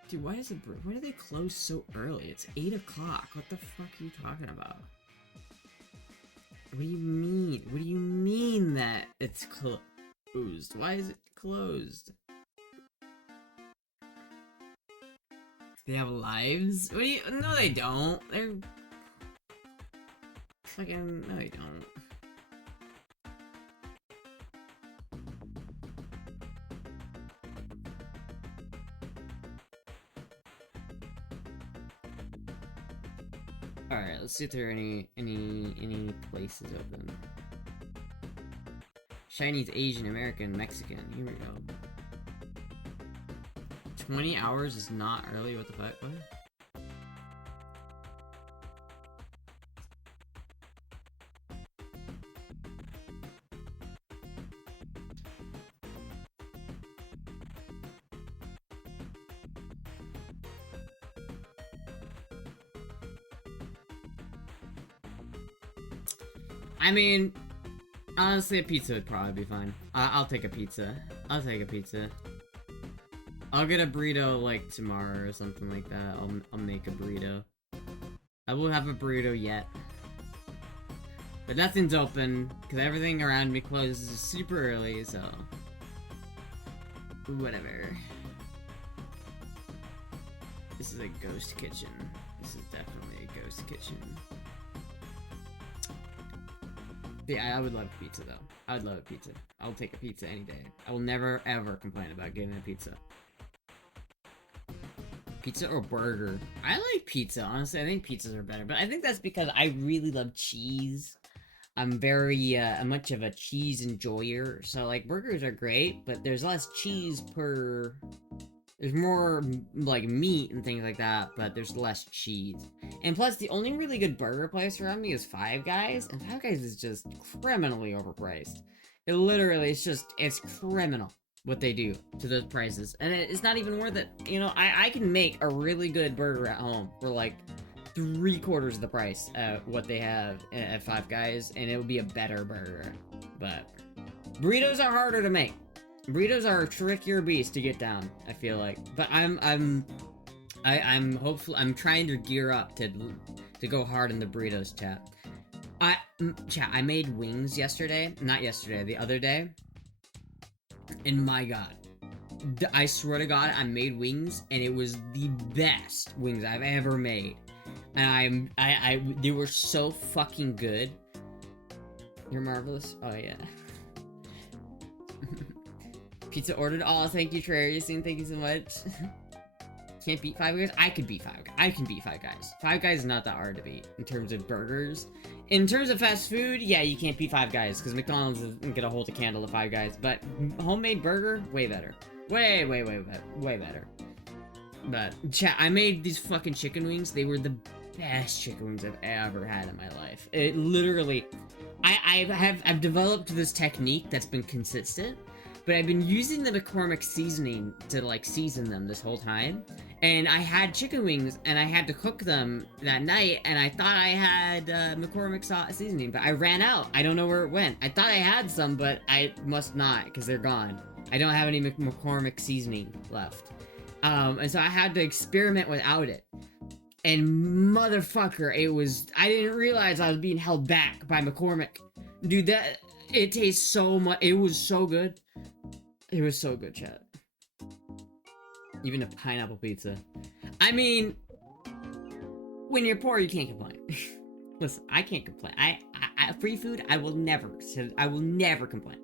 Dude, why do they close so early? It's 8 o'clock. What the fuck are you talking about? What do you mean? What do you mean that it's closed? Why is it closed? They have lives? What do you? No, they don't. They're fucking. No, they don't. All right, let's see if there are any places open. Chinese, Asian, American, Mexican. Here we go. 20 hours is not early. What the fuck? What? I mean, honestly, a pizza would probably be fine. I'll take a pizza. I'll take a pizza. I'll get a burrito, like, tomorrow or something like that. I'll make a burrito. I won't have a burrito yet. But nothing's open, because everything around me closes super early, so... Whatever. This is a ghost kitchen. This is definitely a ghost kitchen. Yeah, I would love pizza though. I would love a pizza. I'll take a pizza any day. I will never ever complain about getting a pizza. Pizza or burger? I like pizza, honestly. I think pizzas are better, but I think that's because I really love cheese. I'm much of a cheese enjoyer, so like burgers are great, but there's less cheese per... There's more, like, meat and things like that, but there's less cheese. And plus, the only really good burger place around me is Five Guys, and Five Guys is just criminally overpriced. It literally, it's criminal what they do to those prices. And it's not even worth it. You know, I can make a really good burger at home for, like, 3/4 of the price at what they have at Five Guys, and it would be a better burger. But burritos are harder to make. Burritos are a trickier beast to get down, I feel like. But I'm trying to gear up to go hard in the burritos, chat. I made wings yesterday. Not yesterday, the other day. And my god. I swear to god, I made wings, and it was the best wings I've ever made. And they were so fucking good. You're marvelous. Oh, yeah. Pizza ordered. Oh, thank you, Trariusin. Thank you so much. Can't beat Five Guys? I could beat Five Guys. I can beat Five Guys. Five Guys is not that hard to beat in terms of burgers. In terms of fast food, yeah, you can't beat Five Guys because McDonald's isn't gonna hold a candle to Five Guys. But homemade burger, way better. Way better. But chat, I made these fucking chicken wings. They were the best chicken wings I've ever had in my life. It literally, I've developed this technique that's been consistent. But I've been using the McCormick seasoning to, like, season them this whole time. And I had chicken wings, and I had to cook them that night, and I thought I had McCormick seasoning, but I ran out. I don't know where it went. I thought I had some, but I must not, because they're gone. I don't have any McCormick seasoning left. And so I had to experiment without it. And motherfucker, I didn't realize I was being held back by McCormick. Dude, it tastes so much, it was so good. It was so good, chat. Even a pineapple pizza. I mean, when you're poor, you can't complain. Listen, I can't complain. Free food, I will never complain.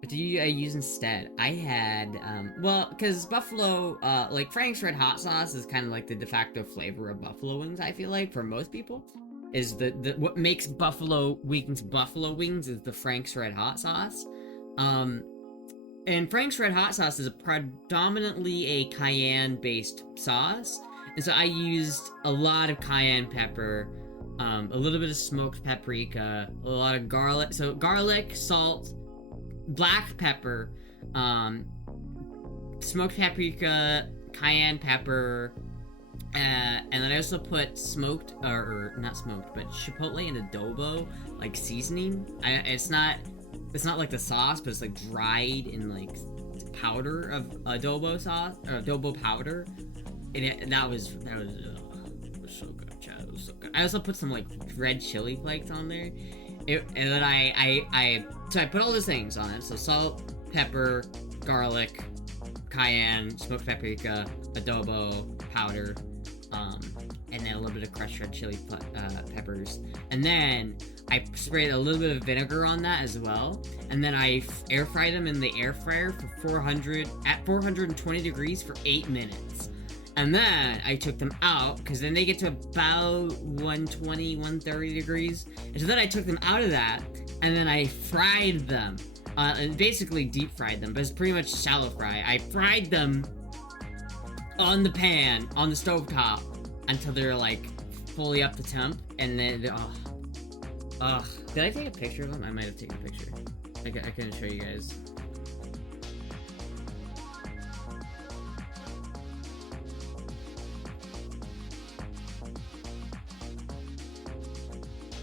What do you use instead? I had, well, because Buffalo, like Frank's Red Hot Sauce is kind of like the de facto flavor of Buffalo wings, I feel like, for most people. Is what makes Buffalo wings is the Frank's Red Hot Sauce. And Frank's Red Hot Sauce is predominantly a cayenne-based sauce, and so I used a lot of cayenne pepper, a little bit of smoked paprika, a lot of garlic, so garlic, salt, black pepper, smoked paprika, cayenne pepper, and then I also put smoked, or not smoked, but chipotle and adobo, like, seasoning. It's not like the sauce, but it's like dried in like powder of adobo sauce or adobo powder, and that was so good, Chad. It was so good. I also put some like red chili flakes on there, and then so I put all those things on it. So salt, pepper, garlic, cayenne, smoked paprika, adobo powder, and then a little bit of crushed red chili peppers, and then I sprayed a little bit of vinegar on that as well, and then I air fried them in the air fryer for 420 degrees for 8 minutes. And then I took them out, because then they get to about 120, 130 degrees. And so then I took them out of that, and then I fried them. And basically deep fried them, but it's pretty much shallow fry. I fried them on the pan, on the stovetop, until they're like fully up to temp, and then did I take a picture of them? I might have taken a picture. I can show you guys.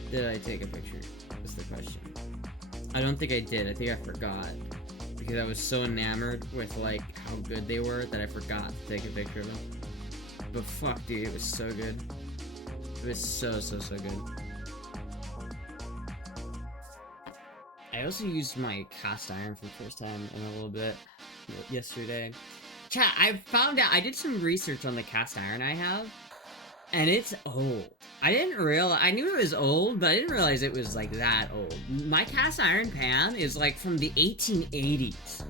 Did I take a picture? That's the question. I don't think I did. I think I forgot. Because I was so enamored with, like, how good they were that I forgot to take a picture of them. But fuck, dude, it was so good. It was so good. I also used my cast iron for the first time in a little bit yesterday. Chat, I found out, I did some research on the cast iron I have, and it's old. I didn't realize, I knew it was old, but I didn't realize it was like that old. My cast iron pan is like from the 1880s.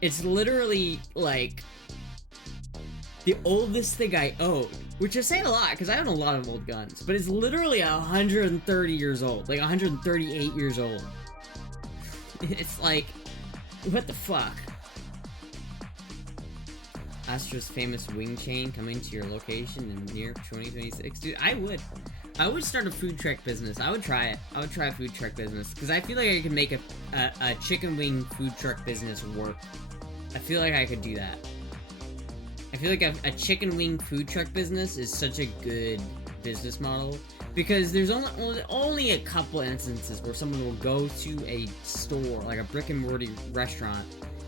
It's literally like the oldest thing I own, which is saying a lot because I own a lot of old guns, but it's literally 130 years old, like 138 years old. It's like, what the fuck? Astra's famous wing chain coming to your location in near 2026. Dude, I would start a food truck business. I would try it. I would try a food truck business because I feel like I could make a chicken wing food truck business work. I feel like I could do that. I feel like a chicken wing food truck business is such a good business model because there's only a couple instances where someone will go to a store, like a brick and mortar restaurant,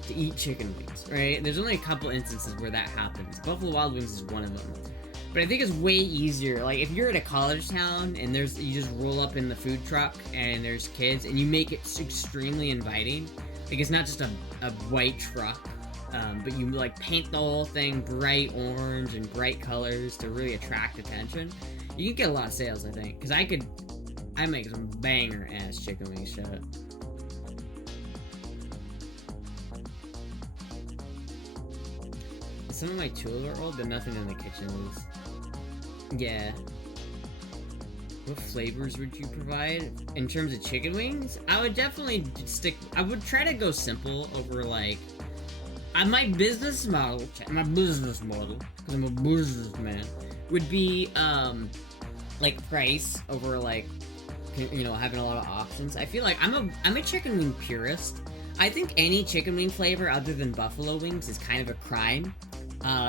to eat chicken wings, right? There's only a couple instances where that happens. Buffalo Wild Wings is one of them. But I think it's way easier. Like, if you're at a college town and you just roll up in the food truck and there's kids and you make it extremely inviting. Like, it's not just a white truck, but you, like, paint the whole thing bright orange and bright colors to really attract attention. You can get a lot of sales, I think. Because I make some banger-ass chicken wings, shut up. Some of my tools are old, but nothing in the kitchen is. Yeah. What flavors would you provide? In terms of chicken wings? I would definitely I would try to go simple over, like... my business model, because I'm a businessman, would be, like, price over, like, you know, having a lot of options. I feel like I'm a chicken wing purist. I think any chicken wing flavor other than buffalo wings is kind of a crime.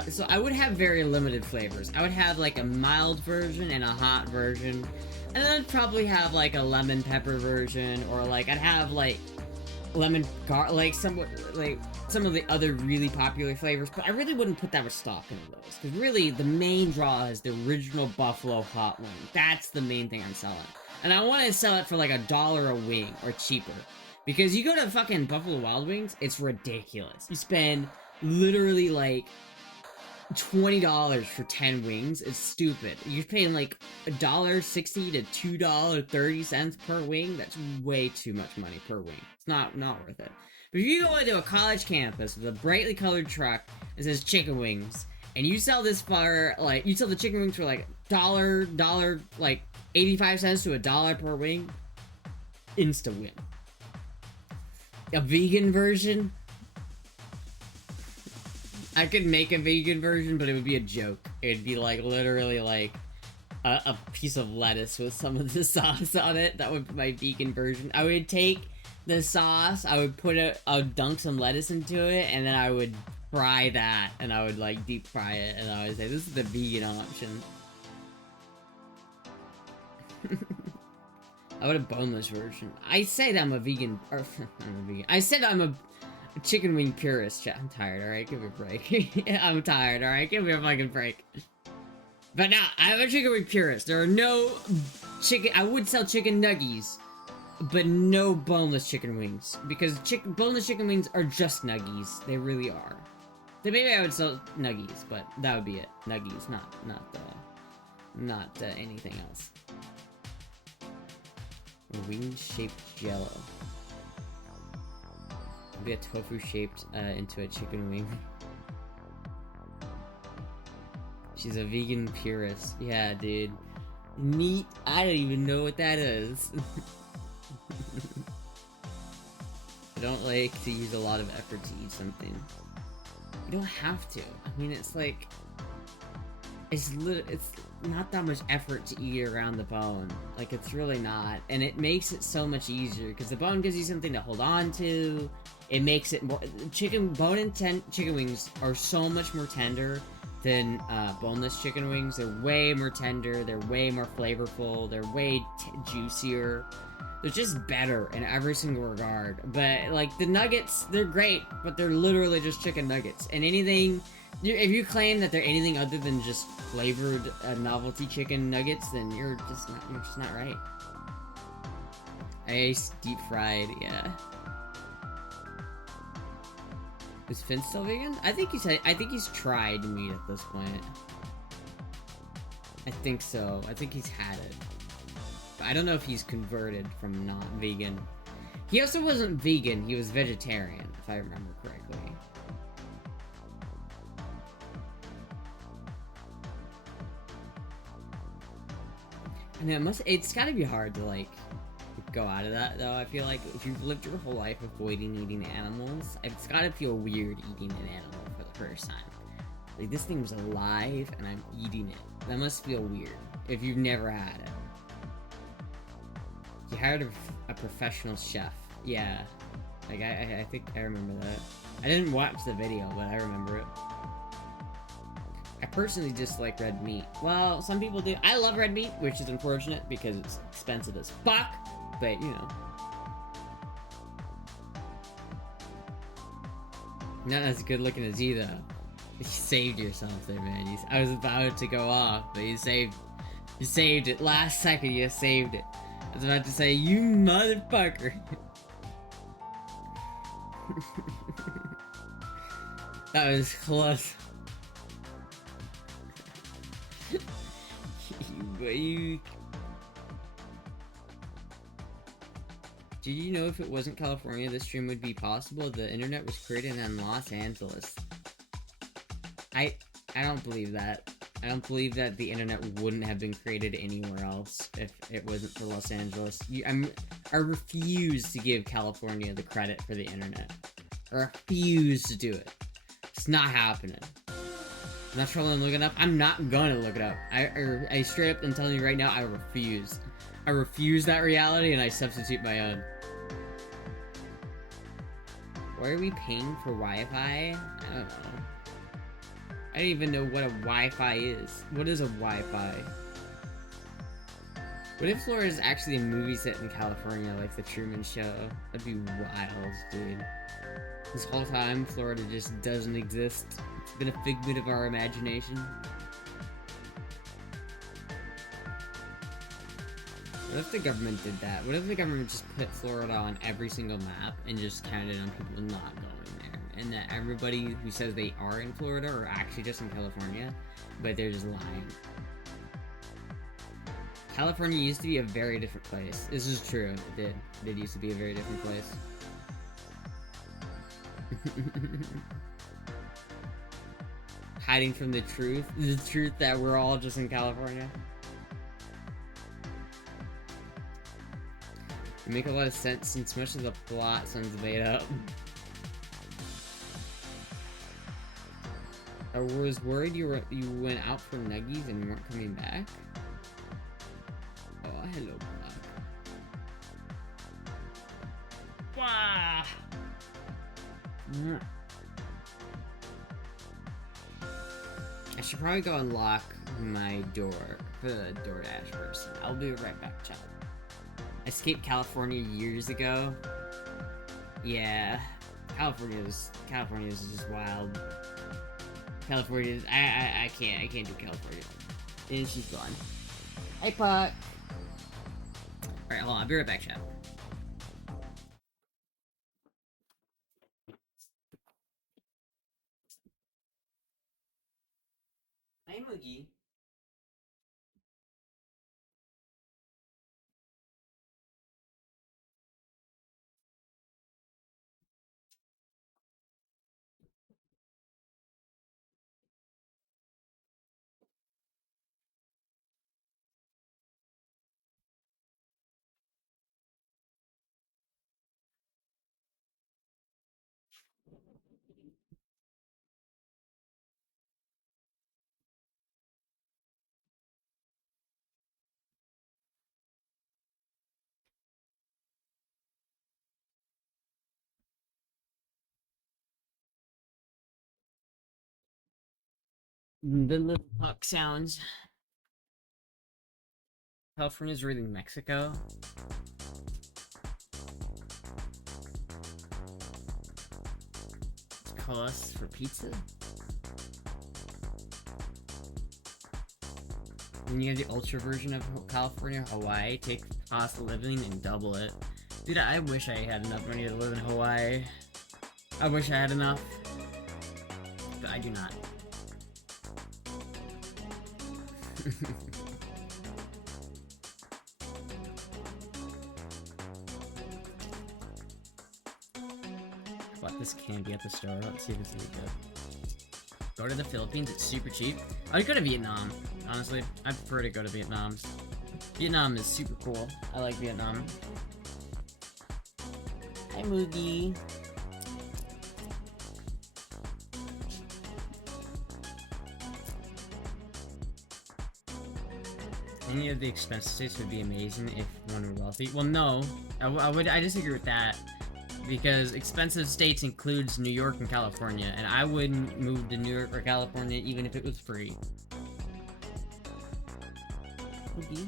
So I would have very limited flavors. I would have like a mild version and a hot version, and then I'd probably have like a lemon pepper version, or like I'd have like lemon like some of the other really popular flavors. But I really wouldn't put that much stock into those because really the main draw is the original buffalo hot wing. That's the main thing I'm selling, and I want to sell it for like $1 a wing or cheaper. Because you go to fucking Buffalo Wild Wings, it's ridiculous. You spend literally like $20 for 10 wings. It's stupid. You're paying like $1.60 to $2.30 per wing. That's way too much money per wing. It's not worth it. But if you go into a college campus with a brightly colored truck that says chicken wings, and you sell this for like, you sell the chicken wings for like $1, like 85 cents to $1 per wing, insta win. A vegan version? I could make a vegan version, but it would be a joke. It'd be like literally like a piece of lettuce with some of the sauce on it. That would be my vegan version. I would take the sauce, I would dunk some lettuce into it, and then I would fry that, and I would like deep fry it, and I would say, this is the vegan option. I would have boneless version. I said I'm a vegan, or I'm a vegan. I said I'm a chicken wing purist. I'm tired, alright? Give me a break. I'm tired, alright? Give me a fucking break. But no, I'm a chicken wing purist. There are no chicken... I would sell chicken nuggies, but no boneless chicken wings. Because boneless chicken wings are just nuggies. They really are. Then maybe I would sell nuggies, but that would be it. Nuggies, not anything else. Wing-shaped jello. Be a tofu shaped into a chicken wing. She's a vegan purist. Yeah, dude. Neat. I don't even know what that is. I don't like to use a lot of effort to eat something. You don't have to. I mean, it's like... It's not that much effort to eat around the bone. Like, it's really not. And it makes it so much easier, because the bone gives you something to hold on to. It makes it more... chicken wings are so much more tender than boneless chicken wings. They're way more tender. They're way more flavorful. They're way juicier. They're just better in every single regard. But, like, the nuggets, they're great, but they're literally just chicken nuggets. And anything... If you claim that they're anything other than just flavored novelty chicken nuggets, then you're just not right. Ice deep fried, yeah. Is Finn still vegan? I think he's tried meat at this point. I think so. I think he's had it. But I don't know if he's converted from not vegan. He also wasn't vegan, he was vegetarian, if I remember correctly. And it's gotta be hard to, like, go out of that, though. I feel like if you've lived your whole life avoiding eating animals, it's gotta feel weird eating an animal for the first time. Like, this thing's alive, and I'm eating it. That must feel weird, if you've never had it. You hired a professional chef. Yeah. Like, I think I remember that. I didn't watch the video, but I remember it. I personally dislike red meat. Well, some people do. I love red meat, which is unfortunate because it's expensive as fuck, but, you know. Not as good looking as you, though. You saved yourself there, man. I was about to go off, but you saved it. Last second, you saved it. I was about to say, you motherfucker. That was close. You... Did you know if it wasn't California, this stream would be possible? The internet was created in Los Angeles. I don't believe that. I don't believe that the internet wouldn't have been created anywhere else if it wasn't for Los Angeles. I refuse to give California the credit for the internet. I refuse to do it. It's not happening. I'm not trolling and looking up. I'm not gonna look it up. I straight up am telling you right now, I refuse. I refuse that reality and I substitute my own. Why are we paying for Wi-Fi? I don't know. I don't even know what a Wi-Fi is. What is a Wi-Fi? What if Florida is actually a movie set in California, like The Truman Show? That'd be wild, dude. This whole time, Florida just doesn't exist. It's been a figment of our imagination. What if the government did that? What if the government just put Florida on every single map and just counted on people not going there? And that everybody who says they are in Florida are actually just in California, but they're just lying. California used to be a very different place. This is true. It did. It did used to be a very different place. Hiding from the truth that we're all just in California. It make a lot of sense since much of the plot sounds made up. I was worried you went out for nuggies and you weren't coming back. Oh, hello, Block. Wow. I should probably go unlock my door for the DoorDash person. I'll be right back, chat. I escaped California years ago. Yeah, California's just wild. California's I can't do California. And she's gone. Hey, Puck. Alright, hold on, I'll be right back, chat. Hi, Moogie. The little Puck sounds. California's really Mexico. Call us for pizza. When you have the ultra version of California, Hawaii, take cost of living and double it. Dude, I wish I had enough money to live in Hawaii. I wish I had enough. but I do not. Bought this candy at the store. Let's see if it's any good. Go to the Philippines, it's super cheap. I'd go to Vietnam, honestly. I prefer to go to Vietnam. Vietnam is super cool. I like Vietnam. Hi, Moogie. Any of the expensive states would be amazing if one were wealthy. Well, no. I disagree with that. Because expensive states includes New York and California, and I wouldn't move to New York or California even if it was free. Okay.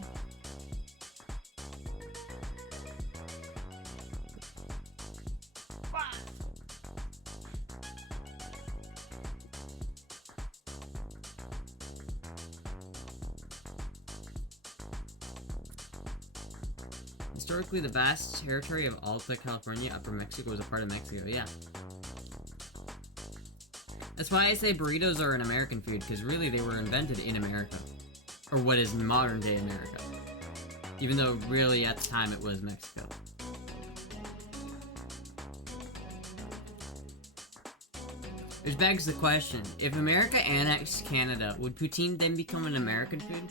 Historically, the vast territory of Alta California, Upper Mexico, was a part of Mexico, yeah. That's why I say burritos are an American food, because really they were invented in America. Or what is modern-day America. Even though really at the time it was Mexico. Which begs the question, if America annexed Canada, would poutine then become an American food?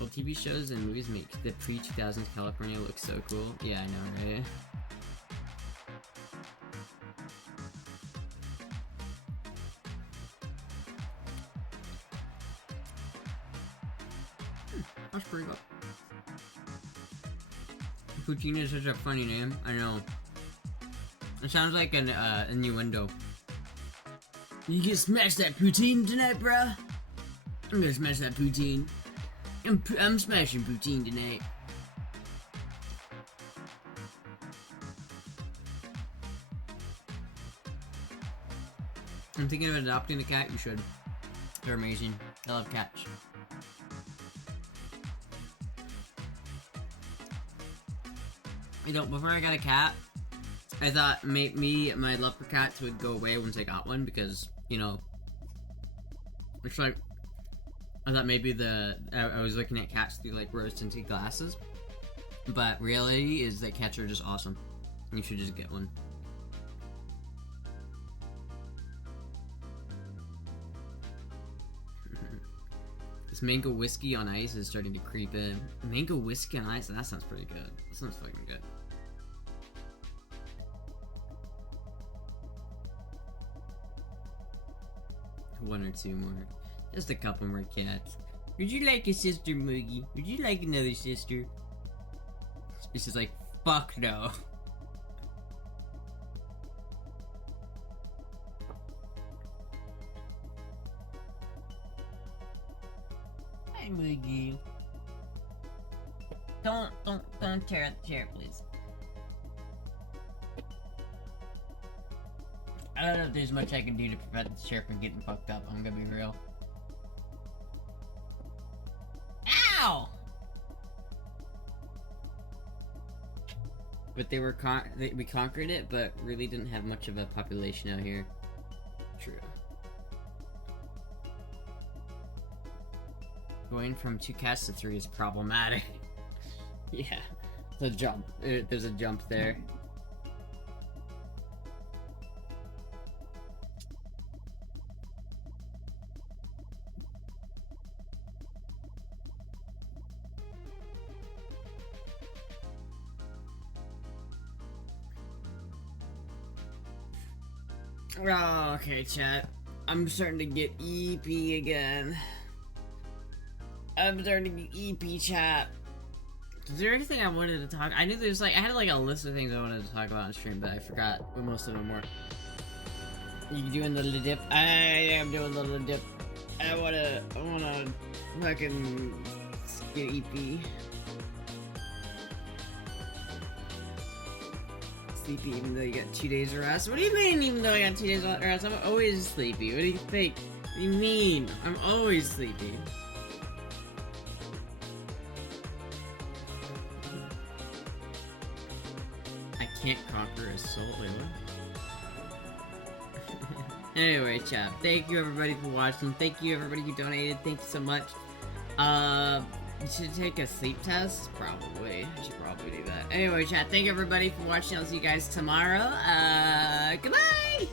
Well, TV shows and movies make the pre-2000s California look so cool. Yeah, I know, right? That's pretty good. Poutine is such a funny name. I know. It sounds like an innuendo. You gonna smash that poutine tonight, bruh? I'm gonna smash that poutine. I'm smashing poutine tonight. I'm thinking of adopting a cat. You should. They're amazing. I love cats. You know, before I got a cat, I thought my love for cats would go away once I got one because, you know, it's like, I thought maybe I was looking at cats through like rose-tinted glasses, but reality is that cats are just awesome. You should just get one. This mango whiskey on ice is starting to creep in. Mango whiskey on ice? That sounds pretty good. That sounds fucking good. One or two more. Just a couple more cats. Would you like a sister, Moogie? Would you like another sister? This is like, fuck no. Hi, Moogie. Don't tear up the chair, please. I don't know if there's much I can do to prevent the chair from getting fucked up, I'm gonna be real. Ow! But we conquered it, but really didn't have much of a population out here. True. Going from 2 cats to 3 is problematic. Yeah, the jump. There's a jump there. Oh, okay, chat. I'm starting to get EP again. I'm starting to get EP, chat. Is there anything I wanted to talk? I knew there's like, I had like a list of things I wanted to talk about on stream, but I forgot what most of them were. You doing the little dip? I am doing the little dip. I wanna fucking get EP. Sleepy even though you got 2 days of rest? What do you mean even though I got 2 days of rest? I'm always sleepy. What do you think? What do you mean? I'm always sleepy. I can't conquer a soul. Wait, what? Anyway, chat, thank you everybody for watching. Thank you everybody who donated. Thank you so much. You should take a sleep test? Probably. I should probably do that. Anyway, chat, thank you everybody for watching. I'll see you guys tomorrow. Goodbye!